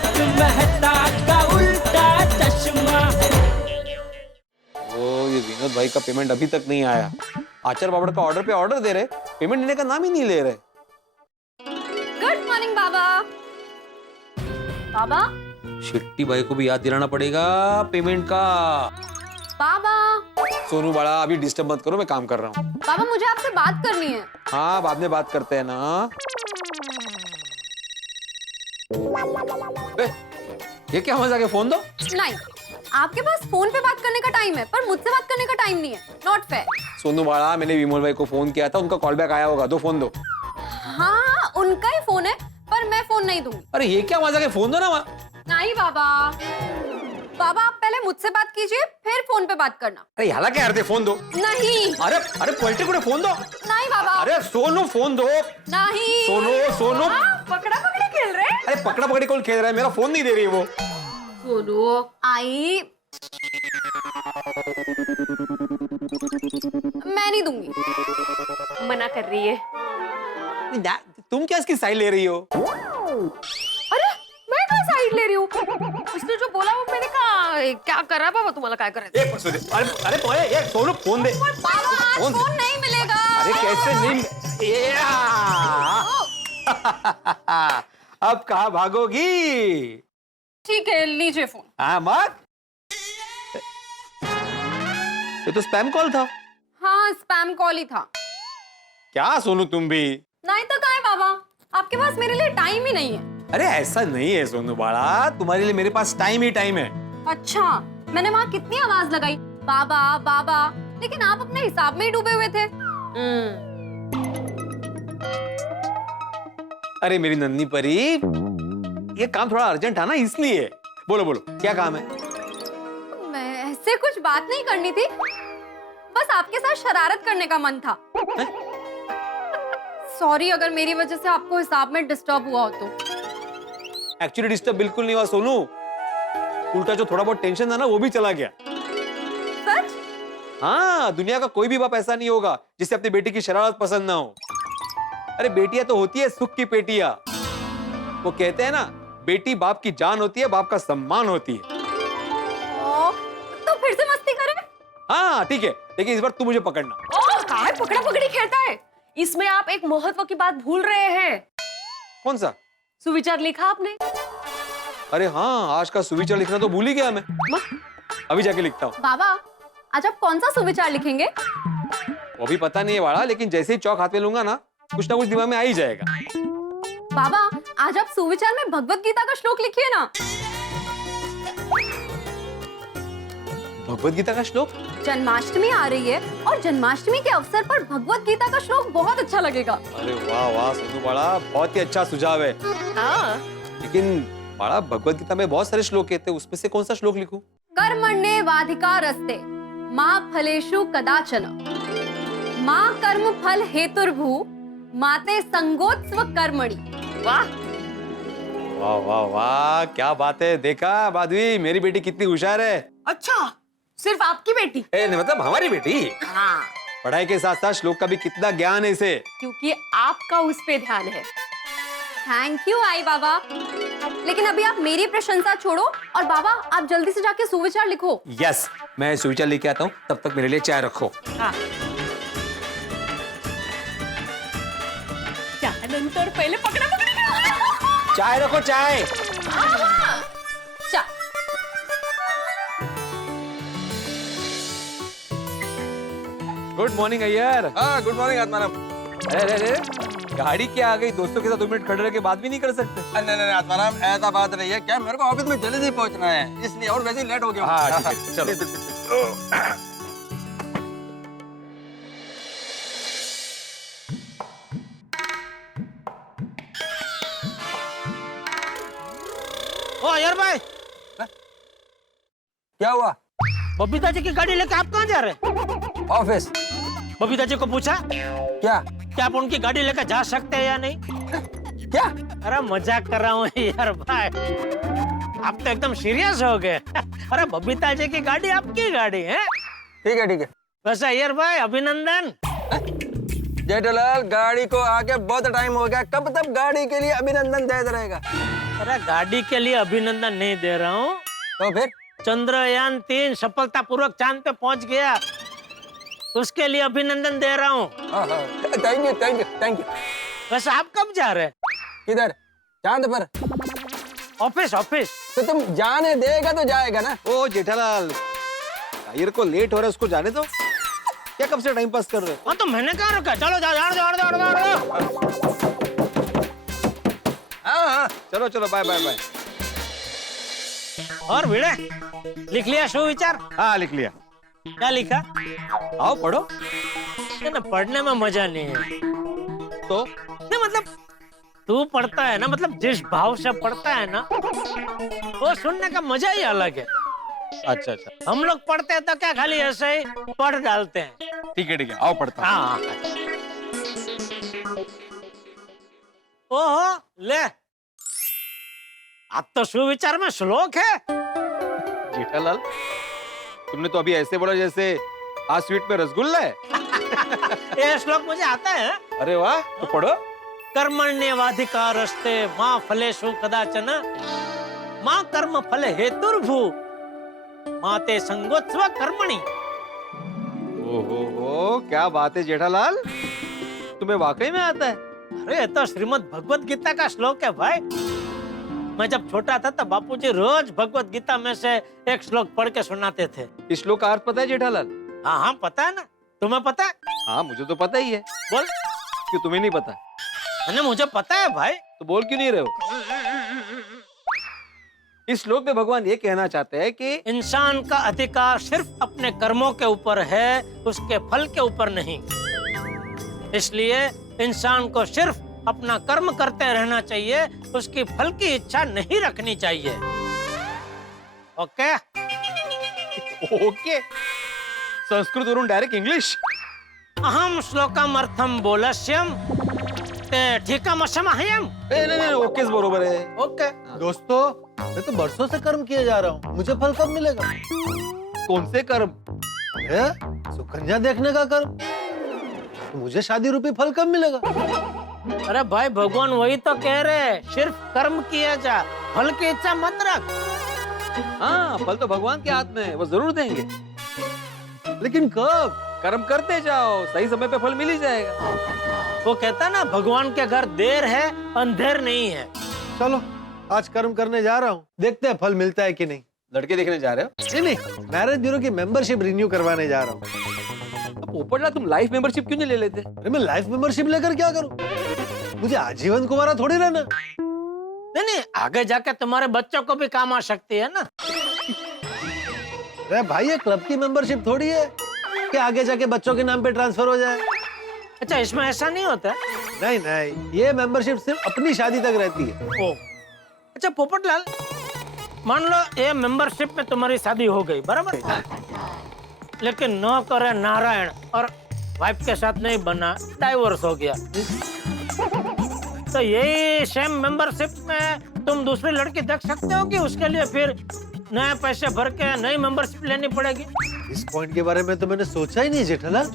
तारक मेहता का उल्टा चश्मा। ओ ये विनोद भाई का पेमेंट अभी तक नहीं आया। आचार पापड़ का ऑर्डर पे ऑर्डर दे रहे, पेमेंट देने का नाम ही नहीं ले रहे। गुड मॉर्निंग बाबा। बाबा शेट्टी भाई को भी याद दिलाना पड़ेगा पेमेंट का। बाबा सोनू बड़ा अभी डिस्टर्ब मत करो, मैं काम कर रहा हूँ। बाबा मुझे आपसे बात करनी है। हाँ बाद में बात करते हैं ना। ये क्या मजाक है, फोन दो। नहीं, आपके पास फोन पे बात करने का टाइम है पर मुझसे बात करने का टाइम नहीं है। Not fair. सोनू बड़ा मैंने विमोल भाई को फोन किया था, उनका कॉल बैक आया होगा, दो फोन दो। हाँ उनका ही फोन है पर मैं फोन नहीं दूंगी। अरे ये क्या मजाक है, फोन दो ना। नहीं बाबा, बाबा आप पहले मुझसे बात कीजिए फिर फोन पे बात करना। अरे ह्याला काय अर्थ, फोन दो। नहीं। अरे अरे पलटे कुठे, फोन दो। नहीं बाबा। अरे सोनू फोन दो। नहीं। सोनू पकड़ा पकड़ी खेल रहे हैं। अरे पकड़ा पकड़ी कौन खेल रहा है, मेरा फोन नहीं दे रही है वो। सोनू आई, मैं नहीं दूंगी। मना कर रही है। तुम क्या इसकी साइड ले रही हो? अरे मैं क्या साइड ले रही हूँ? उसने जो बोला वो मैंने कहा क्या कर रहा बाबा, तुम्हारा क्या कर रहा है? अरे अरे तो ये सोनू फोन दे। बाबा आज फोन नहीं मिलेगा। अरे कैसे नहीं? अब कहाँ भागोगी? ठीक है लीजिए फोन। हाँ मत, ये तो स्पैम कॉल था। हाँ स्पैम कॉल ही था। क्या सोनू तुम भी? नहीं तो क्या है बाबा, आपके पास मेरे लिए टाइम ही नहीं है। अरे ऐसा नहीं है सोनू बाड़ा, तुम्हारे लिए मेरे पास टाइम ही टाइम है। अच्छा, मैंने वहाँ कितनी आवाज लगाई बाबा बाबा, लेकिन आप अपने हिसाब में ही डूबे हुए थे। अरे मेरी नन्ही परी, ये काम थोड़ा अर्जेंट था ना इसलिए। बोलो बोलो क्या काम है? मैं ऐसे कुछ बात नहीं करनी थी, बस आपके साथ शरारत करने का मन था। सॉरी अगर मेरी वजह से आपको हिसाब में डिस्टर्ब हुआ हो तो। एक्चुअली डिस्टर्ब बिल्कुल नहीं हुआ सोनू, उल्टा जो थोड़ा बहुत टेंशन था ना वो भी चला गया। सच? हाँ, दुनिया का कोई भी बाप ऐसा नहीं होगा जिसे अपनी बेटी की शरारत पसंद ना हो। अरे बेटियां तो होती है सुख की पेटियां। वो कहते हैं ना, बेटी बाप की जान होती है, बाप का सम्मान होती है। तो फिर से मस्ती करें? हाँ ठीक है, लेकिन इस बार तू मुझे पकड़ना। काहे पकड़ा पकड़ी खेलता है? इसमें आप एक महत्व की बात भूल रहे हैं। कौन सा? सुविचार लिखा आपने? अरे हाँ, आज का सुविचार लिखना तो भूल ही गया मैं। अभी जाके लिखता हूँ। बाबा आज आप कौन सा सुविचार लिखेंगे? वो भी पता नहीं है वाला, लेकिन जैसे ही चौक हाथ में लूंगा ना, कुछ ना कुछ दिमाग में आ ही जाएगा। बाबा आज आप सुविचार में भगवत गीता का श्लोक लिखिए ना। भगवत गीता का श्लोक? जन्माष्टमी आ रही है और जन्माष्टमी के अवसर पर भगवत गीता का श्लोक बहुत अच्छा लगेगा। अरे वाह वाह सोनू बड़ा, बहुत ही अच्छा सुझाव है। हाँ। लेकिन बड़ा, भगवत गीता में बहुत सारे श्लोक कहते हैं, उसमें से कौन सा श्लोक लिखूं? कर्मण्येवाधिकारस्ते मा फलेषु कदाचन माँ कर्म फल हेतुर्भू माते संगोत्स्व कर्मणि। वाह वाह वाह वाह, क्या बात है। देखा माधवी, मेरी बेटी कितनी होशियार है। अच्छा, सिर्फ आपकी बेटी? मतलब हमारी बेटी। हाँ, पढ़ाई के साथ साथ श्लोक का भी कितना ज्ञान है इसे। क्योंकि आपका उस पे ध्यान है। थैंक यू आई बाबा, लेकिन अभी आप मेरी प्रशंसा छोड़ो और बाबा आप जल्दी से जाके सुविचार लिखो। यस, मैं सुविचार लेके आता हूँ, तब तक मेरे लिए चाय रखो। हाँ। त्यानंतर पहिले पकडा पकडी खेळू। चाय रखो, चाय। चा गुड मॉर्निंग अय्यर। हाँ गुड मॉर्निंग आत्माराम। अरे अरे अरे, गाड़ी क्या आ गई, दोस्तों के साथ 2 मिनट खड़े रह के बात भी नहीं कर सकते? नहीं नहीं आत्माराम, ऐसा बात नहीं है। क्या मेरे को ऑफिस में जल्दी पहुंचना है इसलिए, और वैसे ही लेट हो गया। हाँ ठीक है, चलो। ओ यार भाई, क्या हुआ? बबीता जी की गाड़ी लेके आप कहाँ जा रहे हैं? ऑफिस। बबीता जी को पूछा क्या? क्या आप उनकी गाड़ी लेकर जा सकते हैं या नहीं? क्या? अरे मजाक कर रहा हूँ यार भाई, आप तो एकदम सीरियस हो गए। अरे बबीता जी की गाड़ी आपकी गाड़ी है। ठीक है ठीक है। वैसे यार भाई अभिनंदन। जेठूलाल, गाड़ी को आके बहुत टाइम हो गया, कब तक गाड़ी के लिए अभिनंदन देते रहेगा? अरे गाड़ी के लिए अभिनंदन नहीं दे रहा हूँ, तो फिर चंद्रयान 3 सफलतापूर्वक चांद पे पहुंच गया, उसके लिए अभिनंदन दे रहा हूँ। Thank you thank you thank you. वैसे आप कब जा रहे हैं? किधर? चांद पर? Office office. तो तुम जाने देगा तो जाएगा ना। ओ जेठालाल, टायर को लेट हो रहा है, उसको जाने दो। क्या कब से टाइम पास कर रहे हो? हाँ तो मैंने कहा रखा, चलो जाओ जाओ जाओ जाओ जाओ जाओ। हाँ चलो चलो, बाय बाय बाय। और भिड़े लिख लिया सुविचार? हाँ लिख लिया। क्या लिखा? आओ पढ़ो। ना पढ़ने में मजा नहीं है। तो नहीं मतलब तू पढ़ता है ना, मतलब जिस भाव से पढ़ता है ना, वो सुनने का मजा ही अलग है। अच्छा अच्छा, हम लोग पढ़ते हैं तो क्या खाली ऐसे ही पढ़ डालते हैं। ठीक है आओ पढ़ता हूं। हाँ। ओहो ले, अब तो सुविचार में श्लोक है। जेठालाल, तुमने तो अभी ऐसे बोला जैसे आज स्वीट में रसगुल्ला है। ये श्लोक मुझे आता है। अरे वाह, तो पढ़ो। कर्मण्येवाधिकारस्ते मां फलेषु कदाचन मां कर्म फल हेतुर्भू माते संगोत्सव कर्मणि। ओहो, क्या बात है जेठालाल, तुम्हें वाकई में आता है? अरे ये तो श्रीमद् भगवत गीता का श्लोक है भाई। मैं जब छोटा था तो बापूजी रोज भगवत गीता में से एक श्लोक पढ़ के सुनाते थे। इस श्लोक का अर्थ पता है जेठालाल? हाँ हाँ पता है ना, तुम्हें पता है? हाँ मुझे तो पता ही है। बोल। क्यों तुम्हें नहीं पता? मैंने मुझे पता है भाई। तो बोल क्यों नहीं रहे हो? इस श्लोक में भगवान ये कहना चाहते हैं कि इंसान का अधिकार सिर्फ अपने कर्मों के ऊपर है, उसके फल के ऊपर नहीं। इसलिए इंसान को सिर्फ अपना कर्म करते रहना चाहिए, उसकी फल की इच्छा नहीं रखनी चाहिए। ओके? ओके, संस्कृत वरून डायरेक्ट इंग्लिश। अहम श्लोकम अर्थम बोलस्यम ते ठीकम असमहयम। नहीं ओके बरोबर है। ओके। दोस्तों, मैं तो बरसों से कर्म किए जा रहा हूँ, मुझे फल कब मिलेगा? कौन से कर्म? अरे सुकन्या देखने का कर्म, तो मुझे शादी रूपी फल कब मिलेगा? अरे भाई भगवान वही तो कह रहे हैं, सिर्फ कर्म किया जा, फल की इच्छा मत रख। हाँ, फल तो भगवान के हाथ में है, वो जरूर देंगे। लेकिन कब? कर्म करते जाओ, सही समय पे फल मिल ही जाएगा। वो कहता ना, भगवान के घर देर है अंधेर नहीं है। चलो आज कर्म करने जा रहा हूँ, देखते हैं फल मिलता है कि नहीं। लड़के देखने जा रहे हो? नहीं, मैरिज ब्यूरो की मेंबरशिप रिन्यू करवाने जा रहा हूँ। पोपटलाल, तुम लाइफ मेंबरशिप क्यों नहीं ले लेते? अरे मैं लाइफ मेंबरशिप लेकर क्या करूँ? मुझे आजीवन कुंवारा थोड़ी रहना। नहीं, आगे जाके तुम्हारे बच्चों को भी काम आ सकती है ना। अरे भाई, ये क्लब की मेंबरशिप थोड़ी है कि आगे जाके बच्चों के नाम पे ट्रांसफर हो जाए। अच्छा, इसमें ऐसा नहीं होता? नहीं, ये मेंबरशिप सिर्फ अपनी शादी तक रहती है। ओ, अच्छा पोपटलाल, मान लो ये मेंबरशिप में तुम्हारी शादी हो गई, बराबर? लेकिन न करे नारायण और वाइफ के साथ नहीं बना, डाइवोर्स हो गया, तो यही सेम मेंबरशिप में तुम दूसरी लड़की देख सकते हो कि उसके लिए फिर नए पैसे भर के नई मेंबरशिप लेनी पड़ेगी? इस पॉइंट के बारे में तो मैंने सोचा ही नहीं जेठालाल।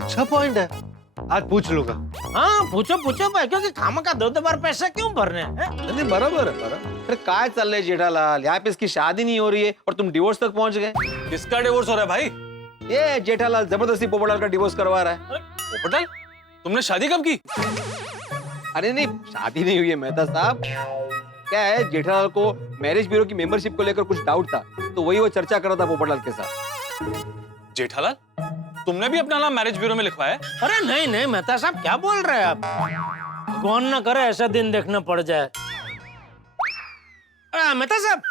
अच्छा पॉइंट है, आज पूछ लूंगा। हाँ पूछो पूछो भाई, क्योंकि खामखा दो बार पैसे क्यों भरने हैं? नहीं बराबर है। अरे काय चल रहा है जेठालाल, यहाँ पे इसकी शादी नहीं हो रही है और तुम डिवोर्स तक पहुंच गए। किसका डिवोर्स हो रहा है भाई? ये जेठालाल जबरदस्ती पोपटलाल का डिवोर्स करवा रहा है। पोपटलाल, तुमने शादी कब की? अरे नहीं, शादी नहीं हुई है मेहता साहब। क्या है, जेठालाल को मैरिज ब्यूरो की मेंबरशिप को लेकर कुछ डाउट था, तो वही वो चर्चा कर रहा था पोपटलाल के साथ। जेठालाल, तुमने भी अपना नाम मैरिज ब्यूरो में लिखवाया है? अरे नहीं मेहता साहब, क्या बोल रहे हैं आप? भगवान ना करे ऐसा दिन देखना पड़ जाए। अरे मेहता साहब,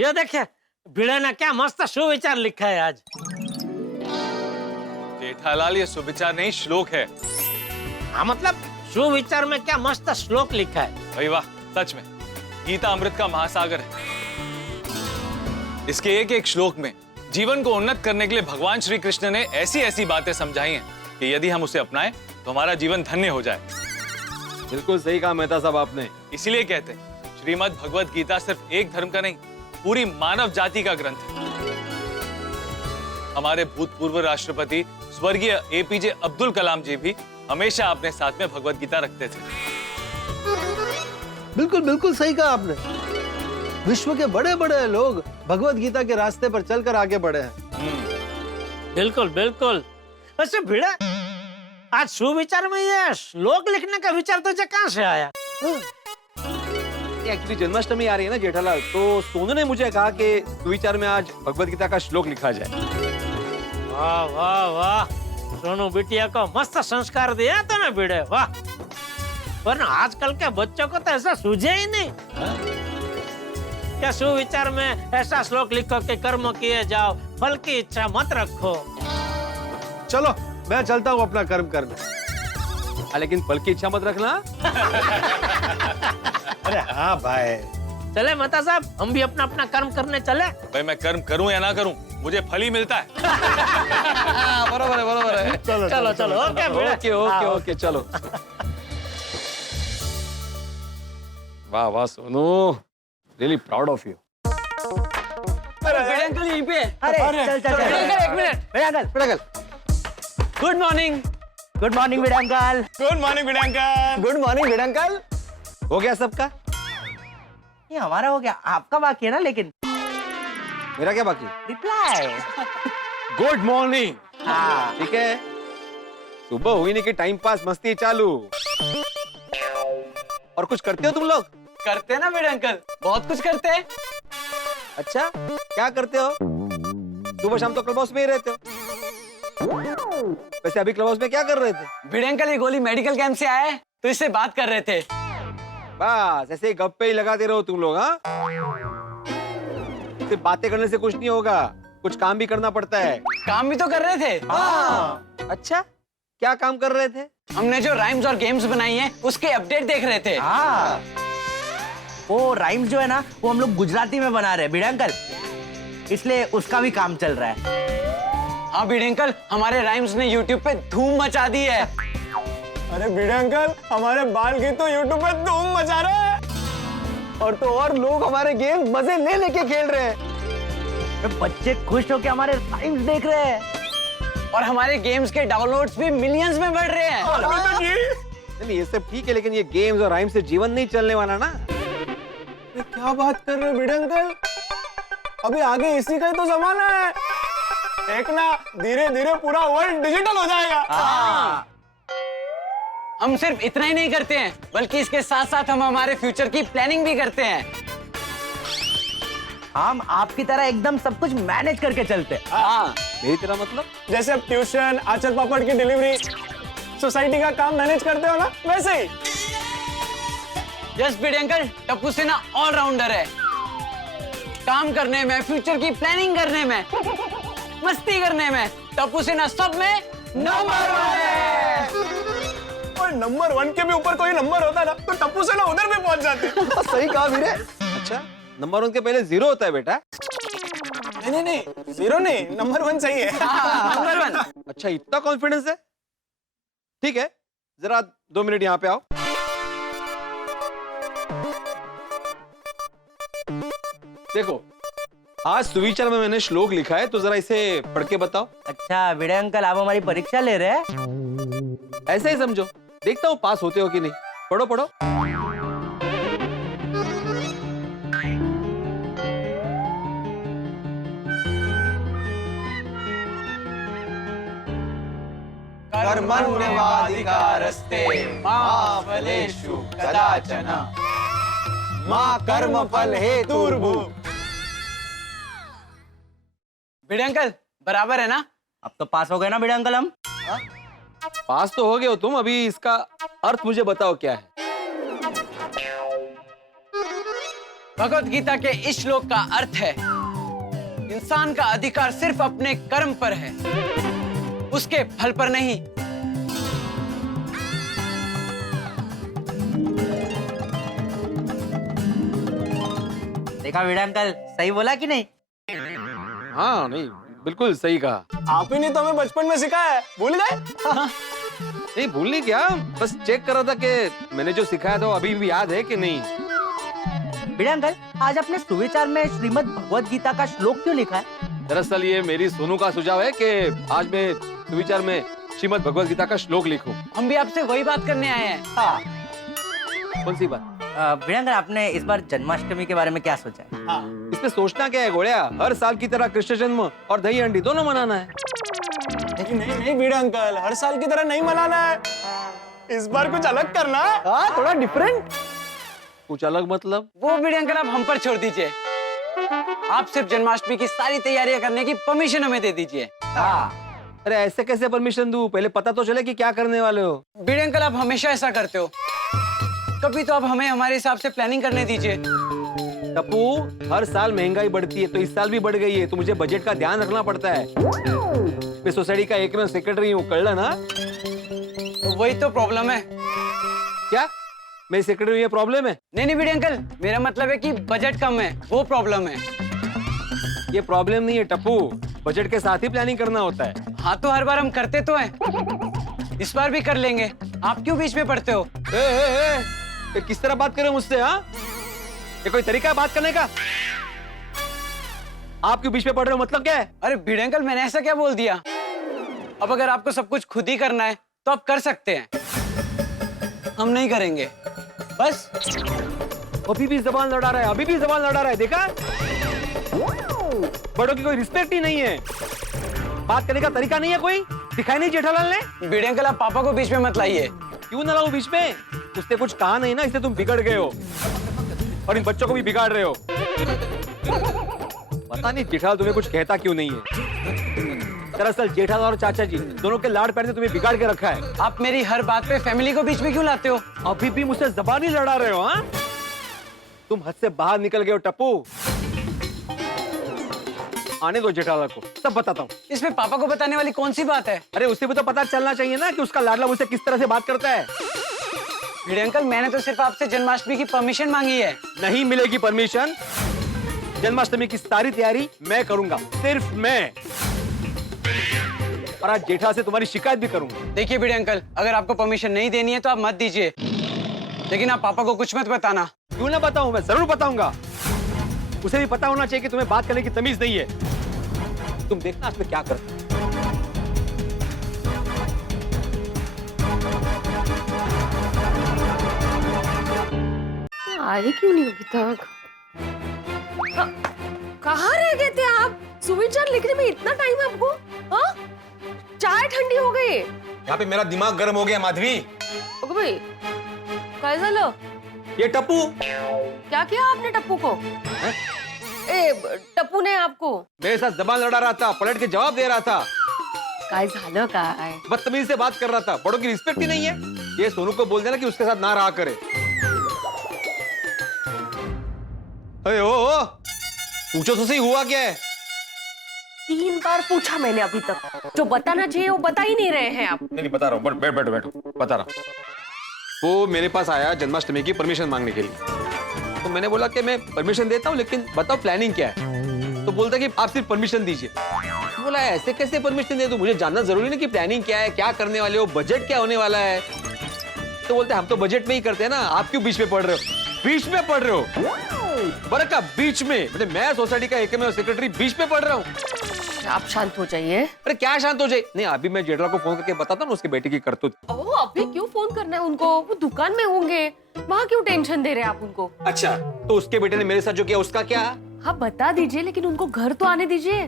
ये देखिए भिड़े ने क्या मस्त सुविचार लिखा है आज। जेठालाल, ये सुविचार नहीं, श्लोक है। हाँ मतलब सुविचार में क्या मस्त श्लोक लिखा है। भाई वाह, सच में गीता अमृत का महासागर है। इसके एक एक श्लोक में जीवन को उन्नत करने के लिए भगवान श्री कृष्ण ने ऐसी ऐसी बातें समझाई हैं कि यदि हम उसे अपनाएं तो हमारा जीवन धन्य हो जाए। बिल्कुल सही कहा मेहता साहब आपने। इसीलिए कहते हैं श्रीमद् भगवत गीता सिर्फ एक धर्म का नहीं, पूरी मानव जाति का ग्रंथ है। हमारे भूतपूर्व राष्ट्रपति स्वर्गीय एपीजे अब्दुल कलाम जी भी हमेशा अपने साथ में भगवत गीता रखते थे। बिल्कुल बिल्कुल सही कहा आपने। विश्व के बड़े बड़े लोग भगवत गीता के रास्ते पर चलकर आगे बढ़े हैं। बिल्कुल बिल्कुल। वैसे भिड़े, आज सुविचार में ये श्लोक लिखने का विचार तुझे कहाँ से आया? एक्चुअली जन्माष्टमी आ रही है ना जेठालाल, तो सोनू ने मुझे कहा कि सुविचार में आज भगवत गीता का श्लोक लिखा जाए। वाह वाह वाह, सोनू बिटिया को मस्त संस्कार दिया तूने भिड़े, वाह। वरना आजकल के बच्चों को तो ऐसा सूझे ही नहीं। क्या सुविचार में ऐसा श्लोक लिखो कि कर्म किए जाओ, फल की इच्छा मत रखो। चलो मैं चलता हूँ अपना कर्म करने। लेकिन फल की इच्छा मत रखना। अरे हाँ भाई। चले मेहता साहब, हम भी अपना अपना कर्म करने चले। भाई मैं कर्म करूं या ना करूं, मुझे फल ही मिलता है। बराबर है, बराबर है। चलो चलो चलो, ओके भिड़े। ओके ओके ओके, चलो। वाह वाह Sonu, really proud of you. बड़े अंकल यहीं पे। अरे चल चल बड़े अंकल, एक मिनट। बड़े अंकल, बड़ा uncle. Good morning. Good morning बड़े अंकल। गुड मॉर्निंग बड़े अंकल। गुड मॉर्निंग बड़े अंकल। हो गया सबका? ये हमारा हो गया, आपका बाकी है ना, लेकिन मेरा क्या बाकी? रिप्लाई। Good morning. हाँ ठीक है, सुबह हुई नहीं कि टाइम पास मस्ती चालू। और कुछ करते हो तुम लोग? करते हैं ना बड़े अंकल, बहुत कुछ करते हैं। अच्छा, क्या करते हो? सुबह शाम तो क्लब हाउस में ही रहते हो। वैसे अभी क्लब हाउस में क्या कर रहे थे? भिड़े अंकल, ये गोली मेडिकल कैंप से आया है, तो इससे बात कर रहे थे। बस ऐसे ही गप्पे ही लगाते रहो तुम लोग। हाँ, सिर्फ बातें करने से कुछ नहीं होगा, कुछ काम भी करना पड़ता है। काम भी तो कर रहे थे। अच्छा, क्या काम कर रहे थे? हमने जो राइम्स और गेम्स बनाई हैं, उसके अपडेट देख रहे थे। हाँ, वो राइम्स जो है ना, वो हम लोग गुजराती में बना रहे हैं भिड़े अंकल, इसलिए उसका भी काम चल रहा है। हाँ भिड़े अंकल, हमारे राइम्स ने यूट्यूब पे धूम मचा दी है। अरे भिड़े अंकल, हमारे बाल गीत तो यूट्यूब पे धूम मचा रहे हैं। और तो और लोग हमारे गेम मजे ले लेके खेल रहे हैं। बच्चे खुश होके हमारे राइम्स देख रहे हैं। और हमारे गेम्स के डाउनलोड्स भी मिलियंस में बढ़ रहे हैं। नहीं, ये सब ठीक है, लेकिन ये गेम्स और राइम से जीवन नहीं चलने वाला ना। ये क्या बात कर रहे हो भिड़े अंकल? अभी आगे इसी का ही तो जमाना है। देखना, धीरे धीरे पूरा वर्ल्ड डिजिटल हो जाएगा। हम सिर्फ इतना ही नहीं करते हैं, बल्कि इसके साथ साथ हम हमारे फ्यूचर की प्लानिंग भी करते हैं। हम आपकी तरह एकदम सब कुछ मैनेज करके चलते हैं। हाँ, मेरी तरह मतलब? जैसे अब ट्यूशन, आचार पापड़ की डिलीवरी, सोसाइटी का काम मैनेज करते हो ना, वैसे ही। जस्ट भिड़े अंकल, टप्पू सेना ऑलराउंडर है। काम करने में, फ्यूचर की प्लानिंग करने में, मस्ती करने में, टप्पू सेना सब में नंबर 1 है। और नंबर 1 के भी ऊपर कोई नंबर होता ना, तो टप्पू सेना उधर भी पहुंच जाती। सही कहा वीरे। अच्छा, नंबर 1 के पहले 0 होता है बेटा। नहीं नहीं, 0 नहीं, नंबर 1 सही है। नंबर 1। अच्छा, इतना कॉन्फिडेंस है? ठीक है, जरा 2 मिनट यहाँ पे आओ। देखो, आज सुविचार में मैंने श्लोक लिखा है, तो जरा इसे पढ़ के बताओ। अच्छा भिड़े अंकल, आप हमारी परीक्षा ले रहे हैं? ऐसे ही समझो, देखता हूँ पास होते हो कि नहीं। पढ़ो पढ़ो। कर्मण्यवाधिकारस्ते मा फलेषु कदाचन मा कर्मफल हेतुर्भु। भिड़े अंकल, बराबर है ना? अब तो पास हो गए ना भिड़े अंकल हम? पास तो हो गए हो तुम, अभी इसका अर्थ मुझे बताओ क्या है। भगवत गीता के इस श्लोक का अर्थ है, इंसान का अधिकार सिर्फ अपने कर्म पर है, उसके फल पर नहीं। देखा भिड़े अंकल, सही बोला कि नहीं? हाँ, नहीं, बिल्कुल सही कहा। आप ही ने तो हमें बचपन में सिखाया है, भूल गए? नहीं, भूलनी क्या, बस चेक कर रहा था कि मैंने जो सिखाया था वो अभी भी याद है कि नहीं। भिड़े अंकल, आज आपने सुविचार में श्रीमद् भगवत गीता का श्लोक क्यों लिखा है? दरअसल ये मेरी सोनू का सुझाव है कि आज मैं सुविचार में श्रीमद् भगवत गीता का श्लोक लिखूं। हम भी आपसे वही बात करने आए हैं। कौन सी बात? भिड़ंकल, आपने इस बार जन्माष्टमी के बारे में क्या सोचा है? इसमें सोचना क्या है घोड़िया, हर साल की तरह कृष्ण जन्म और दही हंडी दोनों मनाना है। नहीं नहीं नहीं भिड़े अंकल, हर साल की तरह नहीं मनाना है, इस बार कुछ अलग करना है। हाँ, थोड़ा डिफरेंट। कुछ अलग मतलब? वो भिड़े अंकल आप हम पर छोड़ दीजिए। आप सिर्फ जन्माष्टमी की सारी तैयारियां करने की परमिशन हमें दे दीजिए। अरे ऐसे कैसे परमिशन दूं? पहले पता तो चले कि क्या करने वाले हो। भिड़े अंकल आप हमेशा ऐसा करते हो, कभी तो आप हमें हमारे हिसाब से प्लानिंग करने दीजिए। टप्पू, हर साल महंगाई बढ़ती है तो इस साल भी बढ़ गई है, तो मुझे बजट का ध्यान रखना पड़ता है। मैं सोसाइटी का एकमेव सेक्रेटरी हूँ, कर लेना। तो वही तो प्रॉब्लम है। क्या मेरी सेक्रेटरी ये प्रॉब्लम है? नहीं नहीं भिड़े अंकल, मेरा मतलब है कि बजट कम है, वो प्रॉब्लम है। ये प्रॉब्लम नहीं है टप्पू, बजट के साथ ही प्लानिंग करना होता है। हाँ तो हर बार हम करते तो हैं, इस बार भी कर लेंगे। आप क्यों बीच में पड़ते हो? ये किस तरह बात कर रहे हो मुझसे? हाँ, ये कोई तरीका है बात करने का? आप क्यों बीच में पड़ रहे हो, मतलब क्या है? अरे भिड़े अंकल, मैंने ऐसा क्या बोल दिया? अब अगर आपको सब कुछ खुद ही करना है तो आप कर सकते हैं, हम नहीं करेंगे बस। अभी भी जबान लड़ा रहा है, अभी भी जबान लड़ा रहा है, देखा? बड़ों की कोई रिस्पेक्ट ही नहीं है, बात करने का तरीका नहीं है कोई, दिखाई नहीं जेठालाल ने? भिड़े अंकल आप पापा को बीच में मत लाइए। क्यों ना लाऊं बीच में? उसने कुछ कहा नहीं ना, इसलिए तुम बिगड़ गए हो और इन बच्चों को भी बिगाड़ रहे हो। पता नहीं जेठालाल तुम्हें कुछ कहता क्यों नहीं है। दरअसल जेठालाल और चाचा जी दोनों के लाड़ प्यार ने तुम्हें बिगाड़ के रखा है। आप मेरी हर बात पे फैमिली को बीच में क्यों लाते हो? अभी भी मुझसे जबान ही लड़ा रहे हो। हाँ, तुम हद से बाहर निकल गए हो टप्पू। आने दो जेठालाल को, सब बताता हूँ। इसमें पापा को बताने वाली कौन सी बात है? अरे उसे भी तो पता चलना चाहिए ना कि उसका लाडला मुझसे किस तरह से बात करता है। भिड़े अंकल, मैंने तो सिर्फ आपसे जन्माष्टमी की परमिशन मांगी है। नहीं मिलेगी परमिशन। जन्माष्टमी की सारी तैयारी मैं करूंगा, सिर्फ मैं। और आज जेठा से तुम्हारी शिकायत भी करूंगा। देखिए भिड़े अंकल, अगर आपको परमिशन नहीं देनी है तो आप मत दीजिए, लेकिन आप पापा को कुछ मत बताना। क्यों ना बताऊं, मैं जरूर बताऊंगा। उसे भी पता होना चाहिए कि तुम्हें बात करने की तमीज नहीं है। तुम देखना इसमें क्या करते। आए क्यों नहीं अभी तक? कहाँ रह गए थे आप? सुविचार लिखने में इतना टाइम आपको? हाँ? चाय ठंडी हो गई। यहाँ पे मेरा दिमाग गर्म हो गया माधवी। ओके भाई, काय झालं? ये टप्पू क्या किया आपने टप्पू को? टप्पू ने आपको? मेरे साथ जबान लड़ा रहा था, पलट के जवाब दे रहा था, काय झालं काय? बदतमीजी से बात कर रहा था। बड़ों की रिस्पेक्ट ही नहीं है। ये सोनू को बोल देना कि उसके साथ ना रहा करे। अरे ओ, पूछो तो सही, हुआ क्या है? 3 बार पूछा मैंने अभी तक, जो बताना चाहिए वो बता ही नहीं रहे हैं आप। नहीं बता रहा हूँ, बैठो बैठो, बता रहा हूँ। वो मेरे पास आया जन्माष्टमी की परमिशन मांगने के लिए, तो मैंने बोला कि मैं परमिशन देता हूँ, लेकिन बताओ प्लानिंग क्या है। तो बोलता कि आप सिर्फ परमिशन दीजिए। बोला ऐसे कैसे परमिशन दे दूं, मुझे जानना जरूरी नहीं कि प्लानिंग क्या है, क्या करने वाले हो, बजट क्या होने वाला है। तो बोलते हम तो बजट में ही करते हैं ना, आप क्यों बीच में पढ़ रहे हो? बीच में पढ़ रहे हो? बरका बीच में, मतलब मैं सोसाइटी का एकमेव सेक्रेटरी बीच में पढ़ रहा हूँ। आप शांत हो जाइए। अरे क्या शांत हो जाए? नहीं, अभी मैं जेठला को फोन करके बताता हूँ उसके बेटे की करतूत। ओ, अभी क्यों फोन करना है उनको? वो दुकान में होंगे, वहाँ क्यों टेंशन दे रहे हैं आप उनको? अच्छा, तो उसके बेटे ने मेरे साथ जो किया उसका क्या? हाँ बता दीजिए, लेकिन उनको घर तो आने दीजिए।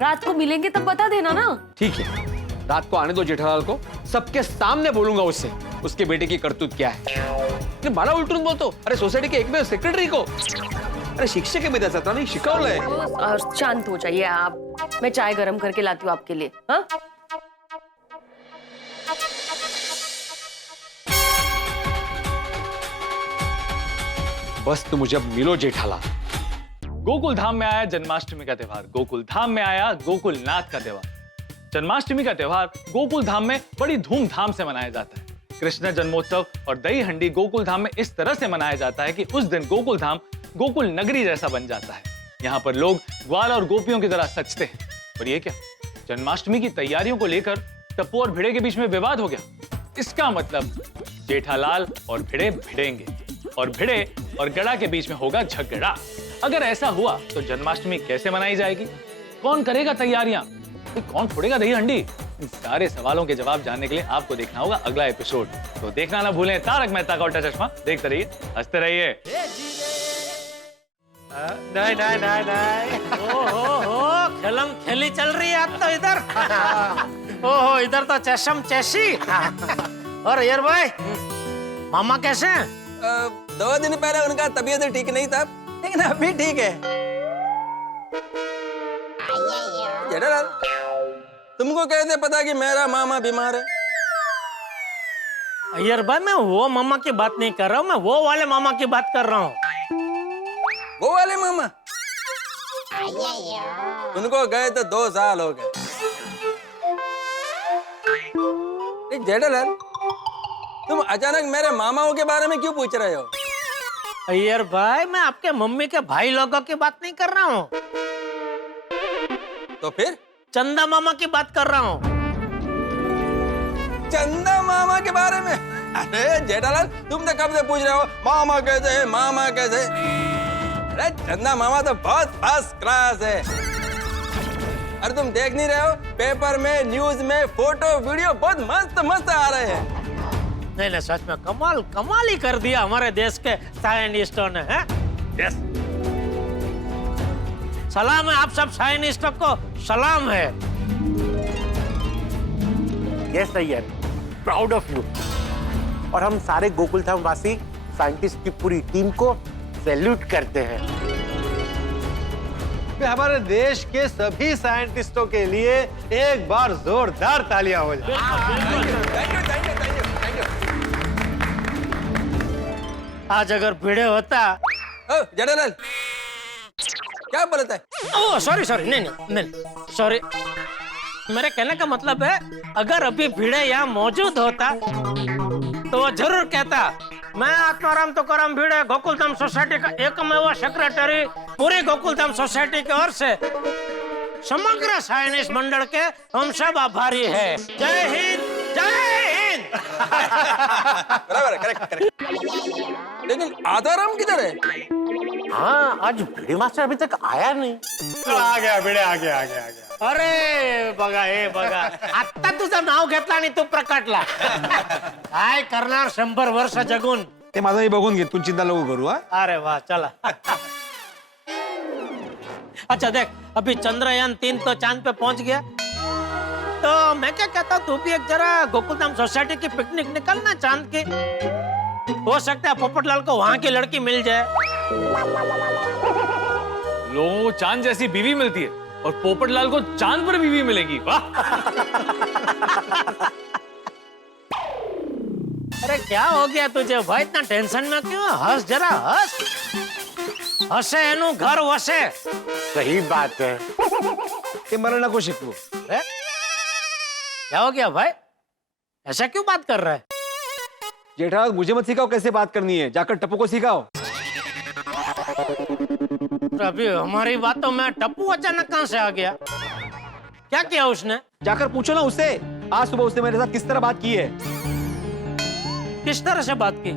रात को मिलेंगे तब बता देना ना। ठीक है, रात को आने दो जेठालाल को, सबके सामने बोलूंगा उससे उसके बेटे की करतूत क्या है। मला उलटून बोलतो, अरे सोसाइटी के एकमेव सेक्रेटरी को, अरे शिक्षक है, मैं नहीं शिकवलंय। और शांत हो जाइए आप, मैं चाय गरम करके लाती हूँ आपके लिए। हाँ, बस तुम मुझे अब मिलो जेठालाल। गोकुल धाम में आया जन्माष्टमी का त्योहार, गोकुल धाम में आया गोकुल नाथ का त्योहार। जन्माष्टमी का त्योहार गोकुल धाम में बड़ी धूमधाम से मनाया जाता है। कृष्ण जन्मोत्सव और दही हंडी गोकुल धाम में इस तरह से मनाया जाता है कि उस दिन गोकुल धाम गोकुल नगरी जैसा बन जाता है। यहाँ पर लोग ग्वाल और गोपियों की तरह सजते हैं। और ये क्या, जन्माष्टमी की तैयारियों को लेकर टप्पू और भिड़े के बीच में विवाद हो गया। इसका मतलब जेठालाल और भिड़े भिड़ेंगे और भिड़े और गड़ा के बीच में होगा झगड़ा। अगर ऐसा हुआ तो जन्माष्टमी कैसे मनाई जाएगी? कौन करेगा तैयारियां? कौन फोड़ेगा दही हंडी? इन सारे सवालों के जवाब जानने के लिए आपको देखना होगा अगला एपिसोड। तो देखना ना भूलें तारक मेहता का उल्टा चश्मा। देखते रहिए, हंसते रहिए। नहीं नहीं नहीं नहीं, हो खेलम खेली चल रही है आज तो इधर। ओहो, इधर तो चशम चैसी। और यार भाई, मामा कैसे हैं? 2 दिन पहले उनका तबीयत ठीक नहीं था, लेकिन अभी ठीक है। जेठालाल, तुमको कैसे पता कि मेरा मामा बीमार है? अय्यर भाई, मैं वो मामा की बात नहीं कर रहा हूँ, मैं वो वाले मामा की बात कर रहा हूँ। वो वाले मामा? उनको गए तो 2 साल हो गए। जेठालाल, तुम अचानक मेरे मामाओं के बारे में क्यों पूछ रहे हो? अय्यर भाई, मैं आपके मम्मी के भाई लोगों की बात नहीं कर रहा हूँ, तो फिर? चंदा मामा की बात कर रहा हूँ। चंदा मामा के बारे में? अरे जेठालाल, तुम तो कब से पूछ रहे हो मामा कैसे है, मामा कैसे? अरे चंदा मामा तो बहुत फर्स्ट क्लास है। अरे तुम देख नहीं रहे हो, पेपर में, न्यूज में फोटो वीडियो बहुत मस्त मस्त आ रहे हैं। नहीं नहीं, सच में कमाल कमाल ही कर दिया हमारे देश के साइंटिस्टों ने, हैं? यस, सलाम है आप सब साइंटिस्टों को, सलाम है। Yes Iyer, proud of you. और हम सारे गोकुल धाम वासी साइंटिस्ट की पूरी टीम को सैल्यूट करते हैं। हमारे देश के सभी साइंटिस्टों के लिए एक बार जोरदार तालियां हो जाए। आज अगर भिड़े होता। जेठालाल, क्या बोलता है? ओह सॉरी सॉरी, नहीं सॉरी, मेरे कहने का मतलब है अगर अभी भिड़े यहाँ मौजूद होता तो वो जरूर कहता, मैं आत्माराम तुकाराम भिड़े गोकुलधाम सोसाइटी का एकमेव सेक्रेटरी पूरी गोकुलधाम सोसाइटी की ओर से समग्र साइंस मंडल के हम सब आभारी है। जय हिंद, जय हिंद। बराबर, करेक्ट। लेकिन आत्माराम किधर है? हाँ, आज भिड़े मास्टर अभी तक आया नहीं। आ गया भिड़े, आ गया। अरे बघा आता तुझं नाव घेतला आणि तू प्रकटला। काय करणार 100 वर्ष जगून? ते माझं मी बघून घे, तू चिंता नको करू। हा, अरे वाह, चला। अच्छा देख, अभी चंद्रयान 3 तो चांद पे पहुंच गया, तो मैं क्या कहता हूँ, तू भी एक जरा गोकुलधाम सोसाइटी की पिकनिक निकलना चांद की। हो सकता है पोपटलाल को वहां की लड़की मिल जाए। लोगों को चांद जैसी बीवी मिलती है और पोपटलाल को चांद पर बीवी मिलेगी। वाह। अरे क्या हो गया तुझे भाई, इतना टेंशन में क्यों? हंस जरा, हंस। हंसे एनु घर वसे। सही बात है। ते मला नको शिकवू। क्या हो गया भाई, ऐसा क्यों बात कर रहा है? जेठालाल, मुझे मत सिखाओ कैसे बात करनी है, जाकर टप्पू को सिखाओ। अभी हमारी बातों में टप्पू अचानक कहां से आ गया? क्या किया उसने? जाकर पूछो ना उससे, आज सुबह उसने मेरे साथ किस तरह बात की है। किस तरह से बात की?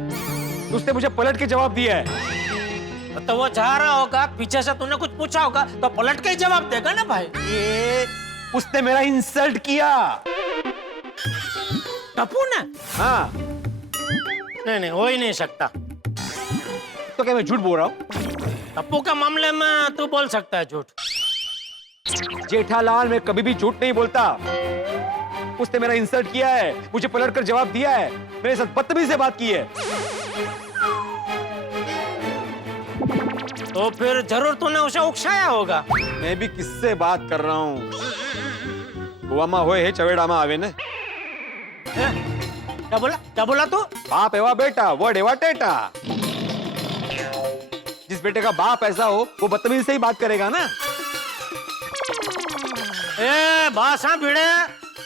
उसने मुझे पलट के जवाब दिया है। तो वो जा रहा होगा, पीछे से तूने कुछ पूछा होगा, तो पलट के ही जवाब देगा ना भाई। ये उसने मेरा इंसल्ट किया। टप्पू ने? हाँ। नहीं, हो ही नहीं सकता। तो क्या मैं झूठ बोल रहा हूँ? टप्पू के मामले में तू बोल सकता है झूठ। जेठालाल, मैं कभी भी झूठ नहीं बोलता। उसने मेरा इंसल्ट किया है, मुझे पलट कर जवाब दिया है, मेरे साथ बदतमीजी से बात की है। तो फिर जरूर तूने उसे उकसाया होगा। मैं भी किससे बात कर रहा हूँ? हुआमा होए है चवेड़ामा आवे ने। क्या बोला तू? बाप एवा बेटा, वर्ड एवा टेटा। जिस बेटे का बाप ऐसा हो वो बदतमीजी से ही बात करेगा ना। ए बस, हाँ भिड़े,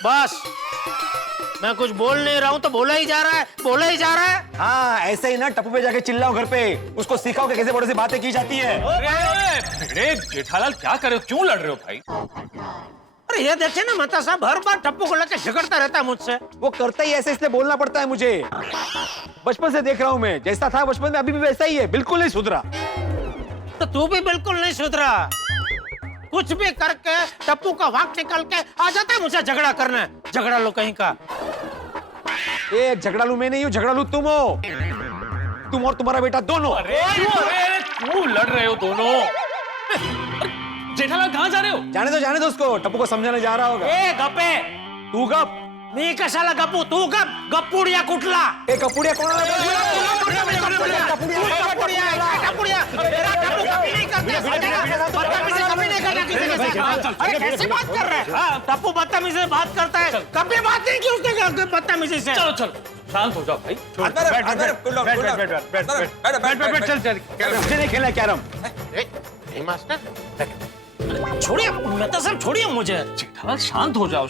बस। मैं कुछ बोल नहीं रहा हूँ तो बोला ही जा रहा है। हाँ, ऐसे ही ना टप्पू पे जाके चिल्लाओ घर पे, उसको सिखाओ कि कैसे बड़ों से बातें की जाती है। अरे जेठालाल, क्या कर रहे हो, क्यों लड़ रहे हो भाई? अरे ये देखिए ना, मेहता साहब हर बार टप्पू को लेकर झगड़ता रहता है मुझसे। वो करता ही ऐसे, इसलिए बोलना पड़ता है मुझे। बचपन से देख रहा हूँ मैं, जैसा था बचपन में अभी भी वैसा ही है, बिल्कुल नहीं सुधरा। तो तू भी बिल्कुल नहीं सुधरा। कुछ भी करके टप्पू का वाक निकल के आ जाता है मुझे झगड़ा करने। झगड़ा लो कहीं का। ए झगड़ालू मैं नहीं हूँ, झगड़ालू तुम हो। तुम और तुम्हारा बेटा दोनों। अरे क्यों लड़ रहे हो दोनों? जेठालाल कहाँ जा रहे हो? जाने दो उसको, टप्पू को समझाने जा रहा होगा। ए गप्पे, तू गप। मी कशाला गप्पू, तू गप, गप्पुड़िया कुठला। ए कपुड़िया कौन है? अरे कैसे बात कर रहा है? टप्पू बदतमीजी से बात करता है, कभी बात नहीं की उसने बदतमीजी से। चलो चलो शांत हो जाओ भाई। नहीं खेला कैरम। छोड़िए मेहता साहब, छोड़िए मुझे। जेठालाल शांत हो जाओ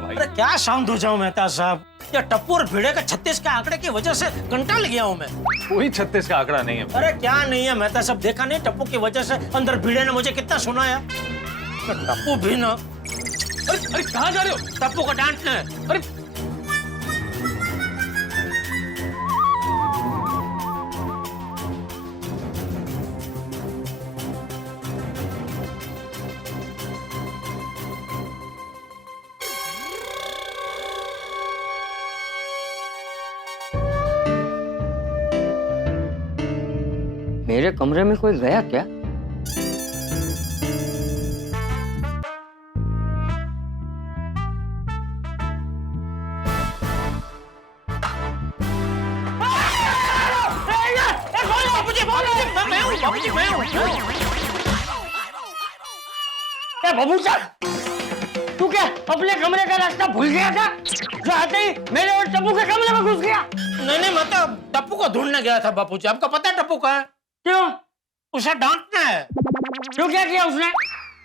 भाई। अरे क्या शांत हो जाऊं मेहता साहब? ये टप्पू और भिड़े का 36 के आंकड़े की वजह से कंटाल गया हूं मैं। कोई 36 का आंकड़ा नहीं है। अरे क्या नहीं है मेहता साहब, देखा नहीं टप्पू की वजह से अंदर भिड़े ने मुझे कितना सुनाया। तो टप्पू भी ना। अरे कहाँ जा रहे हो? टप्पू को डांटने। अरे मेरे कमरे में कोई गया क्या? बाबूजा, तू क्या अपने कमरे का रास्ता भूल गया था? जो आते ही मेरे और टप्पू के कमरे में घुस गया। नहीं मतलब टप्पू को ढूंढने गया था बापूजी। आपको पता है टप्पू कहाँ है? क्यों? उसे डांटना है। क्यों, क्या किया उसने?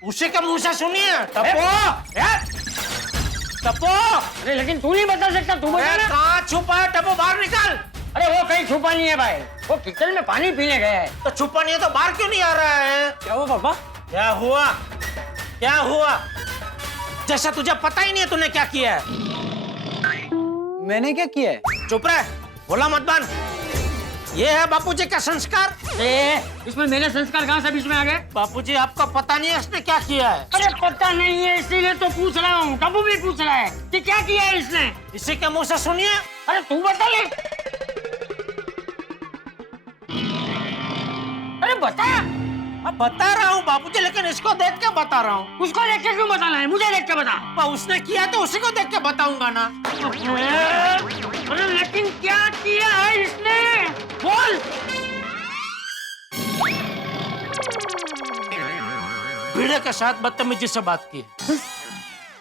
उसी के मुंह से सुनिए। टप्पू, अरे लेकिन तू नहीं बता सकता, तू बता ना। कहाँ छुपा है टप्पू? बाहर निकल। अरे वो कहीं छुपा नहीं है भाई, वो किचन में पानी पीने गया है। तो छुपा नहीं है तो बाहर क्यों नहीं आ रहा है? क्या हुआ पापा? क्या हुआ? क्या हुआ? जैसा तुझे पता ही नहीं है तूने क्या किया है। मैंने क्या किया है? चुप रह, बोला मत बन। ये है बापूजी का संस्कार। इसमें मेरे संस्कार कहाँ से बीच में आ गए? बापूजी आपको पता नहीं है इसने क्या किया है? अरे पता नहीं है इसीलिए तो पूछ रहा हूँ। टप्पू भी पूछ रहा है कि क्या किया है इसने। इसी के मुंह से सुनिए। अरे तू बता ले। अरे बता। अब बता रहा हूँ बापूजी, लेकिन इसको देख के बता रहा हूँ। उसको देख के क्यों बताना है? मुझे देख के बता। उसने किया तो उसी को देख के बताऊंगा ना। अरे लेकिन क्या किया है इसने? बोल। भिड़े के साथ बदतमीजी से बात की।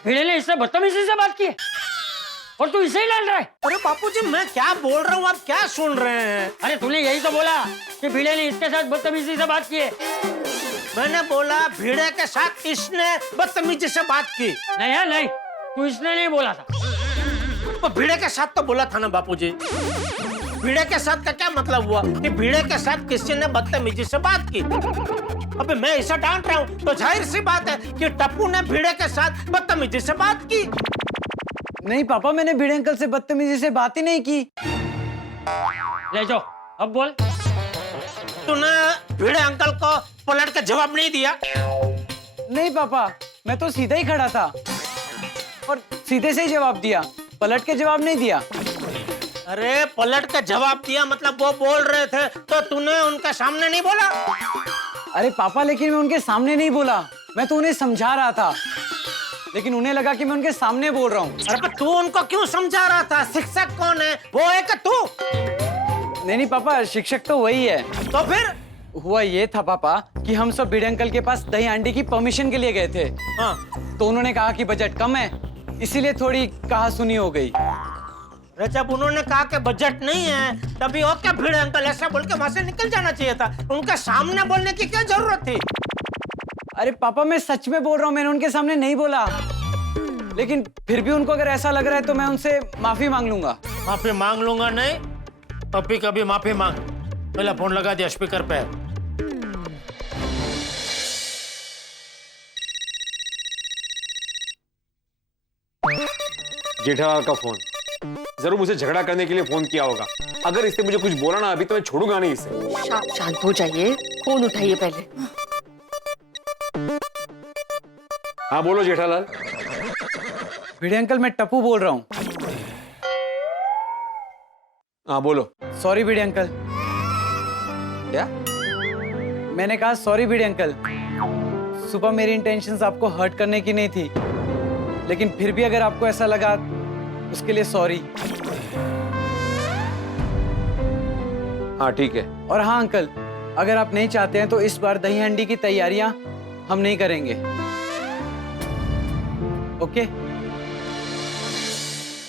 भिड़े ने इससे बदतमीजी से बात की और तू इसे ही लड़ रहा है? अरे बापूजी मैं क्या बोल रहा हूँ, आप क्या सुन रहे हैं? अरे तूने यही तो बोला कि भिड़े ने इसके साथ बदतमीजी से बात की है। मैंने बोला भिड़े के साथ इसने बदतमीजी से बात की। नहीं है, नहीं, तू इसने नहीं बोला था। तो भिड़े के साथ तो बोला था ना बापूजी। भिड़े के साथ का क्या मतलब हुआ कि भिड़े के साथ किसी ने बदतमीजी से बात की? अबे मैं इसे डांट रहा हूँ तो जाहिर सी बात है कि टप्पू ने भिड़े के साथ बदतमीजी से बात की। नहीं पापा, मैंने भिड़े अंकल से बदतमीजी से बात ही नहीं की। ले जाओ, अब बोल। तूने भिड़े अंकल को पलट के जवाब नहीं दिया? नहीं पापा, मैं तो सीधा ही खड़ा था और सीधे से ही जवाब दिया, पलट के जवाब नहीं दिया। अरे पलट के जवाब दिया मतलब वो बोल रहे थे तो तूने उनके सामने नहीं बोला? अरे पापा, लेकिन मैं उनके सामने नहीं बोला, मैं तो उन्हें समझा रहा था, लेकिन उन्हें लगा कि मैं उनके सामने बोल रहा हूँ। अरे पर तू उनको क्यों समझा रहा था? शिक्षक कौन है? वो है कि तू? नहीं पापा, शिक्षक तो वही है। तो फिर? हुआ ये था पापा कि हम सब भिड़े अंकल के पास दही हांडी की परमिशन के लिए गए थे। हाँ। तो उन्होंने कहा कि बजट कम है, इसीलिए थोड़ी कहा सुनी हो गई। जब उन्होंने कहा कि बजट नहीं है तभी और क्या भिड़े अंकल ऐसा बोल के वहां से निकल जाना चाहिए था। उनके सामने बोलने की क्या जरूरत थी? अरे पापा, मैं सच में बोल रहा हूँ, मैंने उनके सामने नहीं बोला, लेकिन फिर भी उनको अगर ऐसा लग रहा है तो मैं उनसे माफी मांग लूंगा। माफी मांग लूंगा नहीं, अभी कभी माफी मांग। पहले फोन लगा दिया स्पीकर पे। जेठालाल का फोन। जरूर मुझे झगड़ा करने के लिए फोन किया होगा। अगर इसने मुझे कुछ बोला ना अभी तो मैं छोड़ूंगा नहीं इसे। शांत हो जाइए, फोन उठाइए पहले। हाँ बोलो जेठालाल। भिड़े अंकल, मैं टप्पू बोल रहा हूँ। हाँ बोलो। सॉरी भिड़े अंकल। क्या? मैंने कहा सॉरी भिड़े अंकल। सुबह मेरी इंटेंशंस आपको हर्ट करने की नहीं थी, लेकिन फिर भी अगर आपको ऐसा लगा उसके लिए सॉरी। हाँ ठीक है। और हाँ अंकल, अगर आप नहीं चाहते हैं तो इस बार दही हंडी की तैयारियां हम नहीं करेंगे। ओके?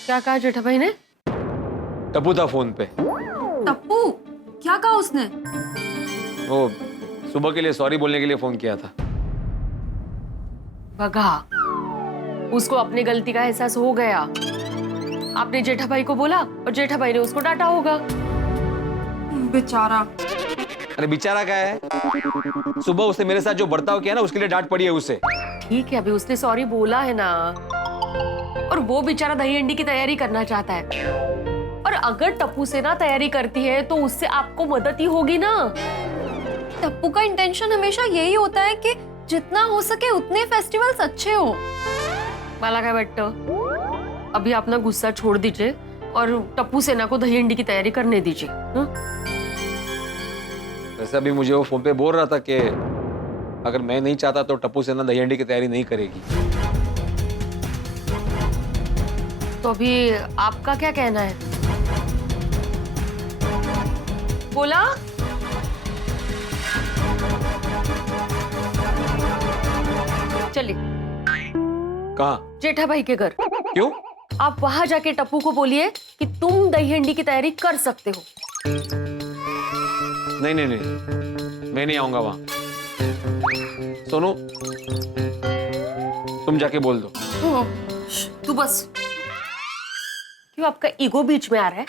क्या कहा जेठा भाई ने? टप्पू था फोन पे। टप्पू क्या कहा उसने? वो सुबह के लिए सॉरी बोलने के लिए फोन किया था। भगा, उसको अपनी गलती का एहसास हो गया। आपने जेठा भाई को बोला और जेठा भाई ने उसको डांटा होगा। बेचारा। अरे बेचारा क्या है, सुबह उसने मेरे साथ जो बर्ताव किया ना उसके लिए डांट पड़ी है उसे। ठीक है, अभी उसने सॉरी बोला है ना, और वो बेचारा दही हंडी की तैयारी करना चाहता है। और अगर टप्पू से ना तैयारी करती है तो उससे आपको मदद ही होगी ना। टप्पू का इंटेंशन हमेशा यही होता है कि जितना हो सके उतने फेस्टिवल्स अच्छे हो। मला काय वाटतं, अभी अपना गुस्सा छोड़ दीजिए और टप्पू सेना को दही हंडी की तैयारी करने दीजिए। वैसे अभी मुझे वो फोन पे बोल रहा था कि अगर मैं नहीं चाहता तो टप्पू सेना दही हंडी की तैयारी नहीं करेगी। तो अभी आपका क्या कहना है? बोला? चलिए कहाँ? जेठा भाई के घर। क्यों? आप वहां जाके टप्पू को बोलिए कि तुम दही हंडी की तैयारी कर सकते हो। नहीं नहीं नहीं, मैं नहीं आऊंगा वहां। सोनू तुम जाके बोल दो। तू बस। क्यों आपका ईगो बीच में आ रहा है?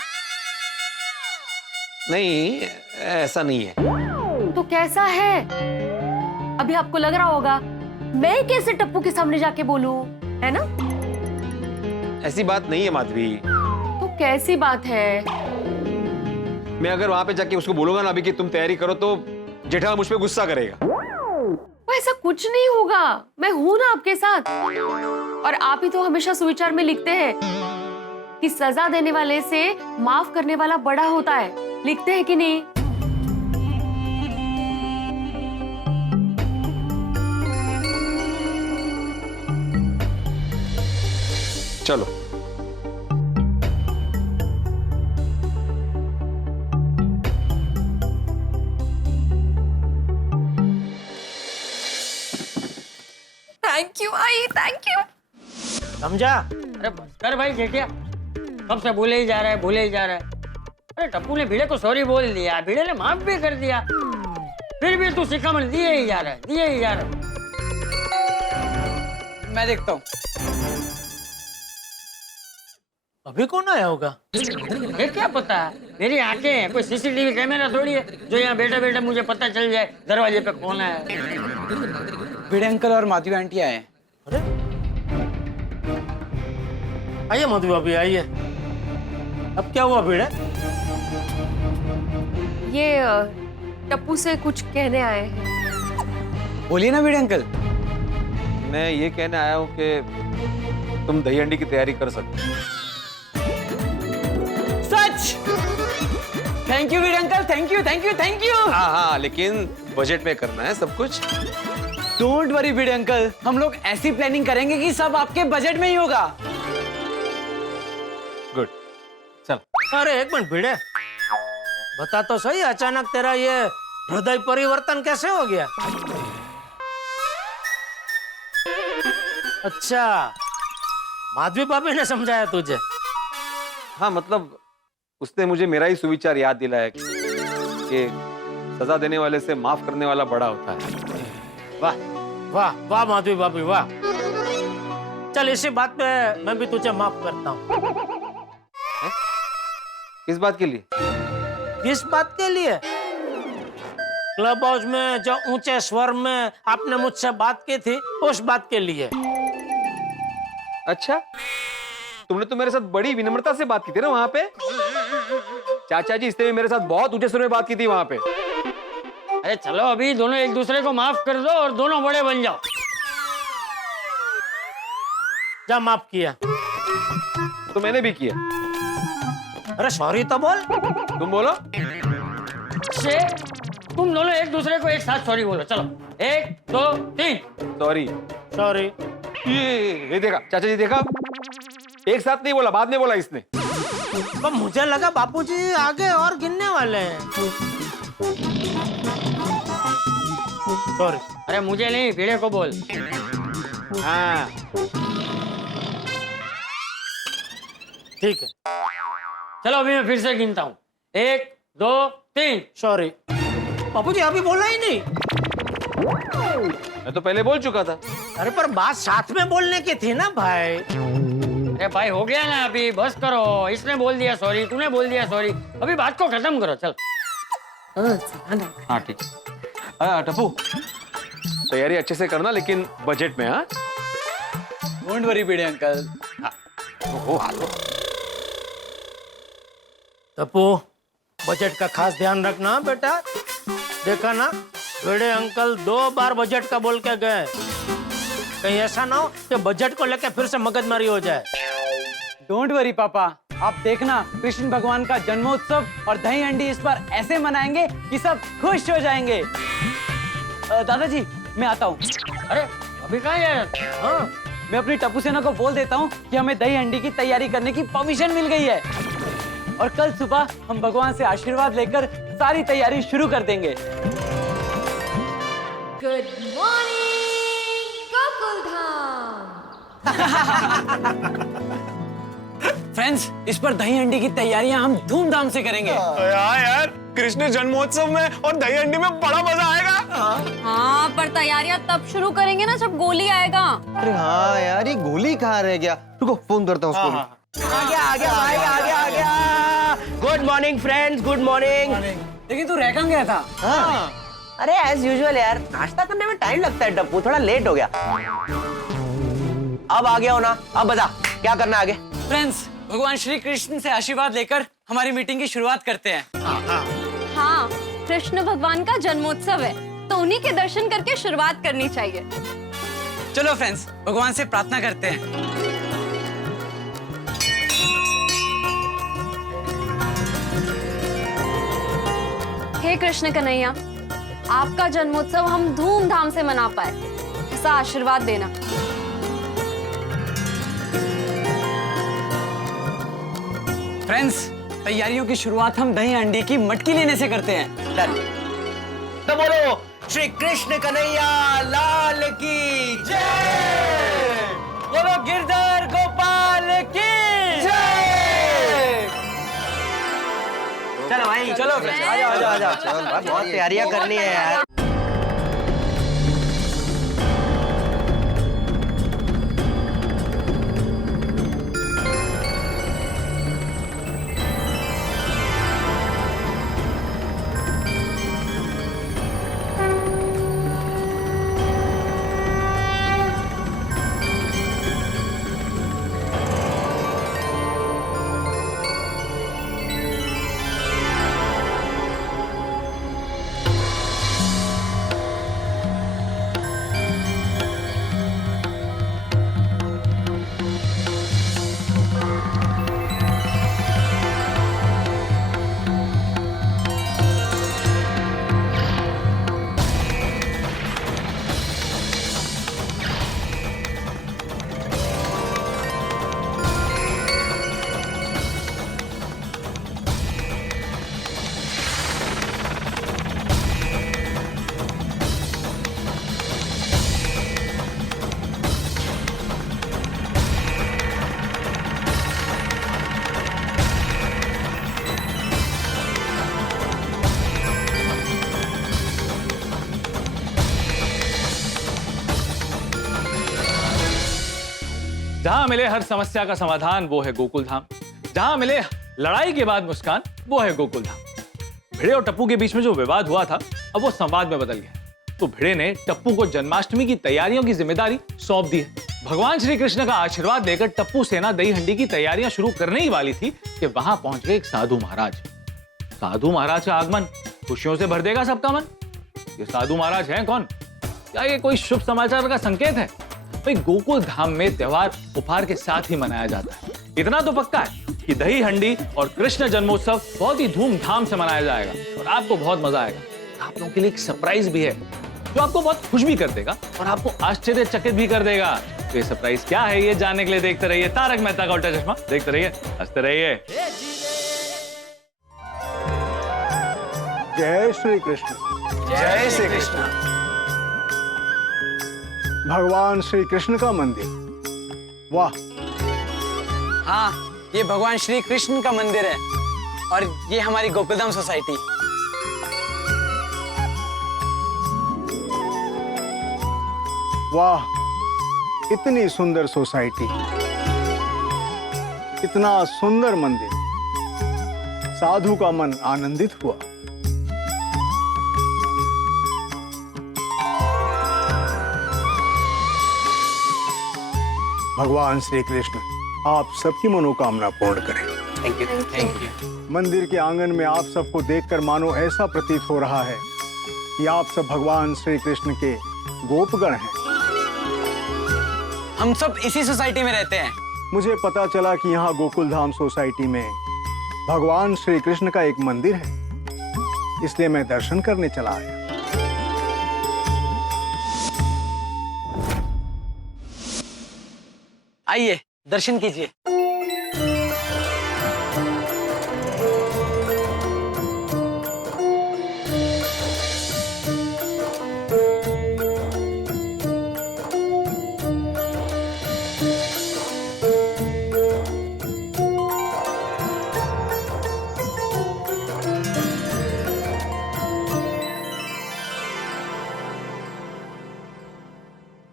नहीं ऐसा नहीं है। तो कैसा है? अभी आपको लग रहा होगा मैं कैसे टप्पू के सामने जाके बोलूं, है ना? ऐसी बात नहीं है माधवी। तो कैसी बात है? मैं अगर वहां पे जाके उसको बोलूंगा ना अभी कि तुम तैयारी करो तो जेठा मुझ पे गुस्सा करेगा। ऐसा कुछ नहीं होगा, मैं हूं ना आपके साथ। और आप ही तो हमेशा सुविचार में लिखते हैं कि सजा देने वाले से माफ करने वाला बड़ा होता है। लिखते हैं कि नहीं? चलो thank you I, thank you. समझा? अरे बस कर भाई जेठिया, कब से भूले ही जा रहा है, भूले ही जा रहा है। अरे टप्पू ने भिड़े को सॉरी बोल दिया, भिड़े ने माफ भी कर दिया, फिर भी तू शिखामण दिए ही जा रहा है, दिए ही जा रहा है। मैं देखता हूँ। अभी कौन आया होगा? ये क्या पता है, मेरी आंखें हैं, कोई सीसीटीवी कैमरा थोड़ी है जो यहाँ बैठे बैठे मुझे पता चल जाए दरवाजे पे कौन है। भिड़े अंकल और माधवी आंटी आए हैं। अरे आइए मधु अभी आइए। अब क्या हुआ भिड़े? ये टप्पू से कुछ कहने आए हैं। बोलिए ना भिड़े अंकल। मैं ये कहने आया हूँ कि तुम दही हंडी की तैयारी कर सकते हो। सच? Thank you Bhide uncle, thank you thank you thank you. हाँ हाँ, लेकिन बजट में करना है सब कुछ। डोंट वरी भिड़े अंकल, हम लोग ऐसी प्लानिंग करेंगे कि सब आपके बजट में ही होगा। गुड, चल। अरे एक मिनट भिड़े, बता तो सही, अचानक तेरा ये हृदय परिवर्तन कैसे हो गया? अच्छा, माधवी भाभी ने समझाया तुझे? हाँ मतलब उसने मुझे मेरा ही सुविचार याद दिलाया कि सजा देने वाले से माफ करने वाला बड़ा होता है। वाह वाह वाह माधवी भाभी वाह। चल इसी बात पे मैं भी तुझे माफ करता हूँ। किस बात के लिए? किस बात के लिए? क्लब हाउस में जो ऊंचे स्वर में आपने मुझसे बात की थी उस बात के लिए। अच्छा, तुमने तो मेरे साथ बड़ी विनम्रता से बात की थी ना वहां पे। चाचा जी इसने भी मेरे साथ बहुत ऊंचे स्वर में बात की थी वहां पे। अरे चलो अभी दोनों एक दूसरे को माफ कर दो और दोनों बड़े बन जाओ। जा माफ किया। तो मैंने भी किया। अरे सॉरी तो बोल। तुम बोलो। से तुम दोनों एक दूसरे को एक साथ सॉरी बोलो। चलो 1 2 3। सॉरी। सॉरी। ये देखा चाचा जी, देखा एक साथ नहीं बोला, बाद में बोला इसने। तो मुझे लगा बापूजी आगे और गिनने वाले हैं। सॉरी। अरे मुझे नहीं, भिड़े को बोल। हाँ ठीक है। चलो अभी मैं फिर से गिनता हूँ। 1 2 3। सॉरी। बापूजी अभी बोला ही नहीं। मैं तो पहले बोल चुका था। अरे पर बात साथ में बोलने की थी ना भाई। अरे भाई हो गया ना, अभी बस करो। इसने बोल दिया सॉरी, तूने बोल दिया सॉरी, अभी बात को खत्म करो। चल हाँ ठीक है। टप्पू तैयारी अच्छे से करना, लेकिन बजट में। हाँ don't worry Bhide uncle. Tappu budget का खास ध्यान रखना बेटा। देखा ना, बड़े अंकल 2 बार बजट का बोल के गए। कहीं ऐसा ना हो कि बजट को लेकर फिर से मगजमारी हो जाए। डोंट वरी पापा, आप देखना कृष्ण भगवान का जन्मोत्सव और दही हंडी इस बार ऐसे मनाएंगे कि सब खुश हो जाएंगे। दादाजी मैं आता हूँ। अरे अभी कहाँ यार? हाँ मैं अपनी टप्पू सेना को बोल देता हूँ कि हमें दही हंडी की तैयारी करने की परमिशन मिल गई है, और कल सुबह हम भगवान से आशीर्वाद लेकर सारी तैयारी शुरू कर देंगे। Good morning Gokuldham. फ्रेंड्स, इस पर दही हंडी की तैयारियां हम धूमधाम से करेंगे। यार कृष्ण जन्मोत्सव में और दही हंडी में बड़ा मजा आएगा। हाँ पर तैयारियां तब शुरू करेंगे ना जब गोली आएगा। अरे हाँ यार, ये गोली कहाँ रह गया? रुको फोन करता हूँ उसको। आ गया भाई, आ गया। Good morning friends, good morning. लेकिन तू रह कहाँ गया था? हाँ। अरे एज यूजुअल यार, नाश्ता करने में टाइम लगता है टप्पू, थोड़ा लेट हो गया। अब आ गया हो ना, अब बता क्या करना आगे। फ्रेंड्स, भगवान श्री कृष्ण से आशीर्वाद लेकर हमारी मीटिंग की शुरुआत करते हैं। हाँ कृष्ण भगवान का जन्मोत्सव है तो उन्हीं के दर्शन करके शुरुआत करनी चाहिए। चलो फ्रेंड्स, भगवान से प्रार्थना करते हैं। हे कृष्ण कन्हैया, आपका जन्मोत्सव हम धूमधाम से मना पाए, ऐसा आशीर्वाद देना। फ्रेंड्स, तैयारियों की शुरुआत हम दही हंडी की मटकी लेने से करते हैं। डन। तो बोलो श्री कृष्ण कन्हैया लाल की जय। बोलो गिरधर गोपाल की जय। चलो भाई, चलो आ जाओ। बहुत तैयारियां करनी है यार। जहां मिले हर समस्या का समाधान वो है गोकुल धाम। जहां मिले लड़ाई के बाद मुस्कान वो है गोकुल धाम। भिड़े और टप्पू के बीच में जो विवाद हुआ था अब वो संवाद में बदल गया। तो भिड़े ने टप्पू को जन्माष्टमी की तैयारियों की जिम्मेदारी सौंप दी है। भगवान श्री कृष्ण का आशीर्वाद लेकर टप्पू सेना दही हंडी की तैयारियां शुरू करने ही वाली थी कि वहां पहुंच गए एक साधु महाराज। साधु महाराज का आगमन खुशियों से भर देगा सबका मन। ये साधु महाराज हैं कौन? क्या ये कोई शुभ समाचार का संकेत है? भाई गोकुल धाम में त्योहार उपहार के साथ ही मनाया जाता है। इतना तो पक्का है कि दही हंडी और कृष्ण जन्मोत्सव बहुत ही धूमधाम से मनाया जाएगा और आपको बहुत मजा आएगा। आप लोगों के लिए एक सरप्राइज भी है जो आपको बहुत खुश भी कर देगा और आपको आश्चर्यचकित भी कर देगा। तो ये सरप्राइज क्या है, ये जानने के लिए देखते रहिए तारक मेहता का उल्टा चश्मा। देखते रहिए, हंसते रहिए। जय श्री कृष्ण। जय श्री कृष्ण। भगवान श्री कृष्ण का मंदिर, वाह। हाँ, ये भगवान श्री कृष्ण का मंदिर है और ये हमारी गोकुलधाम सोसाइटी। वाह, इतनी सुंदर सोसाइटी, इतना सुंदर मंदिर, साधु का मन आनंदित हुआ। भगवान श्री कृष्ण आप सबकी मनोकामना पूर्ण करें। Thank you, thank you. मंदिर के आंगन में आप सबको देखकर मानो ऐसा प्रतीत हो रहा है कि आप सब भगवान श्री कृष्ण के गोपगण हैं। हम सब इसी सोसाइटी में रहते हैं। मुझे पता चला कि यहाँ गोकुल धाम सोसाइटी में भगवान श्री कृष्ण का एक मंदिर है, इसलिए मैं दर्शन करने चला आया। आइए दर्शन कीजिए।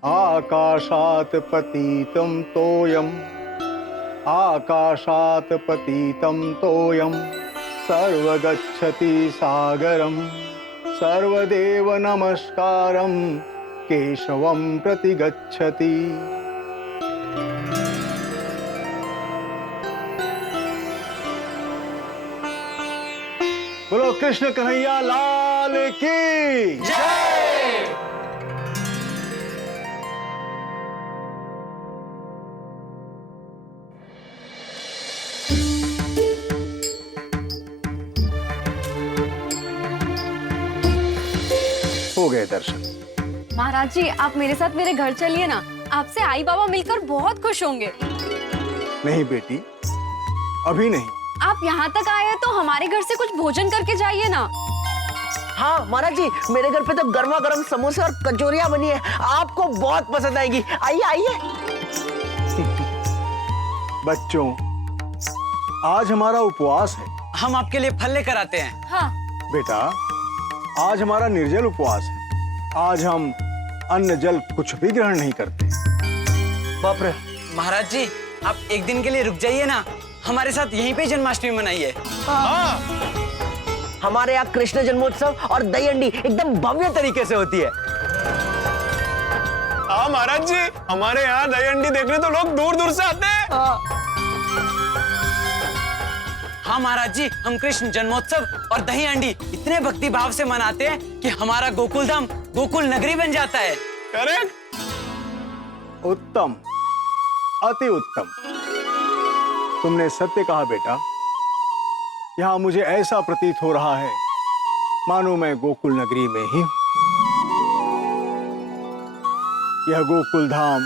आकाशात् पतितं तोयम्, आकाशात् पतितं तोयम्, सर्वगच्छति सागरं, सर्वदेव नमस्कारं केशवं प्रति गच्छति। बोलो कृष्ण कन्हैया लाल की जय। हो गए दर्शन। महाराज जी, आप मेरे साथ मेरे घर चलिए ना, आपसे आई बाबा मिलकर बहुत खुश होंगे। नहीं बेटी, अभी नहीं। आप यहाँ तक आए हैं तो हमारे घर से कुछ भोजन करके जाइए ना। हाँ महाराज जी, मेरे घर पे तो गर्मा गर्म समोसे और कचौरियां बनी है, आपको बहुत पसंद आएगी। आइए आइए। बच्चों, आज हमारा उपवास है। हम आपके लिए फल लेकर आते हैं। हाँ। बेटा, आज हमारा निर्जल उपवास है। आज हम अन्न जल कुछ भी ग्रहण नहीं करते। बाप रे। महाराज जी, आप एक दिन के लिए रुक जाइए ना, हमारे साथ यहीं पे जन्माष्टमी मनाइए। हमारे यहाँ कृष्ण जन्मोत्सव और दही हंडी एकदम भव्य तरीके से होती है। हाँ महाराज जी, हमारे यहाँ दही हंडी देखने तो लोग दूर दूर से आते हैं। हाँ महाराज जी, हम कृष्ण जन्मोत्सव और दही हंडी इतने भक्ति भाव से मनाते हैं कि हमारा गोकुल धाम गोकुल नगरी बन जाता है। करेक्ट। उत्तम, अति उत्तम। तुमने सत्य कहा बेटा। यहाँ मुझे ऐसा प्रतीत हो रहा है मानो मैं गोकुल नगरी में ही हूं। यह गोकुल धाम,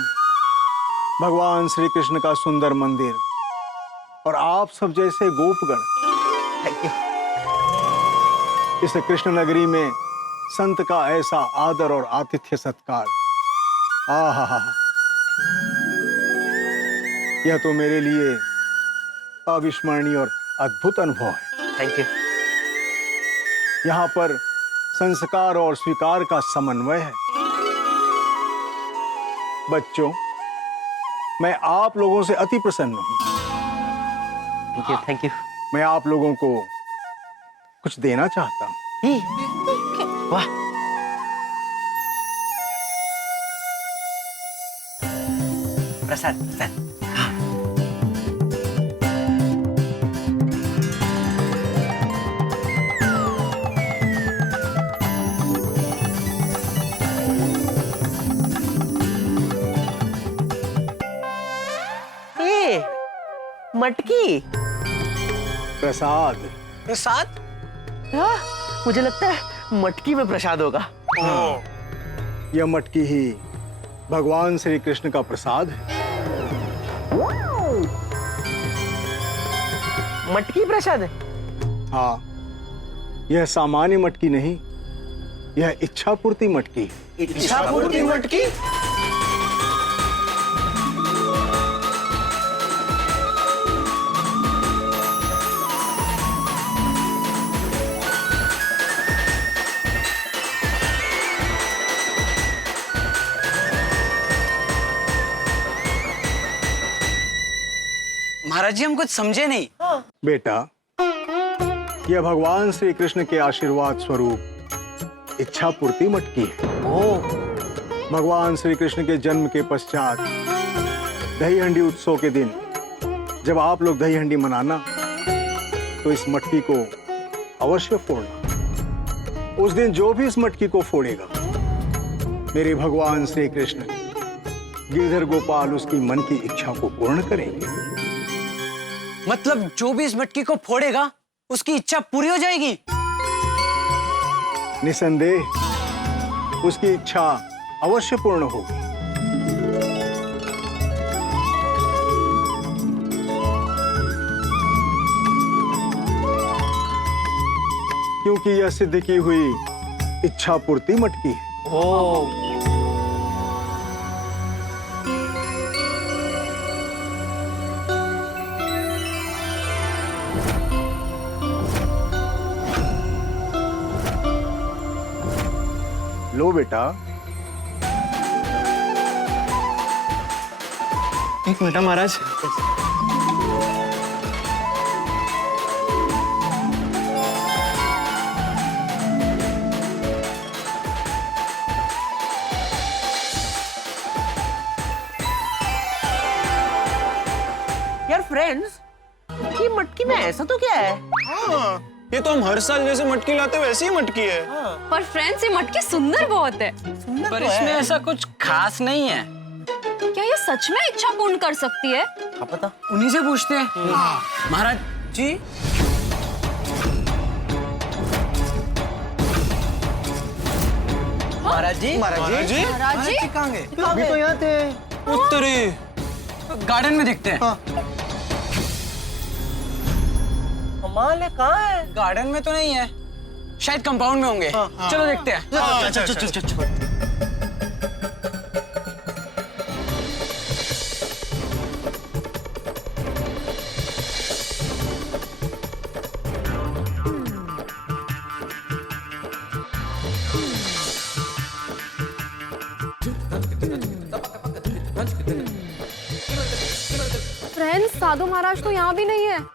भगवान श्री कृष्ण का सुंदर मंदिर और आप सब जैसे गोपगण, इस कृष्ण नगरी में संत का ऐसा आदर और आतिथ्य सत्कार, आहा, यह तो मेरे लिए अविस्मरणीय और अद्भुत अनुभव है। Thank you. यहाँ पर संस्कार और स्वीकार का समन्वय है। बच्चों, मैं आप लोगों से अति प्रसन्न हूं। Thank you, thank you. मैं आप लोगों को कुछ देना चाहता हूं। वाह। प्रसाद प्रसाद। मटकी प्रसाद। प्रसाद? हाँ, मुझे लगता है मटकी में प्रसाद होगा। यह मटकी ही भगवान श्री कृष्ण का प्रसाद है। मटकी प्रसाद है? हाँ, यह सामान्य मटकी नहीं, यह इच्छा पूर्ति मटकी है। इच्छा पूर्ति मटकी? महाराज जी हम कुछ समझे नहीं। बेटा, यह भगवान श्री कृष्ण के आशीर्वाद स्वरूप इच्छा पूर्ति मटकी है। भगवान श्री कृष्ण के जन्म के पश्चात दही हंडी उत्सव के दिन जब आप लोग दही हंडी मनाना तो इस मटकी को अवश्य फोड़ना। उस दिन जो भी इस मटकी को फोड़ेगा, मेरे भगवान श्री कृष्ण गिरधर गोपाल उसकी मन की इच्छा को पूर्ण करेंगे। मतलब जो भी इस मटकी को फोड़ेगा उसकी इच्छा पूरी हो जाएगी? निसंदेह उसकी इच्छा अवश्य पूर्ण होगी। क्योंकि यह सिद्ध की हुई इच्छा पूर्ति मटकी है। लो बेटा। एक मिनट महाराज। यार फ्रेंड्स, ये मटकी में ऐसा तो क्या है? ये तो हम हर साल जैसे मटकी लाते वैसी ही मटकी है। पर फ्रेंड्स, ये मटकी सुंदर बहुत है। पर इसमें ऐसा कुछ खास नहीं है। क्या ये सच में इच्छा पूर्ण कर सकती है? क्या पता। उन्हीं से पूछते हैं। महाराज जी, महाराज जी, महाराज जी महाराज जी, कहाँ गए? अभी तो यहाँ थे। उत्तरी गार्डन में दिखते हैं। कमाल है, कहाँ है? गार्डन में तो नहीं है, शायद कंपाउंड में होंगे। चलो देखते हैं। फ्रेंड्स, साधु महाराज तो यहाँ भी नहीं है।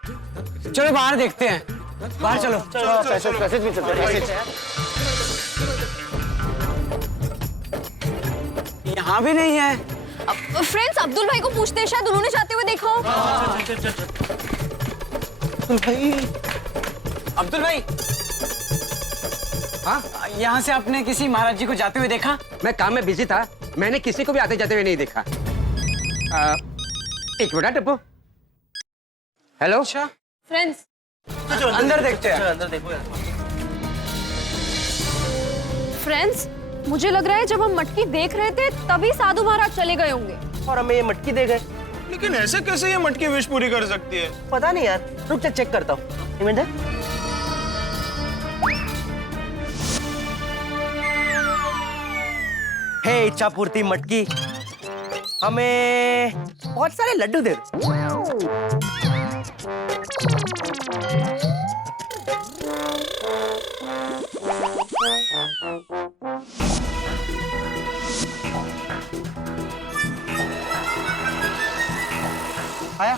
चलो बाहर देखते हैं। बाहर चलो। यहाँ भी नहीं है। फ्रेंड्स, अब्दुल भाई को पूछते हैं, शायद उन्होंने जाते हुए देखा हो। अब्दुल भाई, हाँ, यहाँ से आपने किसी महाराज जी को जाते हुए देखा? मैं काम में बिजी था, मैंने किसी को भी आते जाते हुए नहीं देखा। एक मिनट टप्पू। हेलो। अच्छा फ्रेंड्स, अंदर देखते हैं। अंदर देखो यार। फ्रेंड्स, मुझे लग रहा है जब हम मटकी देख रहे थे तभी साधु महाराज चले गए होंगे। और हमें ये मटकी दे गए। लेकिन ऐसे कैसे ये मटकी विश पूरी कर सकती है? पता नहीं यार, रुक जा चेक करता हूँ। एक मिनट। हे इच्छा पूर्ति मटकी, हमें बहुत सारे लड्डू दे दो। आया?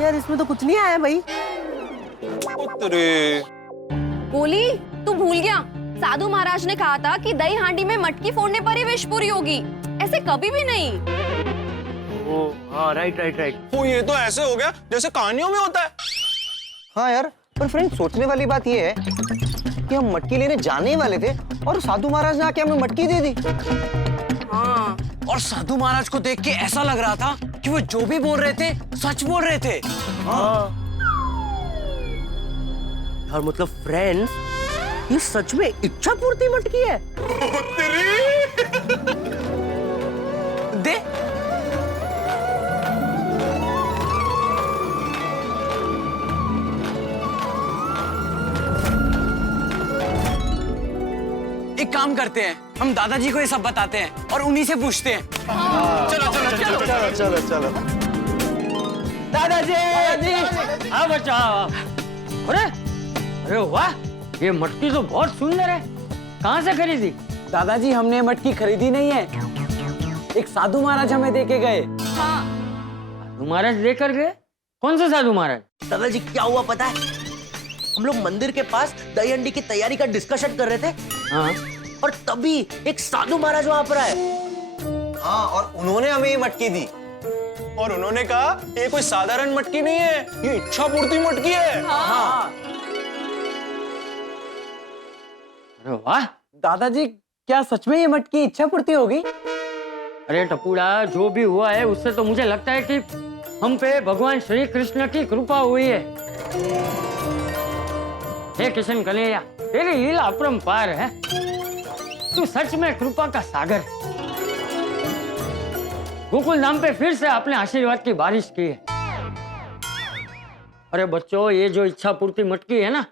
यार इसमें तो कुछ नहीं आया भाई। बोली, तू भूल गया? साधु महाराज ने कहा था कि दही हांडी में मटकी फोड़ने पर ही विश पूरी होगी, ऐसे कभी भी नहीं। ओ हाँ, राइट राइट राइट। वो ये तो ऐसे हो गया जैसे कहानियों में होता है। हाँ यार, पर फ्रेंड सोचने वाली बात ये है कि हम मटकी लेने जाने ही वाले थे और साधु महाराज ने आके हमें मटकी दे दी। हाँ, और साधु महाराज को देख के ऐसा लग रहा था कि वो जो भी बोल रहे थे सच बोल रहे थे। और मतलब फ्रेंड्स, ये सच में इच्छा पूर्ति मटकी है। दे एक काम करते हैं, हम दादाजी को ये सब बताते हैं और उन्हीं से पूछते हैं। चलो चलो चलो चलो चलो चलो। दादाजी। हाँ बच्चा, हाँ। अरे अरे वाह, ये मटकी तो बहुत सुंदर है। कहाँ से खरीदी? दादाजी हमने ये मटकी खरीदी नहीं है, एक साधु महाराज हमें देके गए। साधु महाराज लेकर गए? कौन से साधु महाराज? दादाजी क्या हुआ पता है? हम लोग मंदिर के पास दही हंडी की तैयारी का डिस्कशन कर रहे थे। हाँ। और तभी एक साधु महाराज वहां पर आए। हाँ, और उन्होंने हमें ये मटकी दी और उन्होंने कहा ये कोई साधारण मटकी नहीं है, ये इच्छा पूर्ति मटकी है। हाँ। अरे वाह, दादाजी क्या सच में ये मटकी इच्छा पूर्ति होगी? अरे टपूड़ा, जो भी हुआ है उससे तो मुझे लगता है कि हम पे भगवान श्री कृष्ण की कृपा हुई है। हे किशन कन्हैया, तेरी लीला अपरंपार है। तू सच में कृपा का सागर। गोकुल धाम पे फिर से आपने आशीर्वाद की बारिश की है। अरे बच्चों, ये जो इच्छा पूर्ति मटकी है ना,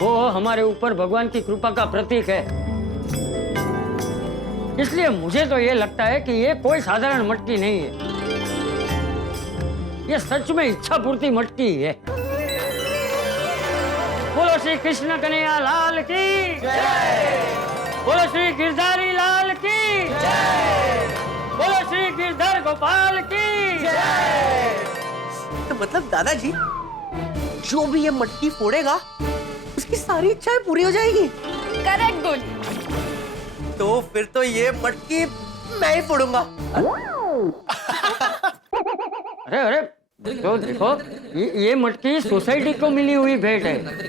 वो हमारे ऊपर भगवान की कृपा का प्रतीक है। इसलिए मुझे तो ये लगता है कि ये कोई साधारण मटकी नहीं है, ये सच में इच्छा पूर्ति मटकी है। बोलो श्री कृष्ण कन्हैया लाल की जय। बोलो श्री गिरधारी लाल की जय। बोलो श्री गिरधर गोपाल की जय। तो मतलब दादाजी, जो भी ये मटकी फोड़ेगा उसकी सारी इच्छाएं पूरी हो जाएगी। करेक्ट गोली। तो फिर तो ये मटकी मैं ही फोड़ूंगा। अरे अरे देखो देखो, ये मटकी सोसाइटी को मिली हुई भेंट है,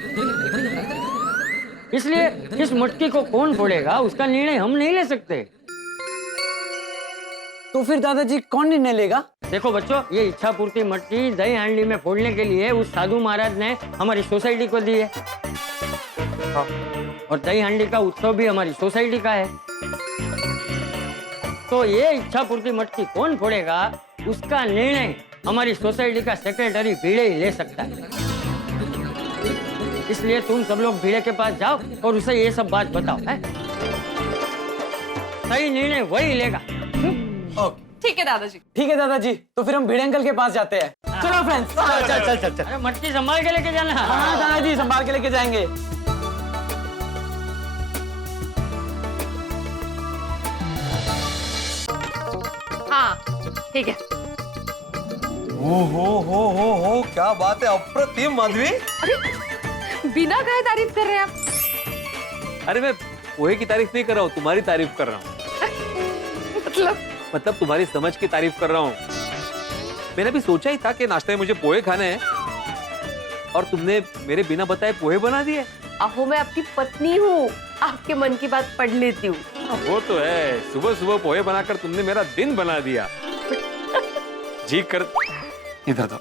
इसलिए इस मटकी को कौन फोड़ेगा उसका निर्णय हम नहीं ले सकते। तो फिर दादाजी कौन निर्णय लेगा? देखो बच्चों, ये इच्छा पूर्ति मटकी दही हांडी में फोड़ने के लिए उस साधु महाराज ने हमारी सोसाइटी को दी है। और दही हांडी का उत्सव भी हमारी सोसाइटी का है। तो ये इच्छा पूर्ति मटकी कौन फोड़ेगा उसका निर्णय हमारी सोसाइटी का सेक्रेटरी भिड़े ही ले सकता है। इसलिए तुम सब लोग भिड़े के पास जाओ और उसे ये सब बात बताओ, है? सही निर्णय वही लेगा। ठीक है दादाजी। ठीक है दादाजी, तो फिर हम भिड़े अंकल के पास जाते हैं। चलो फ्रेंड्स। चल चल चल चल। अरे मटकी संभाल के लेके जाना। हाँ दादाजी, संभाल के लेके जाएंगे। हाँ ठीक है। हो क्या बात है, अप्रतिम माधवी। अरे बिना कहे तारीफ कर रहे हैं आप। अरे मैं पोहे की तारीफ नहीं कर रहा हूँ, तुम्हारी तारीफ कर रहा हूँ। मतलब तुम्हारी समझ की तारीफ कर रहा हूँ। मैंने भी सोचा ही था कि नाश्ते में मुझे पोहे खाने हैं और तुमने मेरे बिना बताए पोहे बना दिए। अहो, मैं आपकी पत्नी हूँ, आपके मन की बात पढ़ लेती हूँ। वो तो है, सुबह सुबह पोहे बनाकर तुमने मेरा दिन बना दिया। जी कर, इधर दो।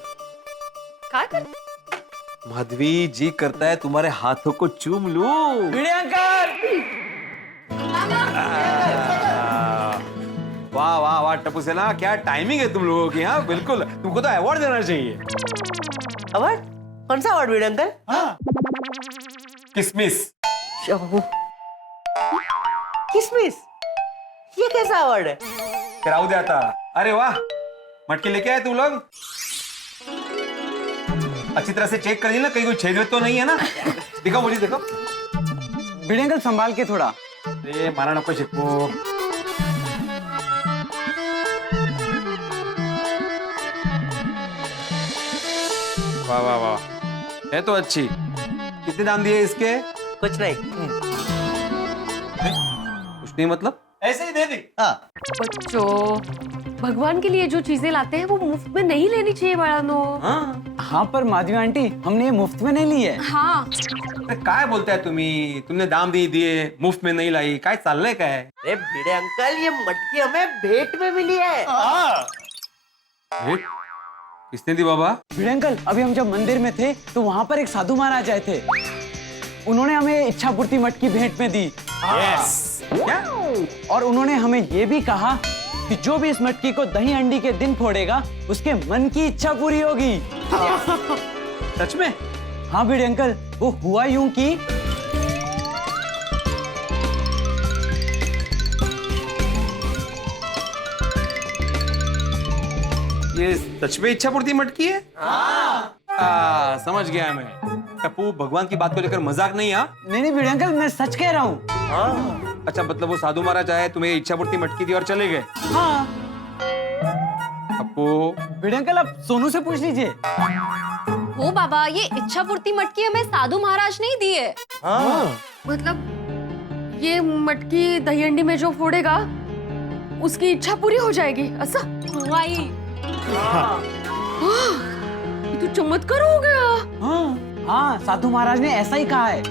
क्या कर? माधवी, जी करता है तुम्हारे हाथों को चूम लूं। भिड़े अंकल। वाह वाह वाह टप्पू सेना, क्या टाइमिंग है तुम लोगों की। हाँ बिल्कुल, तुमको तो अवार्ड देना चाहिए। अवार्ड? कौन सा अवार्ड भिड़े अंकल? हाँ। किसमिस। किसमिस? ये कैसा अवार्ड है? कराऊ देता। अरे वाह, मटकी लेके आए तुम लोग। अच्छी तरह से चेक कर ली ना, कहीं कोई छेद तो नहीं है ना? दिखाओ मुझे, दिखाओ। भिड़े अंकल संभाल के थोड़ा। अरे मारा नको चिपको। वाह वाह वाह, है तो अच्छी। कितने दाम दिए इसके? कुछ नहीं। कुछ नहीं मतलब? ऐसे ही दे दी। हाँ। बच्चों, भगवान के लिए जो चीजें लाते हैं वो मुफ्त में नहीं लेनी चाहिए बड़ा नो। हाँ पर माधवी आंटी, हमने ये मुफ्त में नहीं ली है। हाँ अरे काय बोलताय तुम्ही? तुमने दाम नहीं दिए, मुफ्त में नहीं लाई, काय चाललंय काय? अरे भिड़े अंकल, ये मटकी हमें भेंट में मिली है। भेंट? किसने दी बाबा? भिड़े अंकल, अभी हम जब मंदिर में थे तो वहाँ पर एक साधु महाराज आए थे। उन्होंने हमें इच्छा पूर्ति मटकी भेंट में दी। यस। क्या? और उन्होंने हमें ये भी कहा कि जो भी इस मटकी को दही अंडी के दिन फोड़ेगा उसके मन की इच्छा पूरी होगी। सच में? हाँ भिड़े अंकल, वो हुआ यूं कि ये सच में इच्छा पूर्ति मटकी है? समझ गया मैं। टप्पू, भगवान की बात को लेकर मजाक नहीं। नहीं भिड़े अंकल, मैं सच कह रहा हूँ। अच्छा, मतलब वो साधु महाराज आए, तुम्हें इच्छा पूर्ति मटकी दी और चले गए? हाँ। टप्पू, भिड़े अंकल, आप सोनू से पूछ लीजिए। ओ बाबा, ये इच्छा पूर्ति मटकी हमें साधु महाराज ने ही दी है। मतलब ये मटकी दही अंडी में जो फोड़ेगा उसकी इच्छा पूरी हो जाएगी, ऐसा? वही। ये तो चमत्कार हो गया। हाँ, साधु महाराज ने ऐसा ही कहा है।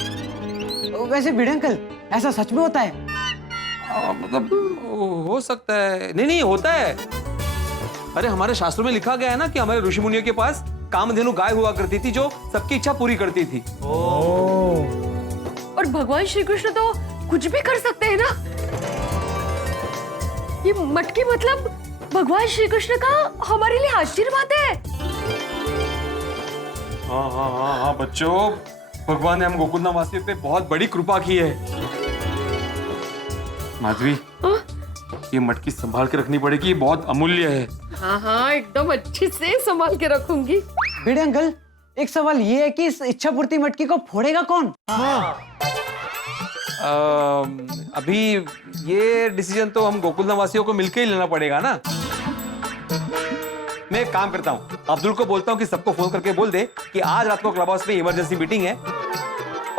वैसे भिड़े अंकल, ऐसा सच में होता है? मतलब हो सकता है। नहीं, होता है। अरे हमारे शास्त्रों में लिखा गया है ना कि हमारे ऋषि मुनियों के पास कामधेनु गाय हुआ करती थी जो सबकी इच्छा पूरी करती थी। और भगवान श्री कृष्ण तो कुछ भी कर सकते हैं ना। ये मटकी मतलब भगवान श्री कृष्ण का हमारे लिए आशीर्वाद है। हाँ बच्चों, भगवान ने हम गोकुलधाम वासियों पे बहुत बड़ी कृपा की है। माधवी, ये मटकी संभाल के रखनी पड़ेगी, ये बहुत अमूल्य है। हाँ, एकदम अच्छे से संभाल के रखूंगी। भिड़े अंकल, एक सवाल ये है कि इस इच्छा पूर्ति मटकी को फोड़ेगा कौन? अभी ये डिसीजन तो हम गोकुलधाम वासियों को मिलकर ही लेना पड़ेगा ना। मैं एक काम करता हूँ, अब्दुल को बोलता हूँ कि सबको फोन करके बोल दे कि आज रात को क्लब हाउस में इमरजेंसी मीटिंग है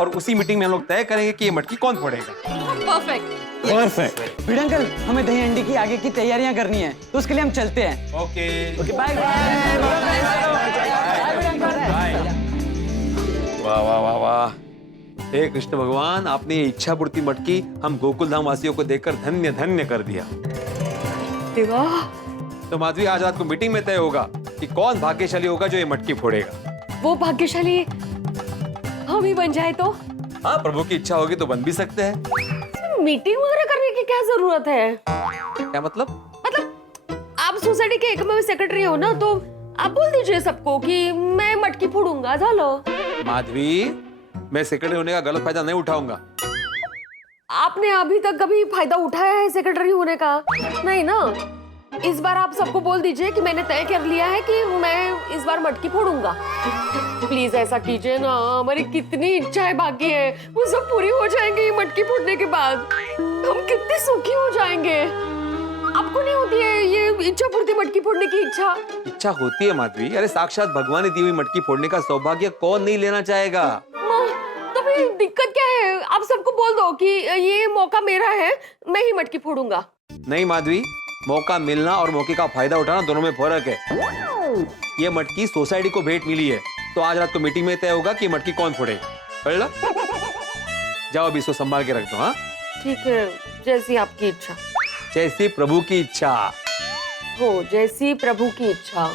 और उसी मीटिंग में हम लोग तय करेंगे कि ये मटकी कौन फोड़ेगा। परफेक्ट। भिड़े अंकल, हमें दही अंडी की आगे की तैयारियां करनी है, तो उसके लिए हम चलते हैं। ओके, बाय वाह। हे कृष्ण भगवान, आपने ये इच्छा पूर्ति मटकी हम गोकुलधाम वासियों को देकर धन्य धन्य कर दिया। तो माधवी, आज रात को मीटिंग में तय होगा कि कौन भाग्यशाली होगा जो ये मटकी फोड़ेगा। वो भाग्यशाली हम ही बन जाए तो? हाँ, प्रभु की इच्छा होगी तो बन भी सकते हैं। मीटिंग वगैरह करने की क्या जरूरत है? क्या मतलब? आप सोसाइटी के एकमेव सेक्रेटरी हो ना, तो आप बोल दीजिए सबको कि मैं मटकी फोड़ूंगा। चलो माधवी, मैं सेक्रेटरी होने का गलत फायदा नहीं उठाऊंगा। आपने अभी तक कभी फायदा उठाया है सेक्रेटरी होने का? नहीं ना। इस बार आप सबको बोल दीजिए कि मैंने तय कर लिया है कि मैं इस बार मटकी फोड़ूंगा। प्लीज ऐसा कीजिए ना, हमारी कितनी इच्छाएं बाकी है, वो सब पूरी हो जाएंगी ये मटकी फोड़ने के बाद। हम कितने सुखी हो जाएंगे। आपको नहीं होती है ये इच्छा पूर्ति मटकी फोड़ने की इच्छा? इच्छा होती है माधवी। अरे साक्षात भगवान ने दी हुई मटकी फोड़ने का सौभाग्य कौन नहीं लेना चाहेगा। तो फिर दिक्कत क्या है? आप सबको बोल दो कि ये मौका मेरा है, मैं ही मटकी फोड़ूंगा। नहीं माधवी, मौका मिलना और मौके का फायदा उठाना दोनों में फर्क है। ये मटकी सोसाइटी को भेंट मिली है, तो आज रात को मीटिंग में तय होगा कि मटकी कौन फोड़ेगा। पढ़ जाओ, अभी इसको संभाल के रख दो। हाँ ठीक है, जैसी आपकी इच्छा। जैसी प्रभु की इच्छा हो, जैसी प्रभु की इच्छा।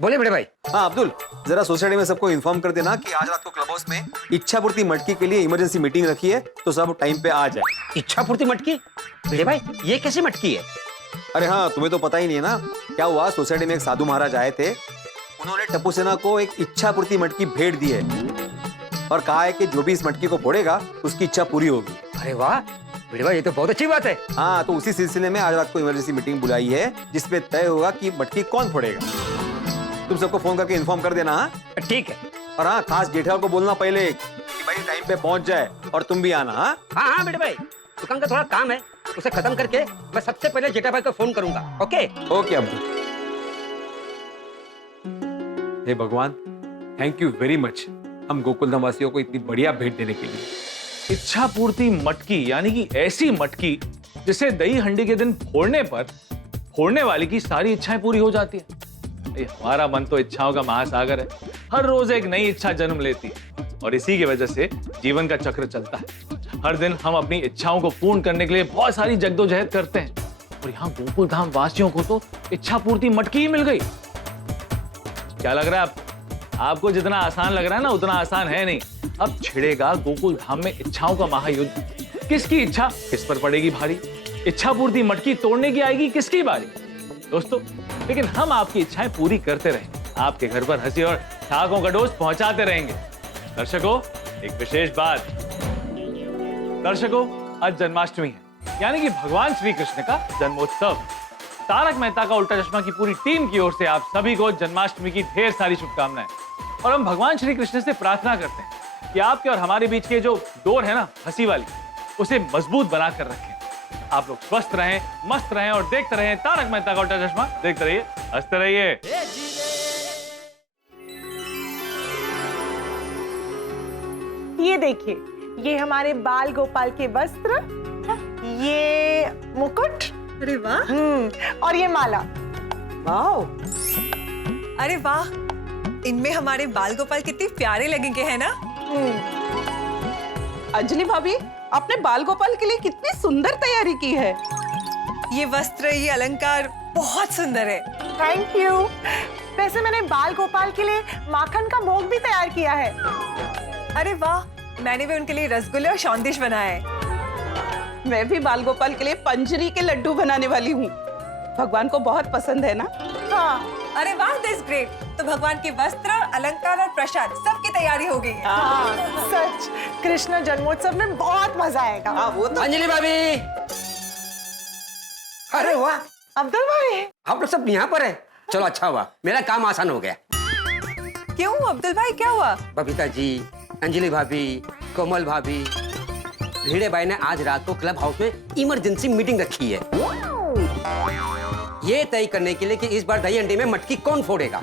बोले बड़े भाई। हाँ अब्दुल, जरा सोसाइटी में सबको इन्फॉर्म कर देना कि आज रात को क्लब हाउस में इच्छा पूर्ति मटकी के लिए इमरजेंसी मीटिंग रखी है, तो सब टाइम पे आ जाए। इच्छा पूर्ति मटकी? बड़े भाई, ये कैसी मटकी है? अरे हाँ, तुम्हें तो पता ही नहीं है ना। क्या हुआ, सोसाइटी में एक साधु महाराज आए थे, उन्होंने टप्पू सेना को एक इच्छा पूर्ति मटकी भेंट दी है और कहा है कि जो भी इस मटकी को फोड़ेगा उसकी इच्छा पूरी होगी। अरे वाह बड़े भाई, ये तो बहुत अच्छी बात है। हाँ, तो उसी सिलसिले में आज रात को इमरजेंसी मीटिंग बुलाई है, जिसमें तय होगा कि मटकी कौन फोड़ेगा। तुम सबको फोन करके इन्फॉर्म कर देना। हाँ ठीक है। और हाँ, खास जेठालाल को बोलना पहले कि भाई टाइम पे पहुंच जाए, और तुम भी आना। हाँ हाँ बड़े भाई, दुकान का थोड़ा काम है, उसे खत्म करके मैं सबसे पहले जेठा भाई को फोन करूंगा। Okay okay Abdul. हे भगवान, थैंक यू वेरी मच हम गोकुलधाम वासियों को इतनी बढ़िया भेंट देने के लिए। इच्छा पूर्ति मटकी यानी कि ऐसी मटकी जिसे दही हंडी के दिन फोड़ने पर फोड़ने वाले की सारी इच्छाएं पूरी हो जाती है। हमारा मन तो इच्छाओं का महासागर है, हर रोज एक नई इच्छा जन्म लेती है और इसी की वजह से जीवन का चक्र चलता है। हर दिन हम अपनी इच्छाओं को पूर्ण करने के लिए बहुत सारी जद्दोजहद करते हैं और यहाँ गोकुल धाम वासियों को तो इच्छा पूर्ति मटकी ही मिल गई। क्या लग रहा है आपको? जितना आसान लग रहा है ना उतना आसान है नहीं। अब छिड़ेगा गोकुल धाम में इच्छाओं का महायुद्ध। किसकी इच्छा किस पर पड़ेगी भारी? इच्छा पूर्ति मटकी तोड़ने की आएगी किसकी बारी? दोस्तों, लेकिन हम आपकी इच्छाएं पूरी करते रहेंगे, आपके घर पर हंसी और ठहाकों का डोज पहुंचाते रहेंगे। दर्शकों, एक विशेष बात, दर्शकों आज जन्माष्टमी है यानी कि भगवान श्री कृष्ण का जन्मोत्सव। तारक मेहता का उल्टा चश्मा की पूरी टीम की ओर से आप सभी को जन्माष्टमी की ढेर सारी शुभकामनाएं। और हम भगवान श्री कृष्ण से प्रार्थना करते हैं कि आपके और हमारे बीच के जो डोर है ना हंसी वाली, उसे मजबूत बनाकर रखें। आप लोग स्वस्थ रहें, मस्त रहें और देखते रहें तारक मेहता का उल्टा चश्मा। देखते रहिए, हंसते रहिए। ये देखिए, ये हमारे बाल गोपाल के वस्त्र, ये मुकुट, अरे वाह, और ये माला। वाह, अरे वाह, इनमें हमारे बाल गोपाल कितने प्यारे लगेंगे, है ना? अंजलि भाभी, आपने बाल गोपाल के लिए कितनी सुंदर तैयारी की है। ये वस्त्र, ये अलंकार बहुत सुंदर है। Thank you. वैसे मैंने बाल गोपाल के लिए माखन का भोग भी तैयार किया है। अरे वाह, मैंने भी उनके लिए रसगुल्ले और सौंदिश बनाए हैं। मैं भी बाल गोपाल के लिए पंजरी के लड्डू बनाने वाली हूँ। भगवान को बहुत पसंद है ना? हाँ। अरे वाह, दिस ग्रेट। तो भगवान के वस्त्र, अलंकार और प्रसाद सबकी तैयारी हो गई है। हाँ, सच कृष्ण जन्मोत्सव में बहुत मजा आएगा। हाँ, वो तो। अंजलि भाभी, अरे वाह, अब्दुल भाई, आप लोग सब यहाँ पर है। चलो अच्छा हुआ, मेरा काम आसान हो गया। क्यों अब्दुल भाई, क्या हुआ? बबीता जी, अंजलि भाभी, कोमल भाभी, भिड़े भाई ने आज रात को क्लब हाउस में इमरजेंसी मीटिंग रखी है, ये तय करने के लिए कि इस बार दही अंडे में मटकी कौन फोड़ेगा।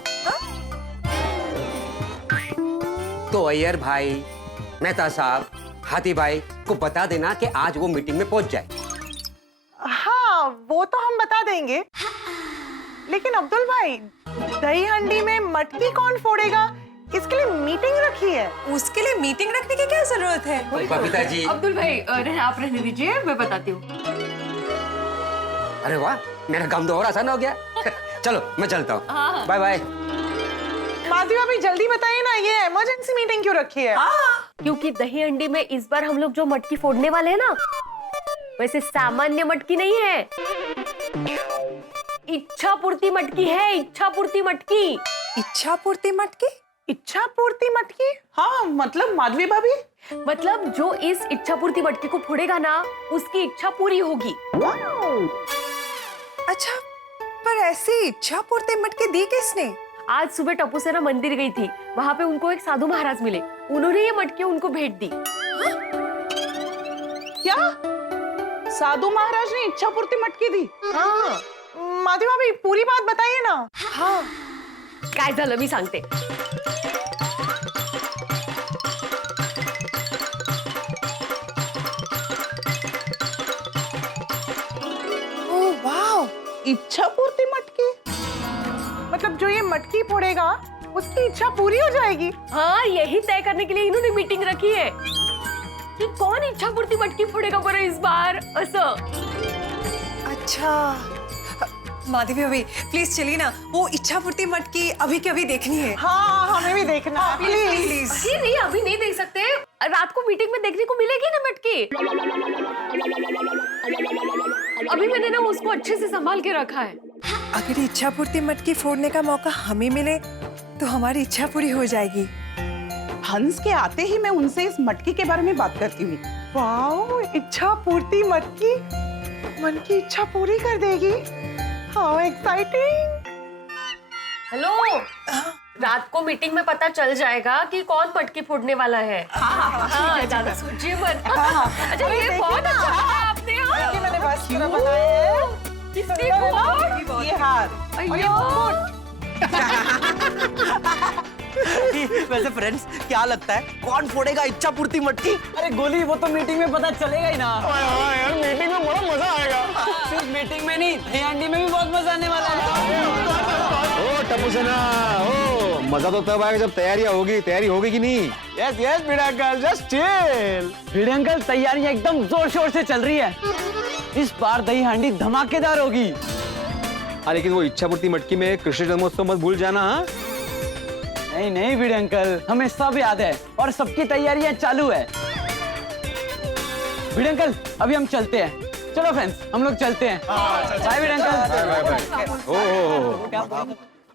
तो अय्यर भाई, मेहता साहब, हाथी भाई को बता देना कि आज वो मीटिंग में पहुंच जाए। हाँ, वो तो हम बता देंगे। लेकिन अब्दुल भाई, दही हंडी में मटकी कौन फोड़ेगा, इसके लिए मीटिंग रखी है। उसके लिए मीटिंग रखने की क्या जरूरत है? बबीता जी, अब्दुल भाई आप रहने दीजिए, मैं बताती हूँ। अरे वाह, मेरा काम तो और आसान हो गया। चलो मैं चलता हूँ, हाँ। Bye bye. माधवी भाभी जल्दी बताइए ना, ये इमरजेंसी मीटिंग क्यों रखी है? क्योंकि दही हंडी में इस बार हम लोग जो मटकी फोड़ने वाले हैं ना, वैसे सामान्य मटकी नहीं है, इच्छा पूर्ति मटकी है। इच्छा पूर्ति मटकी। इच्छा पूर्ति मटकी? इच्छा पूर्ति मटकी? हाँ, मतलब माधवी भाभी, मतलब जो इस इच्छा पूर्ति मटकी को फोड़ेगा ना, उसकी इच्छा पूरी होगी। अच्छा, पर ऐसी इच्छा पूर्ति मटकी दी किसने? आज सुबह टप्पू सेना मंदिर गई थी, वहाँ पे उनको एक साधु महाराज मिले, उन्होंने ये मटकी उनको भेंट दी। क्या साधु महाराज ने इच्छा पूर्ति मटकी दी? हाँ, माधवी भाभी पूरी बात बताइए ना। हाँ, काय झालं मी सांगते। ओह वाह, इच्छा पूर्ति मटकी, मतलब जो ये मटकी फोड़ेगा उसकी इच्छा पूरी हो जाएगी। हाँ, यही तय करने के लिए इन्होंने मीटिंग रखी है कि कौन इच्छा पूर्ति मटकी फोड़ेगा बरं इस बार, असं। अच्छा माधवी भाभी, प्लीज चलिए ना, वो इच्छा पूर्ति मटकी अभी के अभी देखनी है। हाँ, हमें भी देखना है, प्लीज। अरे नहीं, अभी नहीं देख सकते, रात को मीटिंग में देखने को मिलेगी ना मटकी। अभी मैंने ना उसको अच्छे से संभाल के रखा है। अगर इच्छा पूर्ति मटकी फोड़ने का मौका हमें मिले तो हमारी इच्छा पूरी हो जाएगी। हंस के आते ही मैं उनसे इस मटकी के बारे में बात करती हूँ। वाह, इच्छा पूर्ति मटकी मन की इच्छा पूरी कर देगी। How exciting. हेलो, रात को मीटिंग में पता चल जाएगा कि कौन मटकी फोड़ने वाला है। हाँ, ज्यादा सोचिए मत। अच्छा, ये बहुत अच्छा कहा आपने। ये मैंने वस्त्र बनाए हैं। किसने बोला? ये हार, अय्यो। वैसे फ्रेंड्स क्या लगता है कौन फोड़ेगा इच्छा पूर्ति मटकी? अरे गोली, वो तो मीटिंग में पता चलेगा ही ना। यार मीटिंग में बड़ा मजा आएगा। सिर्फ मीटिंग में नहीं, दही हांडी में भी बहुत मजा आने वाला है। ओ टप्पू सेना, ओ मजा तो तब आएगा जब तैयारियां होगी। तैयारी होगी कि नहीं? यस यस भिड़े अंकल, जस्ट चिल। भिड़े अंकल, तैयारियां एकदम जोर शोर से चल रही है। इस बार दही हांडी धमाकेदार होगी। हाँ, लेकिन वो इच्छा पूर्ति मटकी में कृष्ण जन्मोत्सव मत भूल जाना। हाँ नहीं नहीं भिड़े अंकल, हमें सब याद है और सबकी तैयारियां चालू है। भिड़े अंकल, अभी हम चलते हैं। चलो फ्रेंड्स, हम लोग चलते हैं। बाय भिड़े अंकल।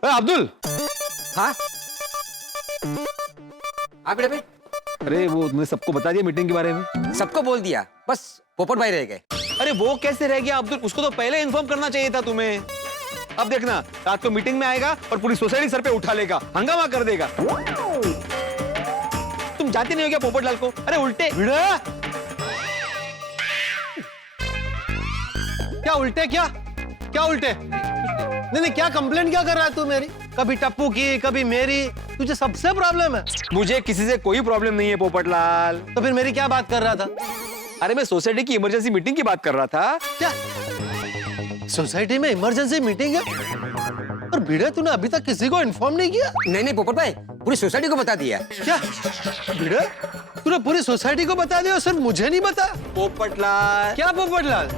ओ अब्दुल। हाँ बेटे भाई। अरे वो तुमने सबको बता दिया मीटिंग के बारे में? सबको बोल दिया, बस पोपट भाई रह गए। अरे वो कैसे रह गया अब्दुल? उसको तो पहले इन्फॉर्म करना चाहिए था तुम्हें। अब देखना, रात को मीटिंग में आएगा और पूरी सोसाइटी सर पे उठा लेगा, हंगामा कर देगा। तुम जानते नहीं हो क्या पोपटलाल को? अरे उल्टे। क्या उल्टे? क्या उल्टे? नहीं, क्या कंप्लेंट क्या कर रहा है तू मेरी? कभी टप्पू की, कभी मेरी। तुझे सबसे प्रॉब्लम है। मुझे किसी से कोई प्रॉब्लम नहीं है पोपटलाल। तो फिर मेरी क्या बात कर रहा था? अरे मैं सोसाइटी की इमरजेंसी मीटिंग की बात कर रहा था। क्या सोसाइटी में इमरजेंसी मीटिंग है? और भिड़े, तूने अभी तक किसी को इन्फॉर्म नहीं किया? नहीं पोपट भाई, पूरी सोसाइटी को बता दिया। क्या भिड़े, तूने पूरी सोसाइटी को बता दिया, सिर्फ मुझे नहीं बता? पोपटलाल। क्या पोपटलाल?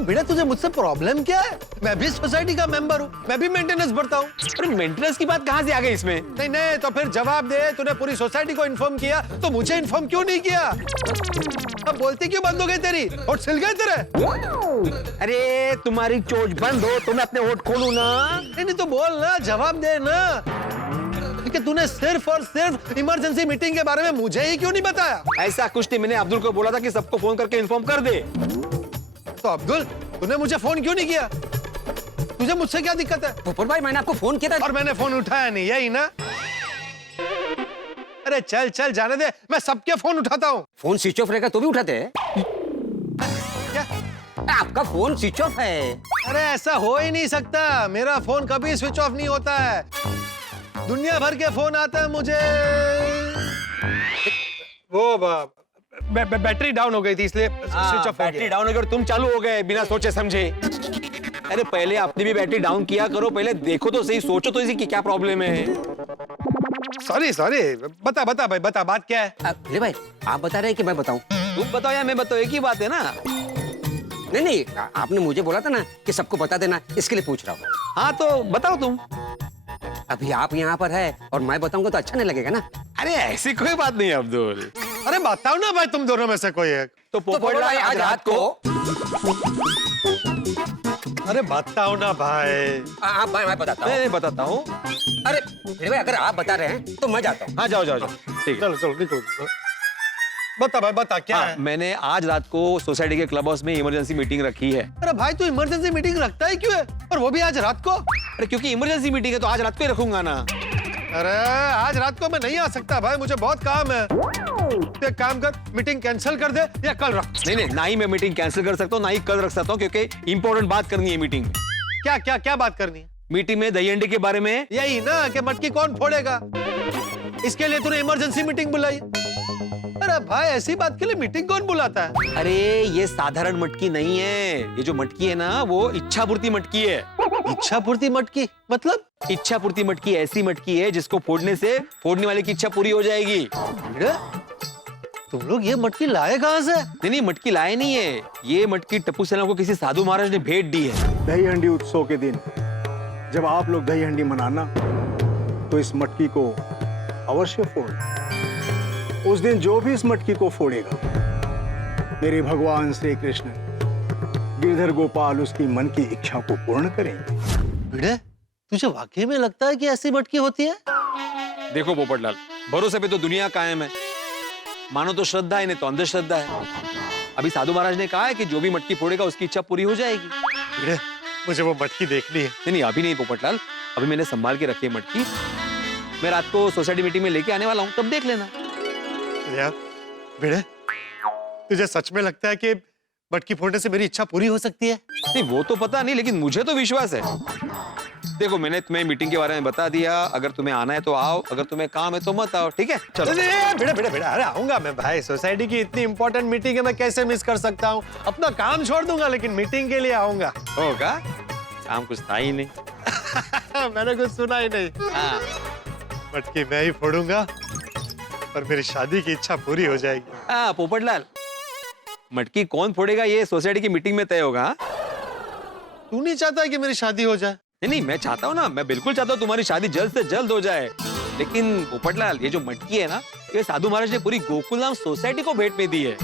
भिड़े, तुझे मुझसे प्रॉब्लम क्या है? मैं भी सोसाइटी का मेंबर हूँ, मैं भी मेंटेनेंस भरता हूँ। अरे मेंटेनेंस की बात कहाँ से आ गई इसमें? नहीं, तो फिर जवाब दे। तूने पूरी सोसाइटी को इन्फॉर्म किया तो मुझे इन्फॉर्म क्यों नहीं किया? अब बोलती क्यों बंद हो गई तेरी? होठ सिल गए तेरे? अरे तुम्हारी चोच बंद हो तो मैं अपने होठ खोलूं ना। नहीं तो बोल ना, जवाब दे ना। कि तूने सिर्फ और सिर्फ इमरजेंसी मीटिंग के बारे में मुझे ही क्यों नहीं बताया? ऐसा कुछ नहीं, मैंने अब्दुल को बोला था कि सबको फोन करके इन्फॉर्म कर दे। तो अब्दुल, तूने मुझे फोन क्यों नहीं किया? तुझे मुझसे क्या दिक्कत है? पोपट भाई, मैंने आपको फोन किया था और मैंने फोन उठाया नहीं, यही ना? अरे चल जाने दे, मैं सबके फोन उठाता हूँ। फोन स्विच ऑफ रहेगा तो भी उठाते हैं? क्या? आपका फोन स्विच ऑफ है। अरे ऐसा हो ही नहीं सकता, मेरा फोन कभी स्विच ऑफ नहीं होता है। दुनिया भर के फोन आते हैं मुझे। वो बैटरी डाउन हो गई थी इसलिए स्विच ऑफ। बैटरी डाउन हो गई और तुम चालू हो गए बिना सोचे समझे। अरे पहले अपनी भी बैटरी डाउन किया करो, पहले देखो तो सही, सोचो तो इसी की क्या प्रॉब्लम है। सॉरी, बता भाई, बता बात क्या है? अरे भाई, आप बता रहे हैं कि मैं बताऊं? तुम बताओ या मैं बताऊं, एक ही बात है ना। नहीं, आपने मुझे बोला था ना कि सबको बता देना, इसके लिए पूछ रहा हूँ। हाँ तो बताओ तुम। अभी आप यहाँ पर है और मैं बताऊंगा तो अच्छा नहीं लगेगा ना। अरे ऐसी कोई बात नहीं है अब्दुल। अरे बताओ ना भाई, तुम दोनों में से कोई एक। तो पोपट भाई आज रात को। अरे बताओ ना भाई। आप मैं बताता हूँ। नहीं बताता हूँ। अरे भाई, अगर आप बता रहे हैं तो मैं जाता हूँ। हाँ जाओ ठीक है। चलो निकलो। बता भाई, बता क्या है? मैंने आज रात को सोसाइटी के क्लब हाउस में इमरजेंसी मीटिंग रखी है। अरे भाई, तू इमरजेंसी मीटिंग रखता है क्यों है? और वो भी आज रात को? अरे क्योंकि इमरजेंसी मीटिंग है तो आज रात को ही रखूंगा ना। अरे आज रात को मैं नहीं आ सकता भाई, मुझे बहुत काम है। एक काम कर, मीटिंग कैंसिल कर दे या कल रख। नहीं, ना ही मैं मीटिंग कैंसिल कर सकता हूँ, ना ही कल रख सकता हूँ, क्योंकि इंपॉर्टेंट बात करनी है मीटिंग में। क्या बात करनी है? मीटिंग में दही हंडी के बारे में। यही ना कि मटकी कौन फोड़ेगा, इसके लिए तूने इमरजेंसी मीटिंग बुलाई। अरे भाई, ऐसी बात के लिए मीटिंग कौन बुलाता है? अरे ये साधारण मटकी नहीं है, ये जो मटकी है ना वो इच्छा पूर्ति मटकी है। इच्छा पूर्ति मटकी मतलब? इच्छा पूर्ति मटकी ऐसी मटकी है जिसको फोड़ने से फोड़ने वाले की इच्छा पूरी हो जाएगी। तुम लोग ये मटकी लाए कहाँ से? नहीं, मटकी लाए नहीं है, ये मटकी टप्पू सेना को किसी साधु महाराज ने भेंट दी है। दही हंडी उत्सव के दिन जब आप लोग दही हंडी मनाना तो इस मटकी को अवश्य फोड़। उस दिन जो भी इस मटकी को फोड़ेगा, मेरे भगवान श्री कृष्ण गिरधर गोपाल उसकी मन की इच्छा को पूर्ण करेंगे। भिड़े, तुझे वाकई में लगता है कि ऐसी मटकी होती है? देखो पोपटलाल, भरोसे पे तो दुनिया कायम है, मानो तो श्रद्धा है, नहीं तो अंधश्रद्धा है। अभी साधु महाराज ने कहा है कि जो भी मटकी फोड़ेगा उसकी इच्छा पूरी हो जाएगी। भिड़े, मुझे वो मटकी देखनी है। नहीं, अभी नहीं पोपटलाल, अभी मैंने संभाल के रखी है मटकी। मैं रात को सोसाइटी मीटिंग में लेके आने वाला हूँ, तब देख लेना। यार भिड़े, तुझे सच में लगता है कि मटकी फोड़ने से मेरी इच्छा पूरी हो सकती है? नहीं, वो तो पता नहीं, लेकिन मुझे तो विश्वास है। देखो मैंने तुम्हें मीटिंग के बारे में बता दिया, अगर तुम्हें आना है तो आओ, अगर तुम्हें काम है तो मत आओ, ठीक है? चलो। बेटा बेटा बेटा, अरे आऊंगा मैं भाई, सोसाइटी की इतनी इंपॉर्टेंट मीटिंग है, मैं कैसे मिस कर सकता हूँ? अपना काम छोड़ दूंगा लेकिन मीटिंग के लिए आऊंगा। होगा? काम कुछ था ही नहीं। मैंने कुछ सुना ही नहीं। हाँ। मटकी मैं ही फोड़ूंगा और मेरी शादी की इच्छा पूरी हो जाएगी। हाँ पोपटलाल, मटकी कौन फोड़ेगा ये सोसाइटी की मीटिंग में तय होगा। हाँ? तू नहीं चाहता कि मेरी शादी हो जाए? नहीं, मैं चाहता हूँ ना, मैं बिल्कुल चाहता हूँ तुम्हारी शादी जल्द से जल्द हो जाए। लेकिन पोपटलाल, ये जो मटकी है ना, ये साधु महाराज ने पूरी गोकुलधाम सोसाइटी को भेंट में दी है।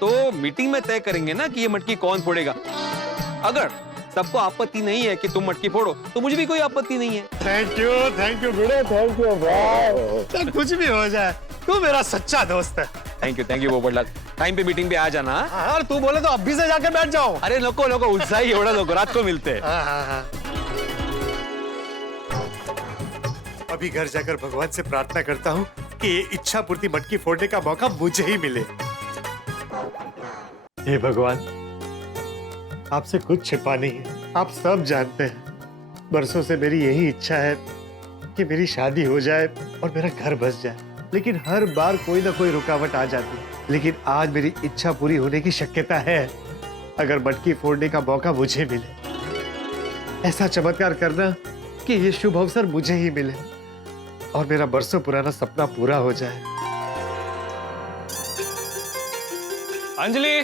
तो मीटिंग में तय करेंगे ना कि ये मटकी कौन फोड़ेगा। अगर सबको आपत्ति नहीं है कि तुम मटकी फोड़ो, तो मुझे भी कोई आपत्ति नहीं है। थैंक यू बेटा, थैंक यू भाई। कुछ भी हो जाए, तू मेरा सच्चा दोस्त है। Thank you Popatlal. टाइम पे मीटिंग पे आ जाना। हाँ, तू बोले तो अभी से जाकर बैठ जाओ। अरे लोगो उत्साही एवढा लोग रात को मिलते हैं। हाँ। अभी घर जाकर भगवान से प्रार्थना करता हूँ कि ये इच्छा पूर्ति मटकी फोड़ने का मौका मुझे ही मिले। हे भगवान, आपसे कुछ छिपा नहीं है, आप सब जानते हैं। बरसों से मेरी यही इच्छा है कि मेरी शादी हो जाए और मेरा घर बस जाए, लेकिन हर बार कोई ना कोई रुकावट आ जाती है। लेकिन आज मेरी इच्छा पूरी होने की शक्यता है, अगर मटकी फोड़ने का मौका मुझे मिले। ऐसा चमत्कार करना कि ये शुभ अवसर मुझे ही मिले और मेरा बरसों पुराना सपना पूरा हो जाए। अंजलि,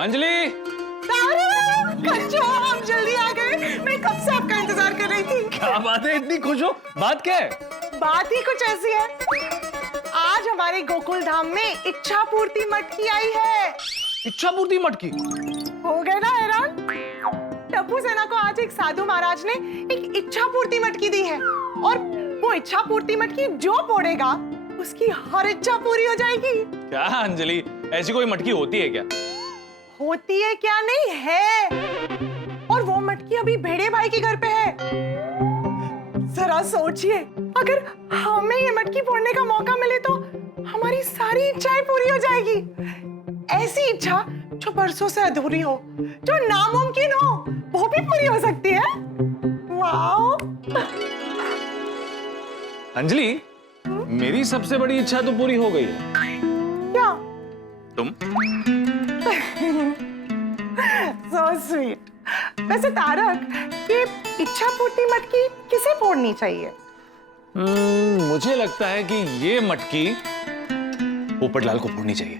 अंजलि, कंचो, हम जल्दी आ गए। मैं कब से आपका इंतजार कर रही थी। क्या बात है, इतनी खुश हो? बात क्या है? बात ही कुछ ऐसी है, आज हमारे गोकुल धाम में इच्छा पूर्ति मटकी आई है। इच्छा पूर्ति मटकी? हो गए ना हैरान? टप्पू सेना को आज एक साधु महाराज ने एक इच्छा पूर्ति मटकी दी है, और वो इच्छा पूर्ति मटकी जो फोड़ेगा उसकी हर इच्छा पूरी हो जाएगी। क्या अंजलि, ऐसी कोई मटकी होती है क्या? होती है क्या, नहीं है। और वो मटकी अभी भेड़े भाई के घर पे है। जरा सोचिए, अगर हमें ये मटकी फोड़ने का मौका मिले तो हमारी सारी इच्छाएं पूरी हो जाएगी। ऐसी इच्छा जो बरसों से अधूरी हो, जो नामुमकिन हो, वो भी पूरी हो सकती है। वाओ! अंजलि, मेरी सबसे बड़ी इच्छा तो पूरी हो गई है। क्या? तुम? So sweet. वैसे तारक, ये इच्छा पूर्ति मटकी किसे फोड़नी चाहिए? मुझे लगता है कि ये मटकी पोपटलाल को फोड़नी चाहिए।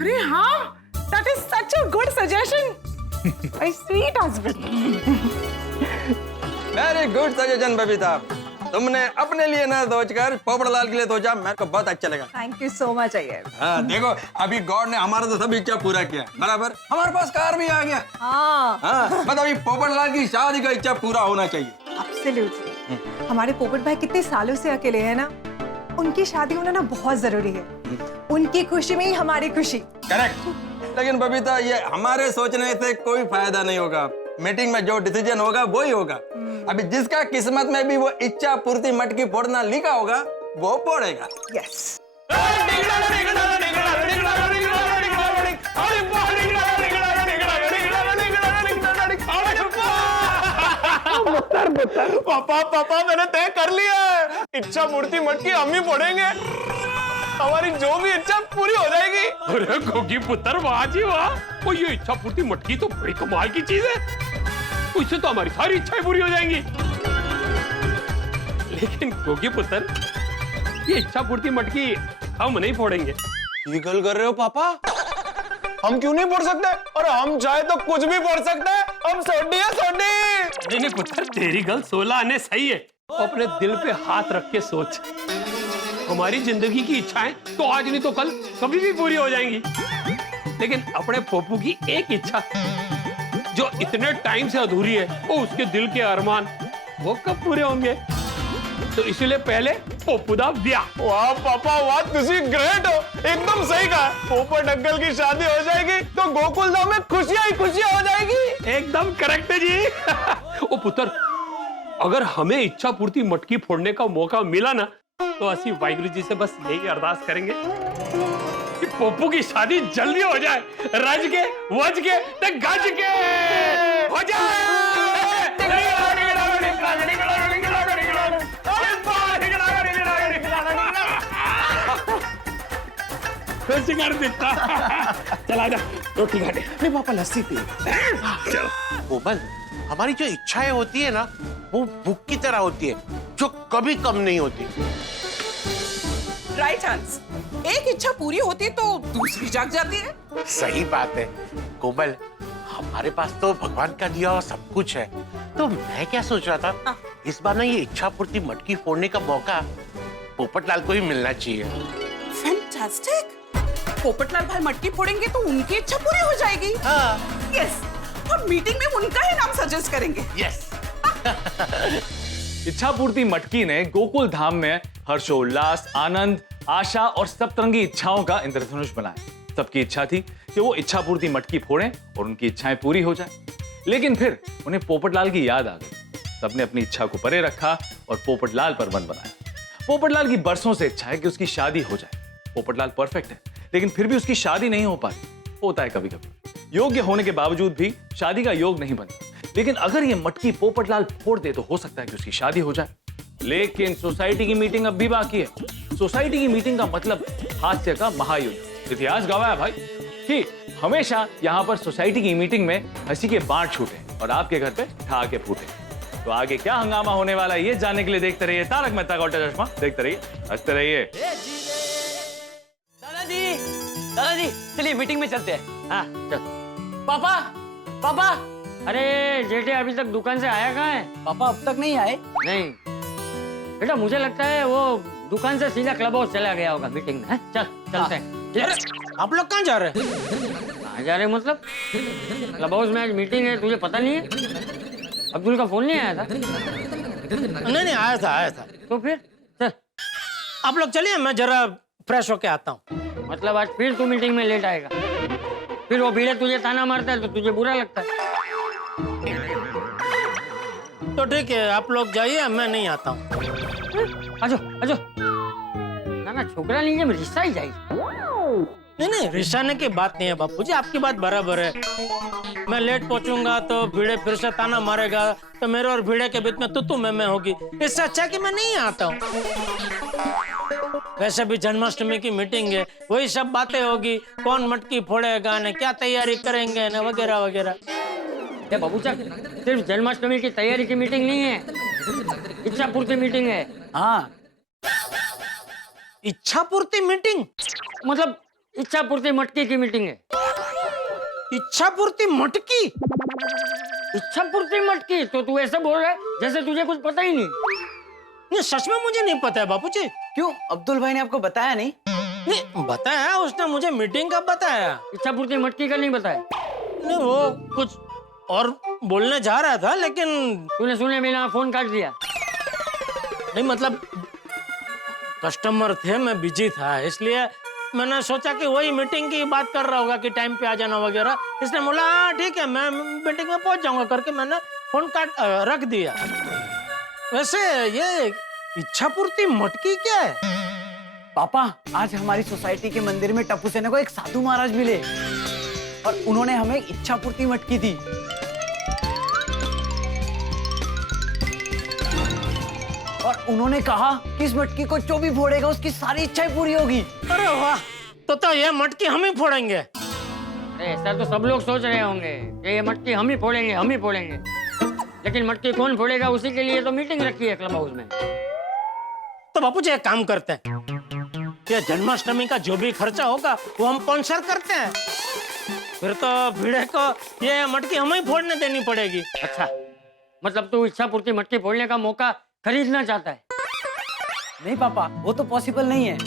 अरे हाँ, that is such a good suggestion. My sweet husband. Very good suggestion Babita. तुमने अपने लिए ना सोचकर पोपटलाल के लिए सोचा, मेरे को बहुत अच्छा लगा। Thank you so much Iyer. हाँ देखो, अभी गॉड ने हमारा तो सब इच्छा पूरा किया, बराबर हमारे पास कार भी आ गया। हाँ, बस अभी पोपटलाल की शादी का इच्छा पूरा होना चाहिए। एब्सोल्युटली। हमारे पोपट भाई कितने सालों से अकेले हैं ना, उनकी शादी होना ना बहुत जरूरी है। उनकी खुशी में ही हमारी खुशी। करेक्ट। लेकिन बबीता, ये हमारे सोचने से कोई फायदा नहीं होगा। मीटिंग में जो डिसीजन होगा वो ही होगा। अभी जिसका किस्मत में भी वो इच्छा पूर्ति मटकी फोड़ना लिखा होगा, वो फोड़ेगा। यस। पापा मैंने तय कर लिया है, इच्छा पूर्ति मटकी हम ही फोड़ेंगे, हमारी जो भी इच्छा पूरी हो जाएगी। अरे गोगी पुत्र, वाह जी वाह! ओ ये इच्छा पूर्ति मटकी तो बड़ी कमाल की चीज है, उससे तो हमारी सारी इच्छाएं पूरी हो जाएंगी। लेकिन गोगी पुत्र, ये इच्छा पूर्ति मटकी हम नहीं फोड़ेंगे। ये गल कर रहे हो पापा? हम क्यों नहीं फोड़ सकते? और हम चाहे तो कुछ भी फोड़ सकते हैं। हम सोडी है, सोडी। नहीं पुत्र, तेरी गल 16 आने सही है। अपने दिल पे हाथ रख के सोच, हमारी जिंदगी की इच्छाएं तो आज नहीं तो कल कभी भी पूरी हो जाएंगी, लेकिन अपने पोपू की एक इच्छा जो इतने टाइम से अधूरी है, वो उसके दिल के अरमान, वो कब पूरे होंगे? तो इसीलिए पहले पोपू दा ब्याह। वाह पापा वाह, तुसी ग्रेट हो, एकदम सही कहा। पोपट अंकल की शादी हो जाएगी तो गोकुल धाम में खुशियां ही खुशियां हो जाएगी। एकदम करेक्ट है जी। ओ पुत्र, अगर हमें इच्छा पूर्ति मटकी फोड़ने का मौका मिला ना, तो ਅਸੀਂ वाहिगुरु जी से बस यही अरदास करेंगे कि पोपू की शादी जल्दी हो जाए, रज के, वज के, ते गज के। हो जाए कर देता। चला जा रोटी खाने। नहीं पापा लस्सी पी। चलो कोमल, हमारी जो इच्छाएं होती है ना वो भूख की तरह होती है जो कभी कम नहीं होती। राइट चांस, एक इच्छा पूरी होती तो दूसरी जाग जाती है। सही बात है कोमल, हमारे पास तो भगवान का दिया हुआ सब कुछ है। तो मैं क्या सोच रहा था, इस बार ना ये इच्छा पूर्ति मटकी फोड़ने का मौका पोपटलाल को ही मिलना चाहिए। फैंटास्टिक। पोपटलाल भाई मटकी फोड़ेंगे तो उनकी इच्छा पूरी हो जाएगी। यस, हम मीटिंग में उनका ही नाम सजेस्ट करेंगे। यस। इच्छा पूर्ति मटकी ने गोकुल धाम में हर्षोल्लास, आनंद, आशा और सबतरंगी इच्छाओं का इंद्रधनुष बनाया। सबकी इच्छा थी कि वो इच्छा पूर्ति मटकी फोड़ें और उनकी इच्छाएं पूरी हो जाएं। लेकिन फिर उन्हें पोपटलाल की याद आ गई। सबने अपनी इच्छा को परे रखा और पोपटलाल पर मन बनाया। पोपटलाल की बरसों से इच्छा है कि उसकी शादी हो जाए। पोपटलाल परफेक्ट है, लेकिन फिर भी उसकी शादी नहीं हो पाई। होता है कभी कभी, योग्य होने के बावजूद भी शादी का योग नहीं बनता। लेकिन अगर ये मटकी पोपटलाल फोड़ दे तो हो सकता है कि उसकी शादी हो जाए। लेकिन सोसाइटी की मीटिंग अब भी बाकी है। सोसाइटी की मीटिंग का मतलब हास्य का महायुद्ध। इतिहास गवाह है भाई कि हमेशा यहाँ पर सोसाइटी की मीटिंग में हंसी के बांट छूटे और आपके घर पे ठहाके फूटे। तो आगे क्या हंगामा होने वाला है ये जानने के लिए देखते रहिए तारक मेहता का उल्टा चश्मा। देखते रहिए, हंसते रहिए। दादाजी चलिए मीटिंग में चलते हैं। हाँ चल। पापा, पापा। अरे जेठे अभी तक दुकान से आया कहाँ है? पापा अब तक नहीं आए। नहीं बेटा, मुझे लगता है वो दुकान से सीधा क्लब हाउस चला गया होगा मीटिंग में। चल चलते हैं। आप लोग कहाँ जा रहे हैं? कहाँ जा रहे मतलब? क्लब हाउस में आज मीटिंग है, तुझे पता नहीं है? अब्दुल का फोन नहीं आया था? नहीं आया था। तो फिर चल, आप लोग चलिए, मैं जरा फ्रेश होके आता हूँ। मतलब आज फिर तू मीटिंग में लेट आएगा? फिर वो भीड़े तुझे ताना मारता है तो तुझे बुरा लगता है? तो ठीक है, आप लोग जाइए, मैं नहीं आता हूँ। आजो आजो। ना ना छोकरा नहीं, जब रिश्ता ही जाएगी। नहीं रिश्ताने की बात नहीं है बापूजी, आपकी बात बराबर है। मैं लेट पहुंचूंगा तो भीड़े फिर से ताना मारेगा, तो मेरे और भीड़े के बीच में तू मैं होगी। इससे अच्छा कि मैं नहीं आता हूँ। वैसे भी जन्माष्टमी की मीटिंग है, वही सब बातें होगी, कौन मटकी फोड़ेगा ने क्या तैयारी करेंगे न वगैरह वगैरह। बाबूचा, सिर्फ जन्माष्टमी की तैयारी की मीटिंग नहीं है, इच्छा पूर्ति मीटिंग है। हाँ, इच्छा पूर्ति मीटिंग मतलब इच्छा पूर्ति मटकी की मीटिंग है। इच्छा पूर्ति मटकी? इच्छा पूर्ति मटकी? तो तू ऐसे बोल रहा है जैसे तुझे कुछ पता ही नहीं। नहीं सच में मुझे नहीं पता है बापूजी। क्यों, अब्दुल भाई ने आपको बताया नहीं? नहीं बताया, उसने मुझे मीटिंग का बताया, इच्छा पूर्ति मटकी का नहीं बताया। नहीं वो कुछ और बोलने जा रहा था, लेकिन तूने सुने बिना फोन काट दिया? नहीं मतलब कस्टमर थे, मैं बिजी था, इसलिए मैंने सोचा कि वही मीटिंग की बात कर रहा होगा कि टाइम पे आ जाना वगैरह, इसलिए बोला हाँ ठीक है मैं मीटिंग में पहुंच जाऊंगा करके मैंने फोन काट रख दिया। वैसे ये इच्छा पूर्ति मटकी क्या है? पापा, आज हमारी सोसाइटी के मंदिर में टप्पू सेना को एक साधु महाराज मिले और उन्होंने हमें इच्छा पूर्ति मटकी दी। और उन्होंने कहा कि इस मटकी को जो भी फोड़ेगा उसकी सारी इच्छाएं पूरी होगी। अरे वाह, तो ये मटकी हम ही फोड़ेंगे। ऐसा तो सब लोग सोच रहे होंगे कि ये मटकी हम ही फोड़ेंगे, हम ही फोड़ेंगे। लेकिन मटकी कौन फोड़ेगा उसी के लिए तो मीटिंग रखी है क्लब हाउस में। तो बापूजी एक काम करते हैं, ये जन्माष्टमी का जो भी खर्चा होगा वो हम स्पॉन्सर करते हैं, फिर तो भीड़े को ये मटकी हमें ही फोड़ने देनी पड़ेगी। अच्छा, मतलब तू इच्छा पूर्ति मटकी फोड़ने का मौका खरीदना चाहता है? नहीं पापा, वो तो पॉसिबल नहीं है।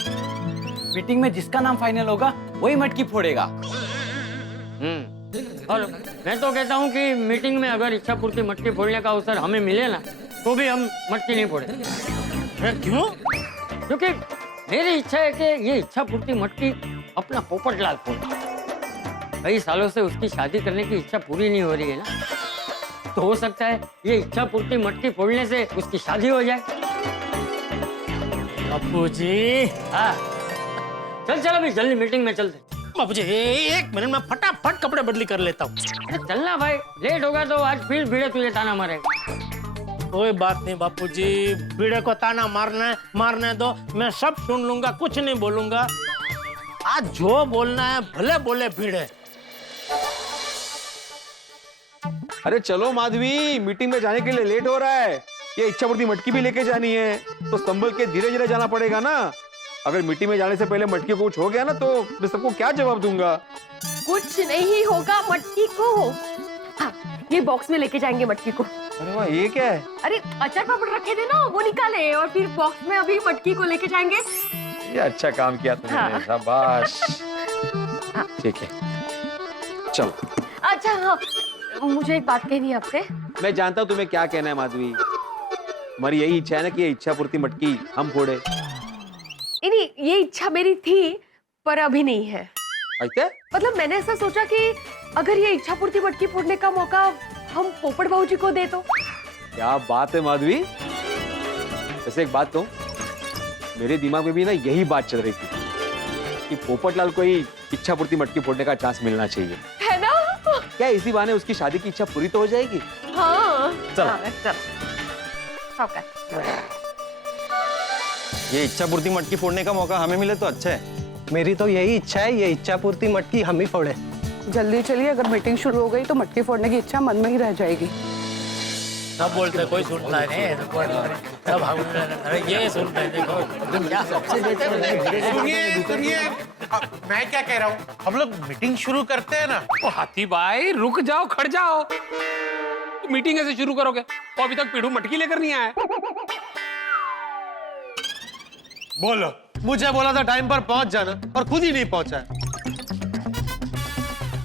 मीटिंग में जिसका नाम फाइनल होगा वही मटकी फोड़ेगा। और मैं तो कहता हूँ कि मीटिंग में अगर इच्छा पूर्ति मटकी फोड़ने का अवसर हमें मिले ना तो भी हम मटकी नहीं फोड़े। क्यों? क्योंकि मेरी इच्छा है कि ये इच्छा पूर्ति मटकी अपना पोपटलाल फोड़े। कई सालों से उसकी शादी करने की इच्छा पूरी नहीं हो रही है ना, तो हो सकता है ये इच्छा पूर्ति मटकी फोड़ने से उसकी शादी हो जाए। बापूजी हाँ, चल अभी जल्दी मीटिंग में चलते। बाबूजी एक मिनट में फटाफट कपड़े बदली कर लेता हूँ। अरे चलना भाई, लेट होगा तो आज फिर भिड़े तुझे ताना मारेगा। कोई बात नहीं बापूजी, भिड़े को ताना मारने दो, मैं सब सुन लूंगा, कुछ नहीं बोलूंगा। आज जो बोलना है भले बोले भिड़े। अरे चलो माधवी, मीटिंग में जाने के लिए लेट हो रहा है। ये इच्छापूर्ति मटकी भी लेके जानी है, तो संभल के धीरे धीरे जाना पड़ेगा ना। अगर मीटिंग में जाने से पहले मटकी को कुछ हो गया ना तो मैं सबको क्या जवाब दूंगा। कुछ नहीं होगा मटकी को। हाँ, ये बॉक्स में लेके जाएंगे मटकी को। अरे वाह, ये क्या है? अरे अचार पापड़ रखे थे ना, वो निकाले और फिर बॉक्स में अभी मटकी को लेके जाएंगे। ये अच्छा काम किया तुमने। हाँ। शाबाश। ठीक है, चलो। अच्छा हाँ, मुझे एक बात कहनी है आपसे। मैं जानता हूँ तुम्हें क्या कहना है माधवी। हमारी यही इच्छा है ना कि ये इच्छा पूर्ति मटकी हम फोड़े। नहीं, ये इच्छा मेरी थी पर अभी नहीं है। अच्छा? मतलब मैंने ऐसा सोचा कि अगर ये इच्छा पूर्ति मटकी फोड़ने का मौका हम पोपट भाऊजी को दे तो। क्या बात है माधवी। वैसे एक बात कहूं, मेरे दिमाग में भी ना यही बात चल रही थी कि पोपटलाल को ही इच्छा पूर्ति मटकी फोड़ने का चांस मिलना चाहिए, है ना? क्या इसी बहाने उसकी शादी की इच्छा पूरी तो हो जाएगी। हाँ चलो। हाँ, चलो। सबका। ये इच्छा पूर्ति मटकी फोड़ने का मौका हमें मिले तो अच्छा है। मेरी तो यही इच्छा है, ये इच्छा पूर्ति मटकी हम ही फोड़े। जल्दी चलिए, अगर मीटिंग शुरू हो गई तो मटकी फोड़ने की इच्छा मन में ही रह जाएगी। सब बोलते कोई सुनता नहीं, सब अरे ये सुनते हैं। देखो सुनिए सुनिए, मैं क्या कह रहा हूँ, हम लोग मीटिंग शुरू करते हैं ना। ओ हाथी भाई रुक जाओ, खड़ जाओ। मीटिंग ऐसे शुरू करोगे? वो अभी तक पीड़ू मटकी लेकर नहीं आया। बोलो, मुझे बोला था टाइम पर पहुंच जाना और खुद ही नहीं पहुंचा।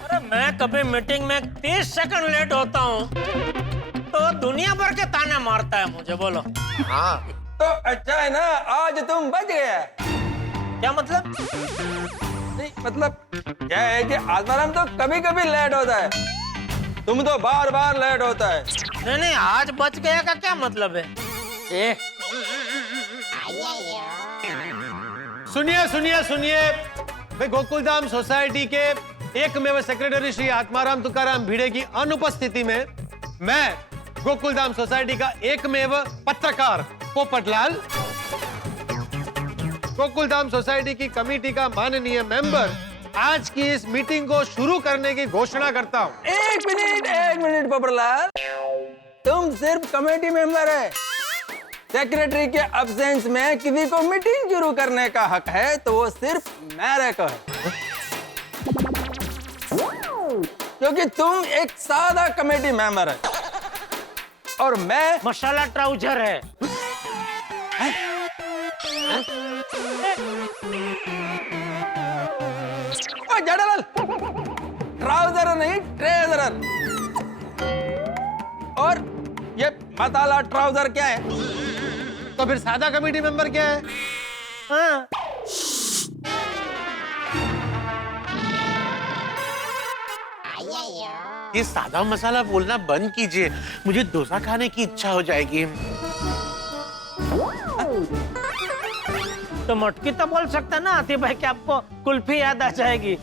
अरे मैं कभी मीटिंग में 30 सेकंड लेट होता हूँ तो दुनिया भर के ताने मारता है मुझे। बोलो। हाँ तो अच्छा है ना, आज तुम बच गए। क्या मतलब? नहीं मतलब क्या है कि आत्माराम तो कभी कभी लेट होता है, तुम तो बार बार लेट होता है। नहीं, आज बच गया का क्या मतलब है? सुनिए, मैं गोकुलधाम सोसाइटी के एकमेव सेक्रेटरी श्री आत्माराम तुकाराम भिड़े की अनुपस्थिति में मैं गोकुलधाम सोसाइटी का एकमेव पत्रकार पोपटलाल, गोकुलधाम सोसाइटी की कमेटी का माननीय मेंबर, आज की इस मीटिंग को शुरू करने की घोषणा करता हूँ। एक मिनट पोपटलाल, तुम सिर्फ कमेटी मेंबर है। सेक्रेटरी के अब्सेंस में किसी को मीटिंग शुरू करने का हक है तो वो सिर्फ मेरे को है, क्योंकि तुम एक सादा कमेटी मेंबर है और मैं मसाला ट्राउजर है। ओ जड़ालाल, ट्राउजर नहीं ट्रेजरर। और ये मसाला ट्राउजर क्या है? तो फिर सादा कमेटी मेंबर क्या है? हाँ। ये सादा मसाला बोलना बंद कीजिए, मुझे डोसा खाने की इच्छा हो जाएगी। तो मटकी तो बोल सकता ना आती भाई कि आपको कुल्फी याद आ जाएगी।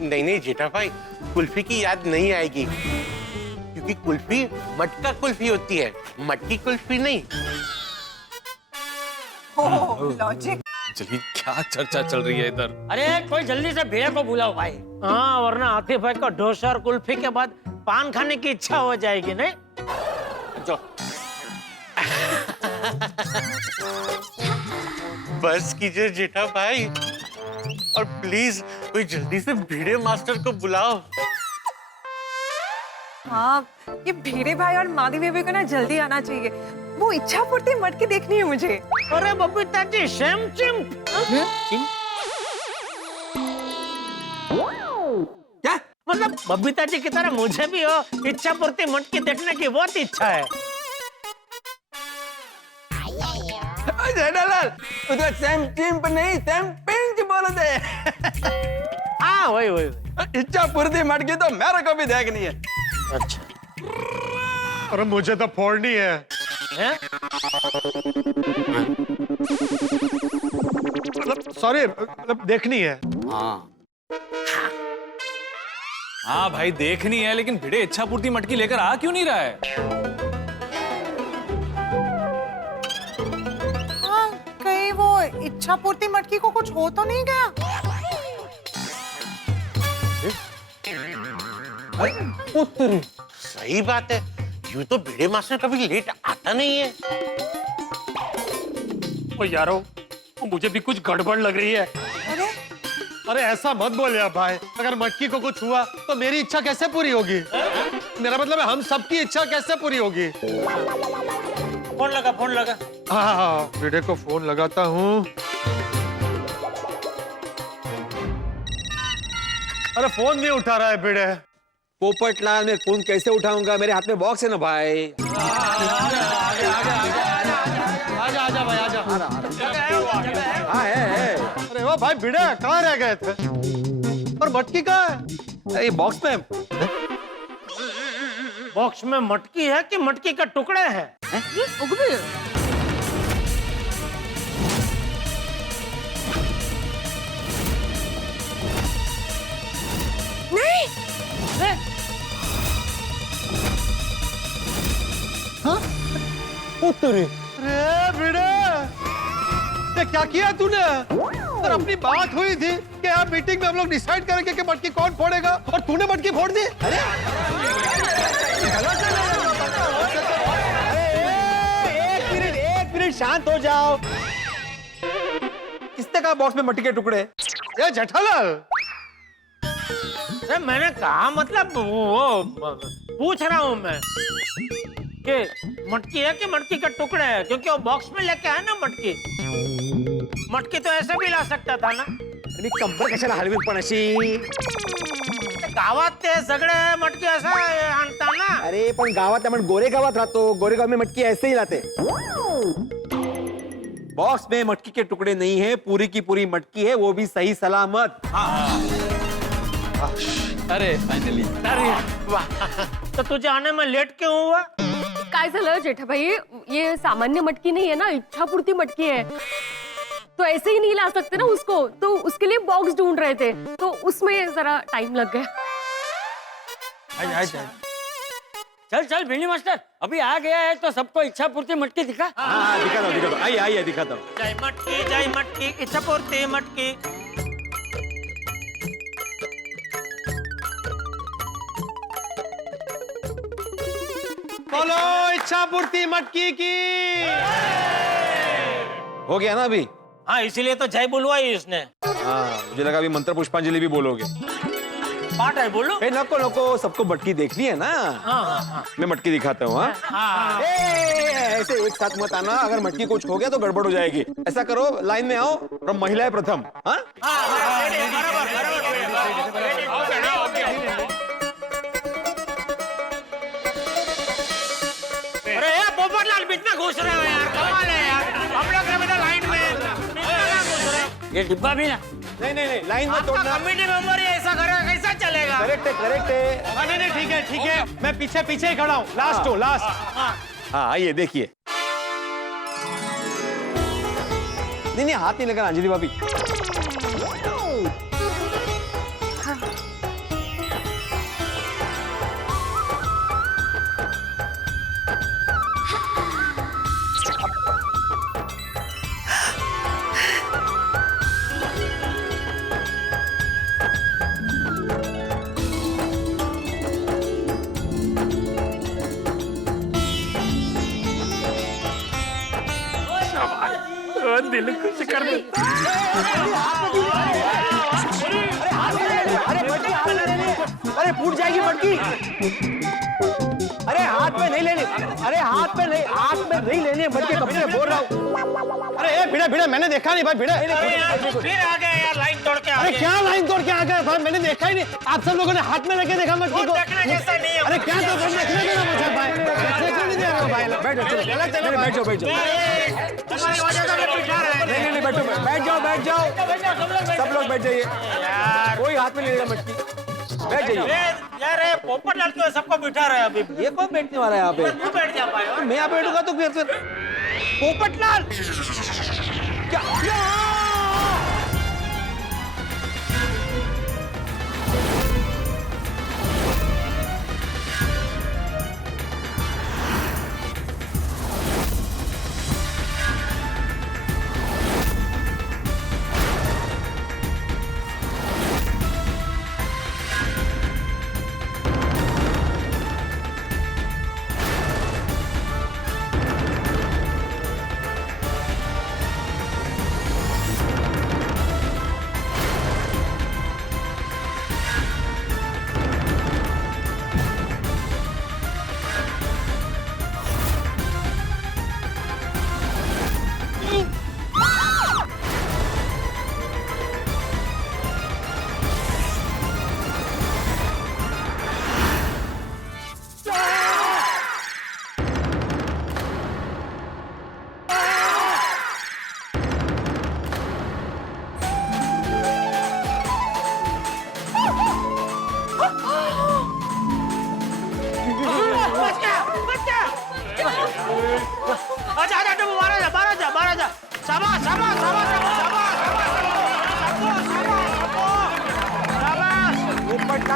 नहीं जेठा भाई, कुल्फी की याद नहीं आएगी, क्योंकि कुल्फी मटका कुल्फी होती है, मटकी कुल्फी नहीं। लॉजिक। चलिए, क्या चर्चा चल रही है इधर? अरे कोई जल्दी से भिड़े को बुलाओ भाई। हाँ, वरना आतिफ भाई को डोसा और कुल्फी के बाद पान खाने की इच्छा हो जाएगी। नहीं जो बस कीजिए जेठा भाई, और प्लीज कोई जल्दी से भिड़े मास्टर को बुलाओ। हाँ, ये भिड़े भाई और मादी बेबी को ना जल्दी आना चाहिए, वो इच्छा पूर्ति मटकी देखनी है मुझे। अरे बबीता जी, सेम चिम। क्या मतलब बबीता जी की तरह मुझे भी हो इच्छा पूर्ति मटकी देखने की बहुत इच्छा है। जड़ालाल, उधर सेम चिंप नहीं सेम पिंच बोलते हैं। हाँ वही। इच्छा पूर्ति मटकी तो मेरे को भी देखनी है। अच्छा, अरे मुझे तो फोड़नी है। सॉरी मतलब देखनी है। हाँ भाई देखनी है, लेकिन भिड़े इच्छा पूर्ति मटकी लेकर आ क्यों नहीं रहा है? हाँ, कहीं वो इच्छा पूर्ति मटकी को कुछ हो तो नहीं गया? सही बात है, यूं तो भिड़े मास्टर कभी लेट आता नहीं है। ओ यारो, मुझे भी कुछ गड़बड़ लग रही है। अरे ऐसा मत बोल यार भाई, अगर मटकी को कुछ हुआ तो मेरी इच्छा कैसे पूरी होगी? मेरा मतलब है हम सबकी इच्छा कैसे पूरी होगी? फोन लगा, फोन लगा। हाँ, भिड़े को फोन लगाता हूँ। अरे फोन नहीं उठा रहा है भिड़े। पोपटलाल, मैं फोन कैसे उठाऊंगा? मेरे हाथ में बॉक्स है ना भाई। आजा भाई आजा। हाँ है। अरे वाह भाई भिड़े कहाँ रह गए थे? और मटकी कहाँ है? अरे बॉक्स में। बॉक्स में मटकी है कि मटकी का टुकड़े हैं? नहीं। अरे भिड़े, ये क्या किया तूने? और अपनी बात हुई थी कि आप मीटिंग में हम लोग डिसाइड करेंगे कि मटकी कौन फोड़ेगा, और तूने मटकी फोड़ दी। अरे एक मिनट शांत हो जाओ। किसने कहा बॉक्स में मटकी के टुकड़े? ये जेठालाल। अरे मैंने कहा मतलब वो पूछ रहा हूँ मैं कि मटकी है कि मटकी का टुकड़ा है, क्योंकि वो बॉक्स में लेके आया ना मटकी। मटकी तो ऐसे भी ला सकता था ना। कंबर कशाला हलवीत पण अशी? गावात ते सगळे मटकी असं आणता ना। अरे पण गावात आपण गोरेगावात राहतो, गोरेगाव में मटकी ऐसे ही लाते। बॉक्स में मटकी के टुकड़े नहीं है, पूरी की पूरी मटकी है, वो भी सही सलामत। अरे फाइनली। अरे वाह, तो तुझे आने में लेट क्यों हुआ? काय झालं जेठा भाई, ये सामान्य मटकी नहीं है ना, इच्छापूर्ति मटकी है, तो ऐसे ही नहीं ला सकते ना उसको, तो उसके लिए बॉक्स ढूंढ रहे थे, तो उसमें जरा टाइम लग गया। चल चल भिड़ी मास्टर, अभी आ गया है तो सबको इच्छा पूर्ति मटकी दिखा। हाँ दिखा दो। आइए दिखाता हूँ। जय मटकी, इच्छा पूर्ति मटकी। बोलो इच्छा पूर्ति मटकी की। हो गया ना अभी? हाँ, इसीलिए तो जय बुलवाई इसने। हाँ, मुझे लगा अभी मंत्र पुष्पांजलि भी बोलोगे। पाठ है, बोलो। नको, सबको मटकी देखनी है ना। हाँ। मैं मटकी दिखाता हूँ। हाँ? ऐसे एक साथ मत आना, अगर मटकी कुछ हो गया तो गड़बड़ हो जाएगी। ऐसा करो, लाइन में आओ और महिलाएं प्रथम। हाँ? अरे पोपटलाल बीच में घुस रहे हो यार, कमाल है यार। हम लोग बेटा लाइन में घुस रहे हो। ये डिब्बा भी ना। नहीं, लाइन में तोड़ना। कमेटी मेंबर ही ऐसा करेगा, कैसा चलेगा? करेक्ट है। नहीं, ठीक है। मैं पीछे ही खड़ा हूँ। लास्ट। हाँ, आइए देखिए। नहीं, हाथ नहीं लगा अंजलि भाभी। दिल खुश कर दे। अरे फूट जाएगी मटकी। अरे हाथ में नहीं लेनी, हाथ में नहीं लेनी मटकी, कब से बोल रहा हूँ। अरे भिड़ा मैंने देखा नहीं भाई, भिड़ा। फिर आ गए यार, लाइन तोड़ के। अरे क्या लाइन तोड़ के आ गए भाई, मैंने देखा ही नहीं। आप सब लोगों ने हाथ में लेके देखा मटकी को। देखने जैसा नहीं है। अरे क्या तो देखने देना मुझे भाई, देखने नहीं दे रहा भाई। बैठ जाओ। तुम्हारी वजह से मैं पिटा रहा है। नहीं, बैठ जाओ। सब लोग बैठ जाइए। कोई हाथ में नहीं लेगा मटकी, बैठ जाइए। यार ये पोपटलाल क्यों सबको बिठा रहा है अभी? ये कौन बैठने वाला है यहाँ पे? तू बैठ जा पाएगा। मैं यहाँ बैठूंगा तो फिर पोपटलाल क्या?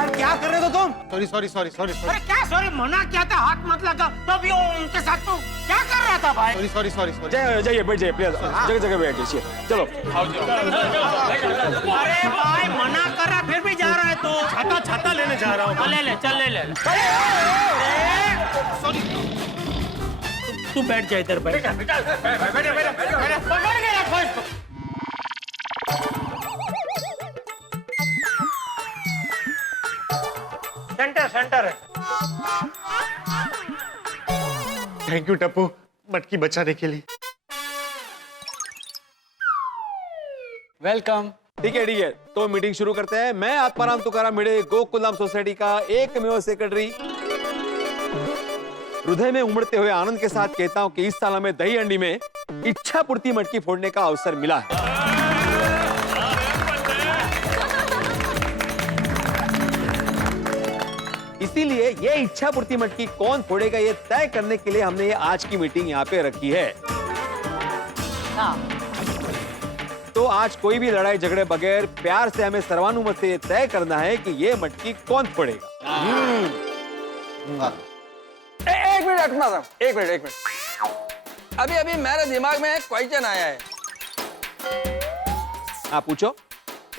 यार क्या कर रहे हो तुम? सॉरी सॉरी सॉरी सॉरी अरे क्या सॉरी, मना किया था हाथ मत लगा, तो भी वो उनके साथ तू क्या कर रहा था भाई? Sorry sorry sorry sorry. जाइए बैठ जाइए प्लीज, जगह जगह बैठ जाइए। चलो अरे भाई मना कर रहा फिर भी जा रहा है तो। छाता छाता लेने जा रहा हूँ। ले ले चल ले ले। सॉरी। तू बैठ जा इधर बैठ। सेंटर सेंटर है। थैंक यू टप्पू, मटकी बचाने के लिए। वेलकम। ठीक है तो मीटिंग शुरू करते हैं। मैं आत्माराम तुकाराम भिड़े, गोकुलधाम सोसाइटी का एकमेव सेक्रेटरी, हृदय में उमड़ते हुए आनंद के साथ कहता हूं कि इस साल हमें दही अंडी में इच्छा पूर्ति मटकी फोड़ने का अवसर मिला है। इसीलिए ये इच्छा पूर्ति मटकी कौन फोड़ेगा ये तय करने के लिए हमने ये आज की मीटिंग यहाँ पे रखी है। तो आज कोई भी लड़ाई झगड़े बगैर प्यार से हमें सर्वानुमत से ये तय करना है कि ये मटकी कौन फोड़ेगा। एक मिनट अटमा साहब, एक मिनट। अभी अभी मेरे दिमाग में एक क्वेश्चन आया है। हाँ पूछो।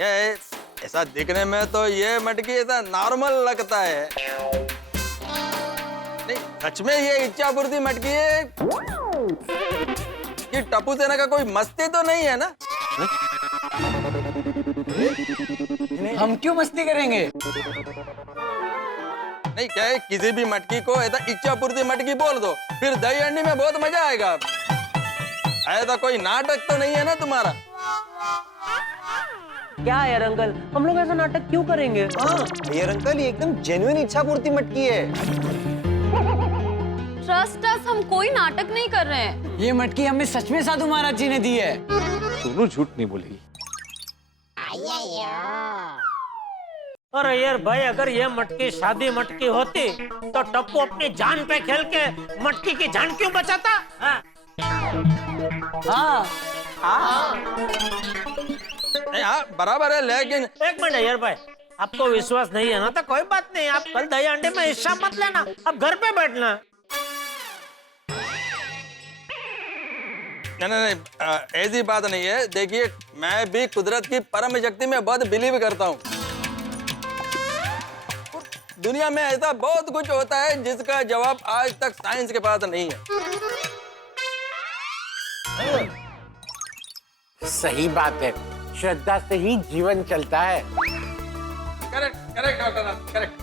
ये ऐसा दिखने में तो ये मटकी ऐसा नॉर्मल लगता है, नहीं सच में ये इच्छा पूर्ति मटकी है कि टप्पू सेना का कोई मस्ती तो नहीं है ना? हम क्यों मस्ती करेंगे? नहीं क्या है, किसी भी मटकी को ऐसा इच्छा पूर्ति मटकी बोल दो, फिर दही अंडी में बहुत मजा आएगा। ऐसा कोई नाटक तो नहीं है ना तुम्हारा? क्या यार अंकल, हम लोग ऐसा नाटक क्यों करेंगे? यार अंकल, ये एकदम जेन्युइन इच्छा पूर्ति मटकी है। ट्रस्ट अस, हम कोई नाटक नहीं कर रहे हैं। ये मटकी हमें सच में साधु महाराज जी ने दी है। दोनों झूठ नहीं बोलेगी। अरे यार भाई, अगर ये मटकी शादी मटकी होती तो टप्पू अपनी जान पे खेल के मटकी की जान क्यों बचाता? हाँ। हाँ बराबर है, लेकिन एक मिनट यार भाई, आपको विश्वास नहीं है ना तो कोई बात नहीं, आप कल दही अंडे में हिस्सा मत लेना, आप घर पे बैठना। नहीं, ऐसी बात नहीं है। देखिए मैं भी कुदरत की परम शक्ति में बहुत बिलीव करता हूँ। दुनिया में ऐसा बहुत कुछ होता है जिसका जवाब आज तक साइंस के पास नहीं है। सही बात है, श्रद्धा से ही जीवन चलता है। Correct doctor, correct.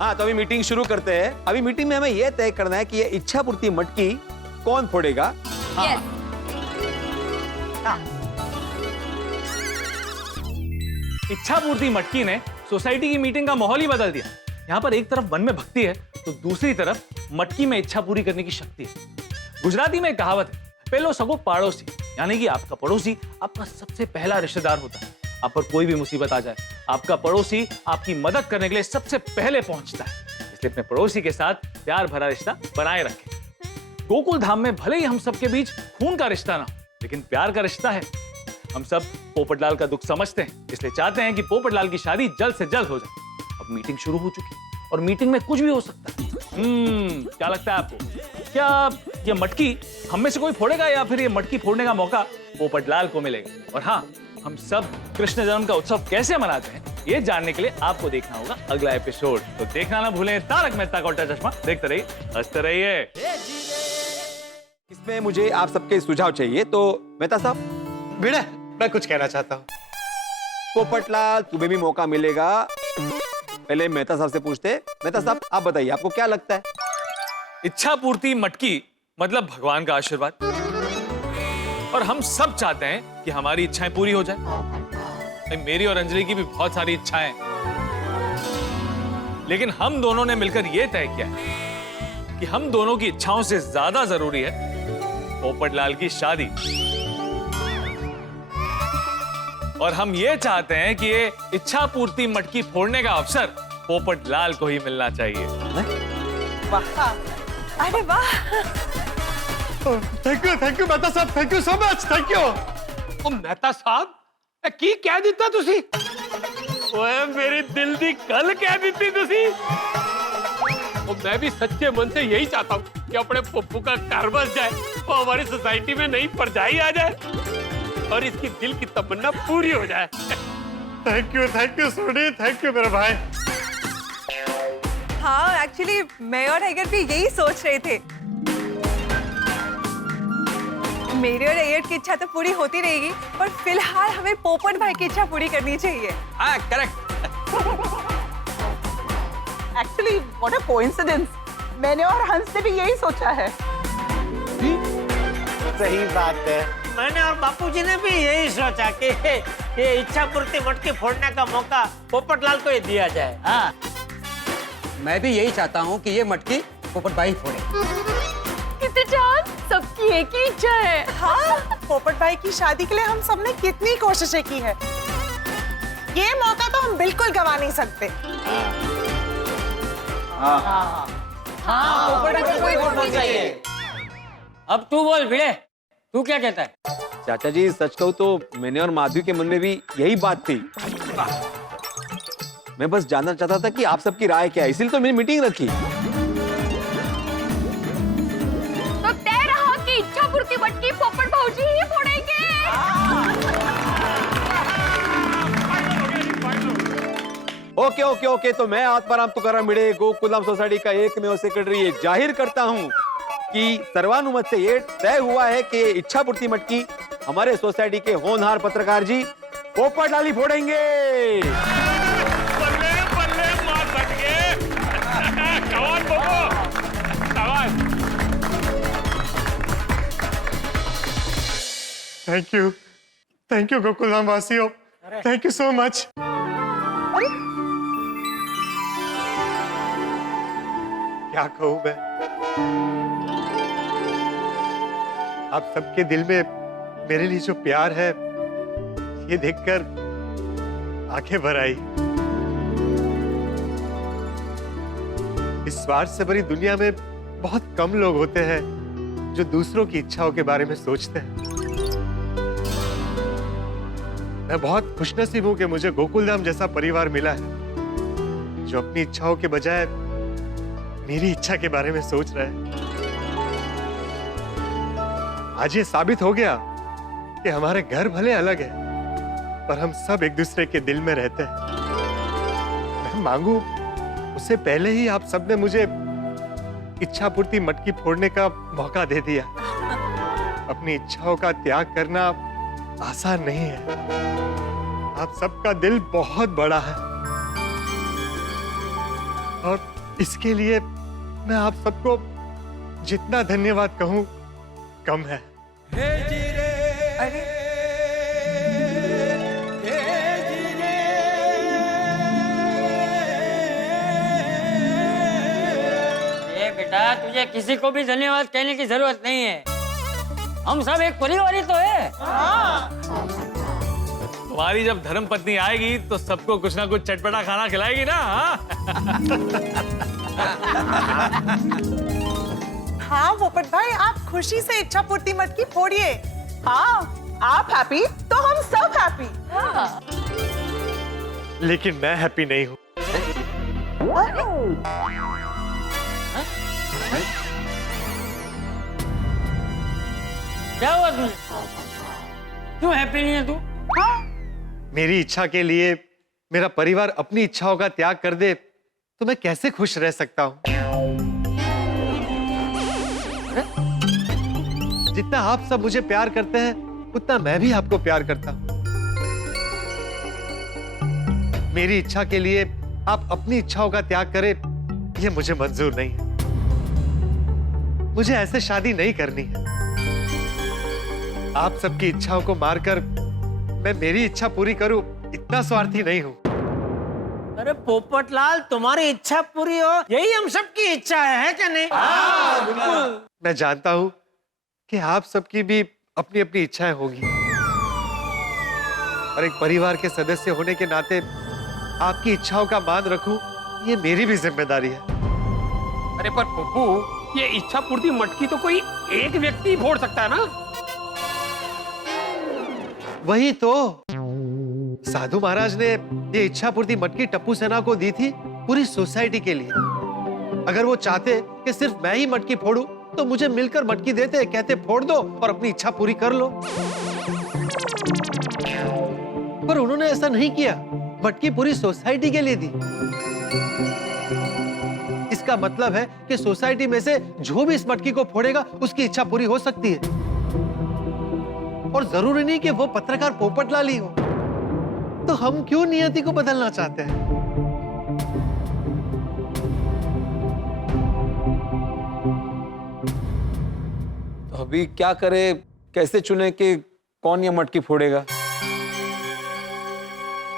हाँ तो अभी मीटिंग शुरू करते हैं। अभी मीटिंग में हमें यह तय करना है कि ये इच्छा पूर्ति मटकी कौन फोड़ेगा। यस। इच्छा पूर्ति मटकी ने सोसाइटी की मीटिंग का माहौल ही बदल दिया। यहाँ पर एक तरफ मन में भक्ति है तो दूसरी तरफ मटकी में इच्छा पूरी करने की शक्ति है। गुजराती में एक कहावत है, पहलो सगो पाड़ोसी, यानी कि आपका पड़ोसी आपका सबसे पहला रिश्तेदार होता है। आप पर कोई भी मुसीबत आ जाए, आपका पड़ोसी आपकी मदद करने के लिए सबसे पहले पहुंचता है। इसलिए अपने पड़ोसी के साथ प्यार भरा रिश्ता बनाए रखें। गोकुल धाम में भले ही हम सबके बीच खून का रिश्ता ना हो, लेकिन प्यार का रिश्ता है। हम सब पोपटलाल का दुख समझते हैं, इसलिए चाहते हैं कि पोपटलाल की शादी जल्द से जल्द हो जाए। अब मीटिंग शुरू हो चुकी है और मीटिंग में कुछ भी हो सकता है। क्या लगता है आपको, क्या ये मटकी हम में से कोई फोड़ेगा या फिर ये मटकी फोड़ने का मौका पोपटलाल को मिलेगा? और हाँ, हम सब कृष्ण जन्म का उत्सव कैसे मनाते हैं ये जानने के लिए आपको देखना होगा अगला एपिसोड। तो देखना ना भूलें तारक मेहता का उल्टा चश्मा। देखते रहिए, हंसते रहिए। इसमें मुझे आप सबके सुझाव चाहिए। तो मेहता साहब। भिड़े, मैं कुछ कहना चाहता हूँ। पोपटलाल तुम्हें भी मौका मिलेगा। पहले मेहता साहब से पूछते। मेहता साहब आप बताइए, आपको क्या लगता है? इच्छा पूर्ति मटकी मतलब भगवान का आशीर्वाद, और हम सब चाहते हैं कि हमारी इच्छाएं पूरी हो जाए। मेरी और अंजलि की भी बहुत सारी इच्छाएं हैं, लेकिन हम दोनों ने मिलकर यह तय किया है कि हम दोनों की इच्छाओं से ज्यादा जरूरी है पोपटलाल की शादी। और हम ये चाहते हैं कि ये इच्छा पूर्ति मटकी फोड़ने का अवसर पोपटलाल को ही मिलना चाहिए। अरे वाह, थैंक यू मेहता साहब, thank you so much, thank you. Mehta साहब की कह दिता तुसी? ओए मेरी दिल दी गल कह दी तुसी। और मैं भी सच्चे मन से यही चाहता हूँ कि अपने पप्पू का घर बस जाए और हमारी सोसाइटी में नई परछाई आ जाए और इसकी दिल की तमन्ना पूरी हो जाए। Thank you Soni, thank you मेरा भाई। हाँ एक्चुअली मैं और टाइगर भी यही सोच रहे थे। मेरे और टाइगर की इच्छा तो पूरी होती रहेगी, पर फिलहाल हमें पोपट भाई की इच्छा पूरी करनी चाहिए। हाँ correct. Actually what a coincidence, मैंने और हंस ने भी यही सोचा है। सही बात है, मैंने और बापूजी ने भी यही सोचा कि ये इच्छा पूर्ति मटकी फोड़ने का मौका पोपटलाल को ही दिया जाए। हाँ मैं भी यही चाहता हूँ कि ये मटकी पोपट भाई फोड़े। कितने चांद, सबकी एक ही इच्छा है। हाँ, पोपट भाई की शादी के लिए हम सबने कितनी कोशिशें की है। ये मौका तो हम बिल्कुल गंवा नहीं सकते। पोपट भाई को ही फोड़ना चाहिए। अब तू बोल भिड़े, तू क्या कहता है? चाचा जी सच कहूँ तो मैंने और माधवी के मन में भी यही बात थी। मैं बस जानना चाहता था कि आप सबकी राय क्या है, इसलिए तो मैंने मीटिंग रखी। तो तय रहा कि इच्छा पूर्ति मटकी पोपट भाऊजी ही फोड़ेंगे। ओके ओके ओके, तो मैं आत्माराम तुकाराम भिड़े गोकुलधाम सोसाइटी का एकमेव सेक्रेटरी ये जाहिर करता हूँ कि सर्वानुमत से ये तय हुआ है कि इच्छा पूर्ति मटकी हमारे सोसाइटी के होनहार पत्रकार जी पोपट लाली फोड़ेंगे। बल्ले बल्ले मार सके। Come on Popo, come on. Thank you Gokuldham वासियों, थैंक यू सो मच। क्या कहूं मैं, आप सबके दिल में मेरे लिए जो प्यार है ये देखकर आंखें भर आई। इस स्वार्थ से भरी दुनिया में बहुत कम लोग होते हैं जो दूसरों की इच्छाओं के बारे में सोचते हैं। मैं बहुत खुशनसीब हूं कि मुझे गोकुलधाम जैसा परिवार मिला है जो अपनी इच्छाओं के बजाय मेरी इच्छा के बारे में सोच रहा है। आज ये साबित हो गया कि हमारे घर भले अलग है पर हम सब एक दूसरे के दिल में रहते हैं। मैं मांगू उससे पहले ही आप सबने मुझे इच्छा पूर्ति मटकी फोड़ने का मौका दे दिया। अपनी इच्छाओं का त्याग करना आसान नहीं है। आप सबका दिल बहुत बड़ा है और इसके लिए मैं आप सबको जितना धन्यवाद कहूं कम है। ये बेटा, तुझे किसी को भी धन्यवाद कहने की जरूरत नहीं है। हम सब एक परिवार ही तो है। तुम्हारी जब धर्म पत्नी आएगी तो सबको कुछ ना कुछ चटपटा खाना खिलाएगी ना। हाँ पोपट भाई, आप खुशी से इच्छा पूर्ति मटकी फोड़िए। हाँ, आप हैप्पी तो हम सब हैप्पी। हाँ। लेकिन मैं हैप्पी नहीं हूं। क्या हुआ तुझे? क्यों हैप्पी नहीं है तू? मेरी इच्छा के लिए मेरा परिवार अपनी इच्छाओं का त्याग कर दे तो मैं कैसे खुश रह सकता हूं? जितना आप सब मुझे प्यार करते हैं उतना मैं भी आपको प्यार करता हूं। मेरी इच्छा के लिए आप अपनी इच्छाओं का त्याग करें ये मुझे मंजूर नहीं है। मुझे ऐसे शादी नहीं करनी है। आप सबकी इच्छाओं को मारकर मैं मेरी इच्छा पूरी करूं इतना स्वार्थी नहीं हूं। अरे पोपटलाल, तुम्हारी इच्छा पूरी हो यही हम सबकी इच्छा है क्या नहीं? हाँ, बिल्कुल। मैं जानता हूं कि आप सबकी भी अपनी अपनी इच्छाएं होगी और एक परिवार के सदस्य होने के नाते आपकी इच्छाओं का मान रखूं ये मेरी भी जिम्मेदारी है। अरे पर पप्पू, ये इच्छा पूर्ति मटकी तो कोई एक व्यक्ति ही फोड़ सकता है ना? वही तो साधु महाराज ने ये इच्छा पूर्ति मटकी टप्पू सेना को दी थी पूरी सोसाइटी के लिए। अगर वो चाहते कि सिर्फ मैं ही मटकी फोड़ूं, तो मुझे मिलकर मटकी देते, कहते फोड़ दो और अपनी इच्छा पूरी कर लो। पर उन्होंने ऐसा नहीं किया, मटकी पूरी सोसाइटी के लिए दी। इसका मतलब है कि सोसाइटी में से जो भी इस मटकी को फोड़ेगा उसकी इच्छा पूरी हो सकती है। और जरूरी नहीं कि वो पत्रकार पोपटलाल ही हो। तो हम क्यों नियति को बदलना चाहते हैं? तो अभी क्या करे, कैसे चुने कि कौन ये मटकी फोड़ेगा?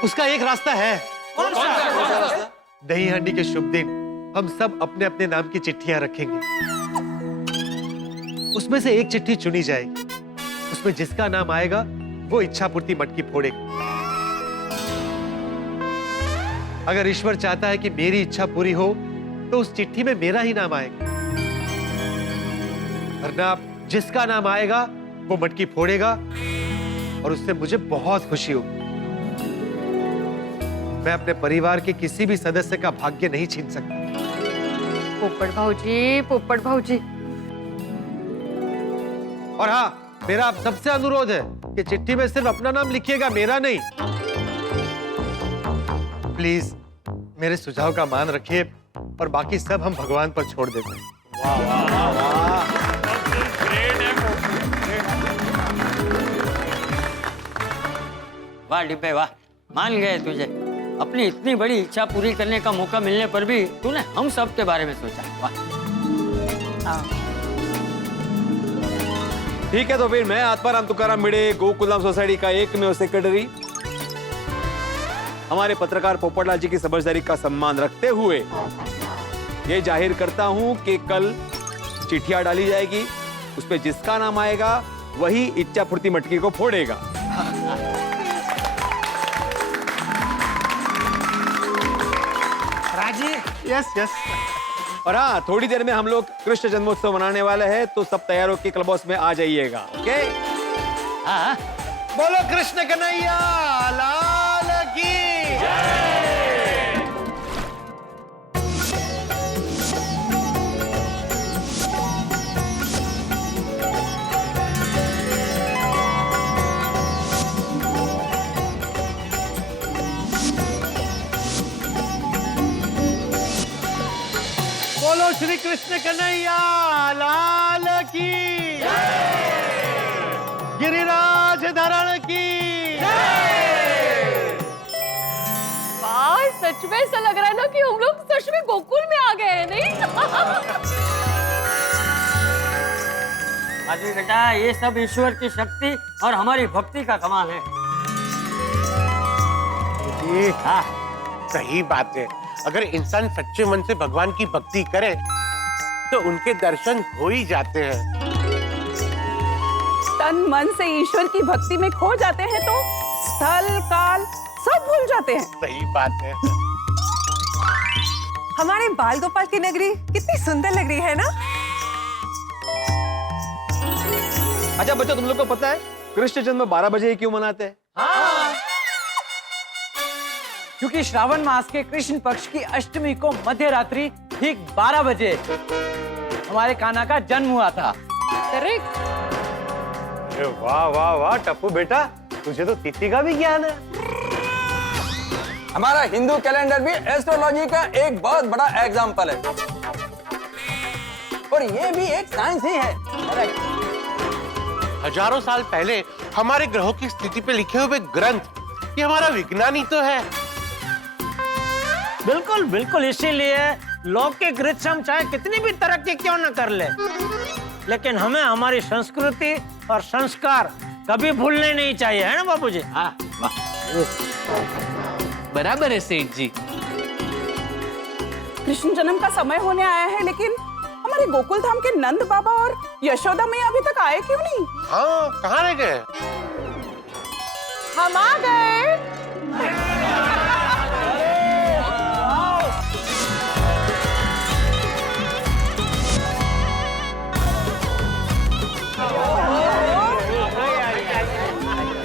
उसका एक रास्ता है। कौन सा रास्ता? दही हांडी के शुभ दिन हम सब अपने अपने नाम की चिट्ठियां रखेंगे। उसमें से एक चिट्ठी चुनी जाएगी। उसमें जिसका नाम आएगा वो इच्छा पूर्ति मटकी फोड़ेगा। अगर ईश्वर चाहता है कि मेरी इच्छा पूरी हो, तो उस चिट्ठी में मेरा ही नाम आएगा। वरना जिसका नाम आएगा वो मटकी फोड़ेगा और उससे मुझे बहुत खुशी होगी। मैं अपने परिवार के किसी भी सदस्य का भाग्य नहीं छीन सकता। पोपट भाऊजी, पोपट भाऊजी। और हाँ, मेरा आप सबसे अनुरोध है कि चिट्ठी में सिर्फ अपना नाम लिखिएगा, मेरा नहीं। प्लीज मेरे सुझाव का मान रखिए और बाकी सब हम भगवान पर छोड़ देते हैं। वाह वाह वाह वाह, वाह डिब्बे वाह, मान गए तुझे। अपनी इतनी बड़ी इच्छा पूरी करने का मौका मिलने पर भी तूने हम सब के बारे में सोचा। वाह। ठीक है, तो फिर मैं आत्माराम तुकाराम भिड़े, गोकुलधाम सोसाइटी का एकमेव सेक्रेटरी, हमारे पत्रकार पोपटलाल जी की समझदारी का सम्मान रखते हुए ये जाहिर करता हूं कि कल चिट्ठियां डाली जाएगी, उसपे जिसका नाम आएगा वही इच्छा पूर्ति मटकी को फोड़ेगा। राजी? Yes yes. और हाँ, थोड़ी देर में हम लोग कृष्ण जन्मोत्सव मनाने वाले हैं, तो सब तैयार होकर क्लब हाउस में आ जाइएगा। ओके? हाँ। बोलो कृष्ण कन्हैया लाल की जय। बोलो श्री कृष्ण कन्हैया लाल की जय। गिरिराज धरण की जय। वाह, सच में ऐसा लग रहा है ना कि हम लोग सच में गोकुल में आ गए हैं, नहीं? अभी बेटा ये सब ईश्वर की शक्ति और हमारी भक्ति का कमाल है। जी हाँ, सही बात है। अगर इंसान सच्चे मन से भगवान की भक्ति करे तो उनके दर्शन हो ही जाते हैं। तन मन से ईश्वर की भक्ति में खो जाते हैं तो स्थल काल सब भूल जाते हैं। सही बात है। हमारे बाल गोपाल की नगरी कितनी सुंदर लग रही है ना? अच्छा बच्चों, तुम लोग को पता है कृष्ण जन्म 12 बजे क्यों मनाते हैं? हाँ। क्योंकि श्रावण मास के कृष्ण पक्ष की अष्टमी को मध्य रात्रि ठीक 12 बजे हमारे कान्हा का जन्म हुआ था। करेक्ट। वाह वाह वाह टप्पू बेटा, तुझे तो तिथि का भी ज्ञान है। हमारा हिंदू कैलेंडर भी एस्ट्रोलॉजी का एक बहुत बड़ा एग्जाम्पल है, और ये भी एक साइंस ही है। हजारों साल पहले हमारे ग्रहों की स्थिति पे लिखे हुए ग्रंथ, ये हमारा विज्ञान ही तो है। बिल्कुल बिल्कुल, इसीलिए लौकिक रीत हम चाहे कितनी भी तरक्की क्यों न कर ले, लेकिन हमें हमारी संस्कृति और संस्कार कभी भूलने नहीं चाहिए, है ना बापूजी? हाँ, बराबर है सेठ जी। कृष्ण जन्म का समय होने आया है, लेकिन हमारे गोकुल धाम के नंद बाबा और यशोदा मैया अभी तक आए क्यों नहीं? हाँ, कहाँ रह गए? हम आ गए।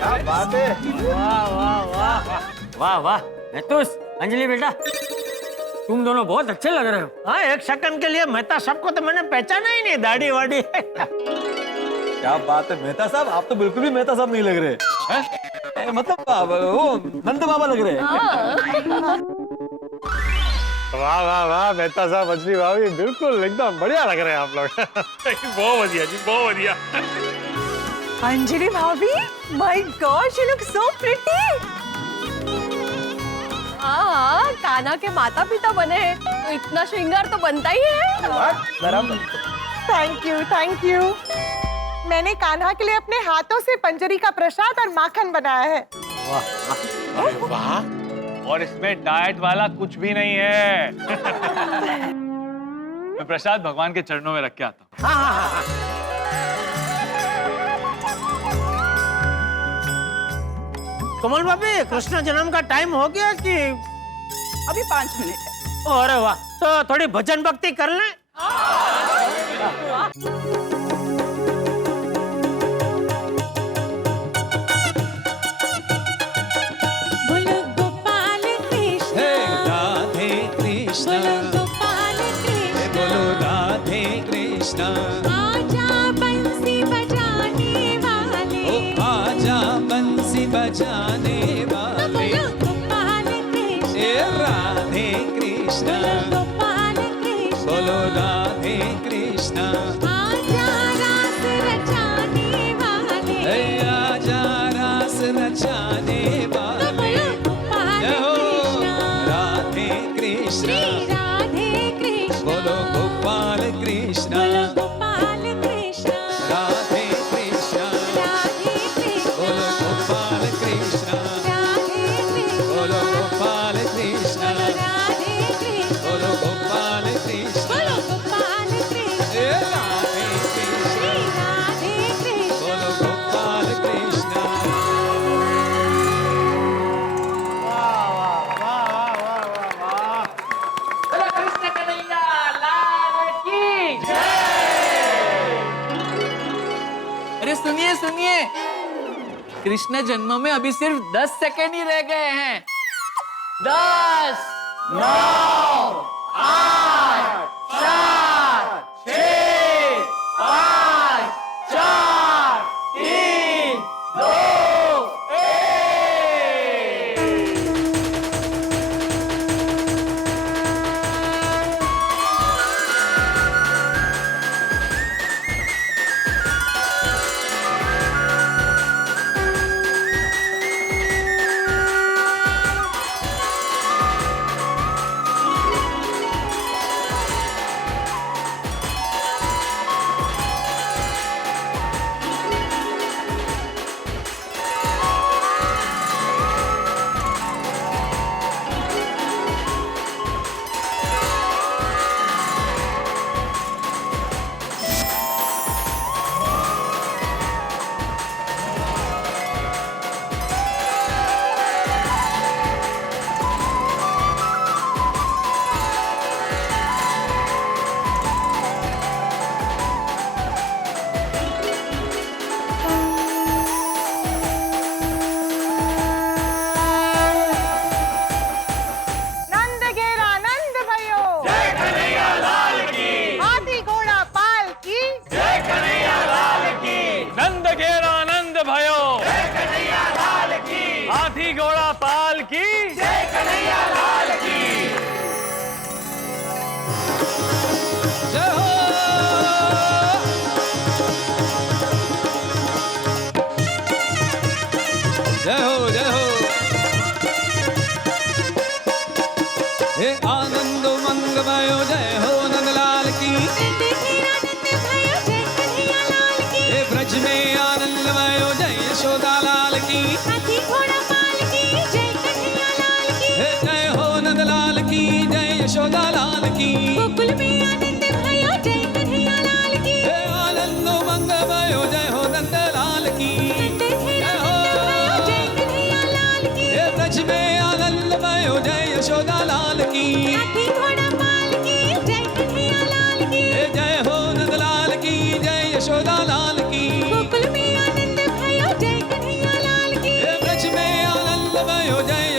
क्या बात है। वाह वाह वाह। वाह वाह महतूस, अंजलि बेटा तुम दोनों बहुत अच्छे लग रहे हो। हाँ, एक सेकंड के लिए मेहता साहब को तो मैंने पहचाना ही नहीं, दाढ़ी वाड़ी। क्या बात है मेहता साहब, आप तो बिल्कुल भी मेहता साहब नहीं लग रहे हैं। मतलब वो नंद बाबा लग रहे हैं। वाह वाह वाह मेहता साहब, अंजलि भाभी बिल्कुल एकदम बढ़िया लग रहे हैं आप लोग। बहुत बढ़िया जी, बहुत बढ़िया। अंजलि भाभी, my God you look so pretty. हाँ, कान्हा के माता पिता बने हैं तो इतना श्रृंगार तो बनता ही है। Thank you. मैंने कान्हा के लिए अपने हाथों से पंजरी का प्रसाद और माखन बनाया है। अरे वाह, और इसमें डाइट वाला कुछ भी नहीं है। मैं प्रसाद भगवान के चरणों में रख के आता हूँ। कमल भाभी, कृष्ण जन्म का टाइम हो गया कि अभी 5 मिनट है। अरे वाह, तो थोड़ी भजन भक्ति कर लें। बोलो गोपाल कृष्ण, राधे कृष्ण, बोलो गोपाल कृष्ण, बोलो राधे कृष्ण। आजा बंसी बजाने वाले, आजा बंसी बजाने वाले, बोलो गोपाल कृष्ण, राधे कृष्ण, गोपाल कृष्ण, बोलो राधे कृष्ण। आजा रास रचाने वाले, आजा रास रचाने वाले, गोपाल कृष्ण, राधे कृष्ण, राधे कृष्ण, बोलो गोपाल कृष्ण, गोपाल कृष्ण, राधे कृष्ण, राधे कृष्ण, बोलो गोपाल कृष्ण, राधे कृष्ण, बोलो गोपाल कृष्ण, राधे कृष्ण, बोलो गोपाल कृष्ण, गोपाल कृष्ण, राधे कृष्ण, राधे कृष्ण, बोलो गोपाल कृष्ण। अरे सुनिए सुनिए, कृष्ण जन्म में अभी सिर्फ 10 सेकेंड ही रह गए हैं। 10, 9, 8, 7, 6, 5, 4, 3, 2,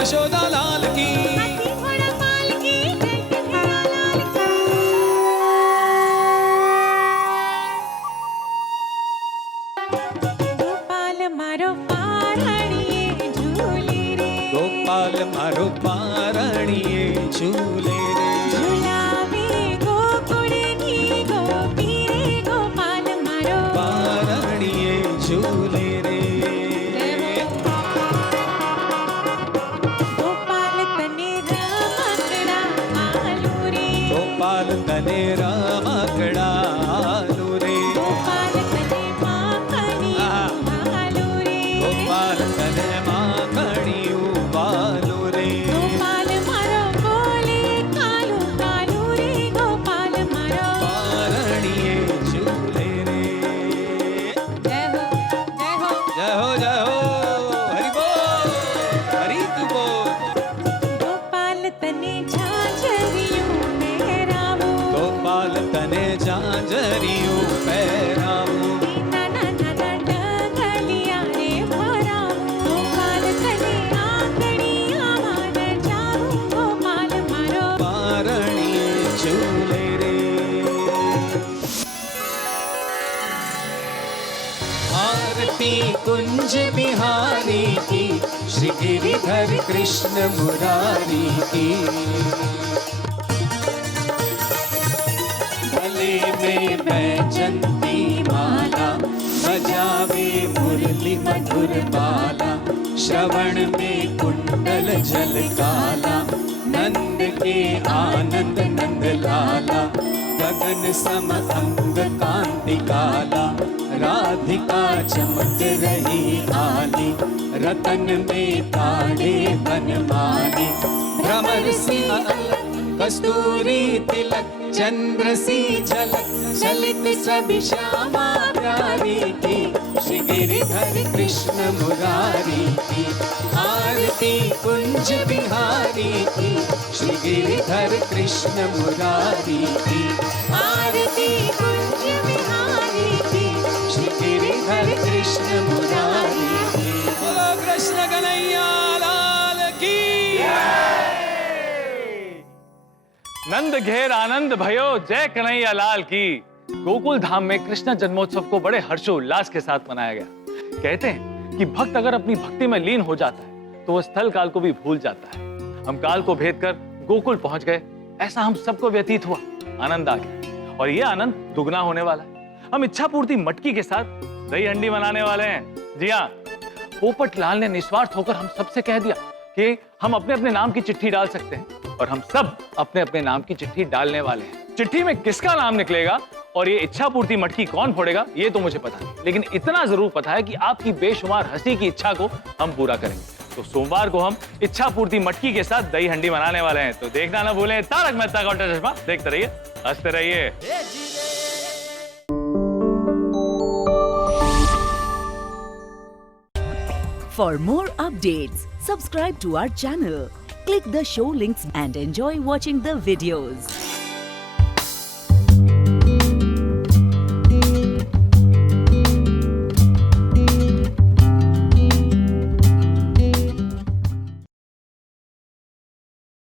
यशोदा गोपाल तने रमकडालू रे गोपाल तने माखणी उबालो रे गोपाल तने माखणी उबालो रे गोपाल मारो बोले कालू कालू रे गोपाल मारो पारणिये झूले रे जय हो जय हो जय हो जय हो हरि बोल हरि तू बोल गोपाल तने झांझरियों मेहरावो गोपाल तने झांझरियों पैरावो ना ना ना ना डगलिया रे भरावो गोपाल तने आंगणी आमान जाऊं गोपाल मारो पारणिये झूले रे आरती कुंज बिहारी की श्री गिरिधर कृष्ण मुरारी की गले में बैजंती माला बजावे मुरली मधुर बाला श्रवण में कुंडल जल काला नंद के आनंद नंद लाला गगन सम अंग कांति काला राधिका चमक रही आली रतन में ताड़े बनमाली भ्रमर सी अलक कस्तूरी तिलक चंद्र सी झलक चलित सभी श्यामा प्यारी की श्री गिरिधर कृष्ण मुरारी की आरती कुंज बिहारी की श्री गिरिधर कृष्ण मुरारी की आरती कुंज बिहारी की श्री गिरिधर कृष्ण मुरारी की बोलो कृष्ण कन्हैया लाल की नंद घेर आनंद भयो जय कन्हैया लाल की। गोकुल धाम में कृष्ण जन्मोत्सव को बड़े हर्षोल्लास के साथ मनाया गया। कहते हैं कि भक्त अगर अपनी भक्ति में लीन हो जाता है तो वह स्थल काल को भी भूल जाता है। हम काल को भेद कर गोकुल पहुंच गए, ऐसा हम सबको व्यतीत हुआ। आनंद आ गया और यह आनंद दुगना होने वाला है। हम इच्छा पूर्ति मटकी के साथ दही हंडी मनाने वाले हैं। जी हाँ, पोपट लाल ने निस्वार्थ होकर हम सबसे कह दिया कि हम अपने अपने नाम की चिट्ठी डाल सकते हैं और हम सब अपने अपने नाम की चिट्ठी डालने वाले हैं। चिट्ठी में किसका नाम निकलेगा और ये इच्छा पूर्ति मटकी कौन फोड़ेगा ये तो मुझे पता नहीं, लेकिन इतना जरूर पता है कि आपकी बेशुमार हंसी की इच्छा को हम पूरा करेंगे। तो सोमवार को हम इच्छा पूर्ति मटकी के साथ दही हंडी मनाने वाले हैं। तो देखना ना भूलें तारक मेहता का उल्टा चश्मा। देखते रहिए, हंसते रहिए। For more updates, subscribe to our channel, click the show links and enjoy watching the videos.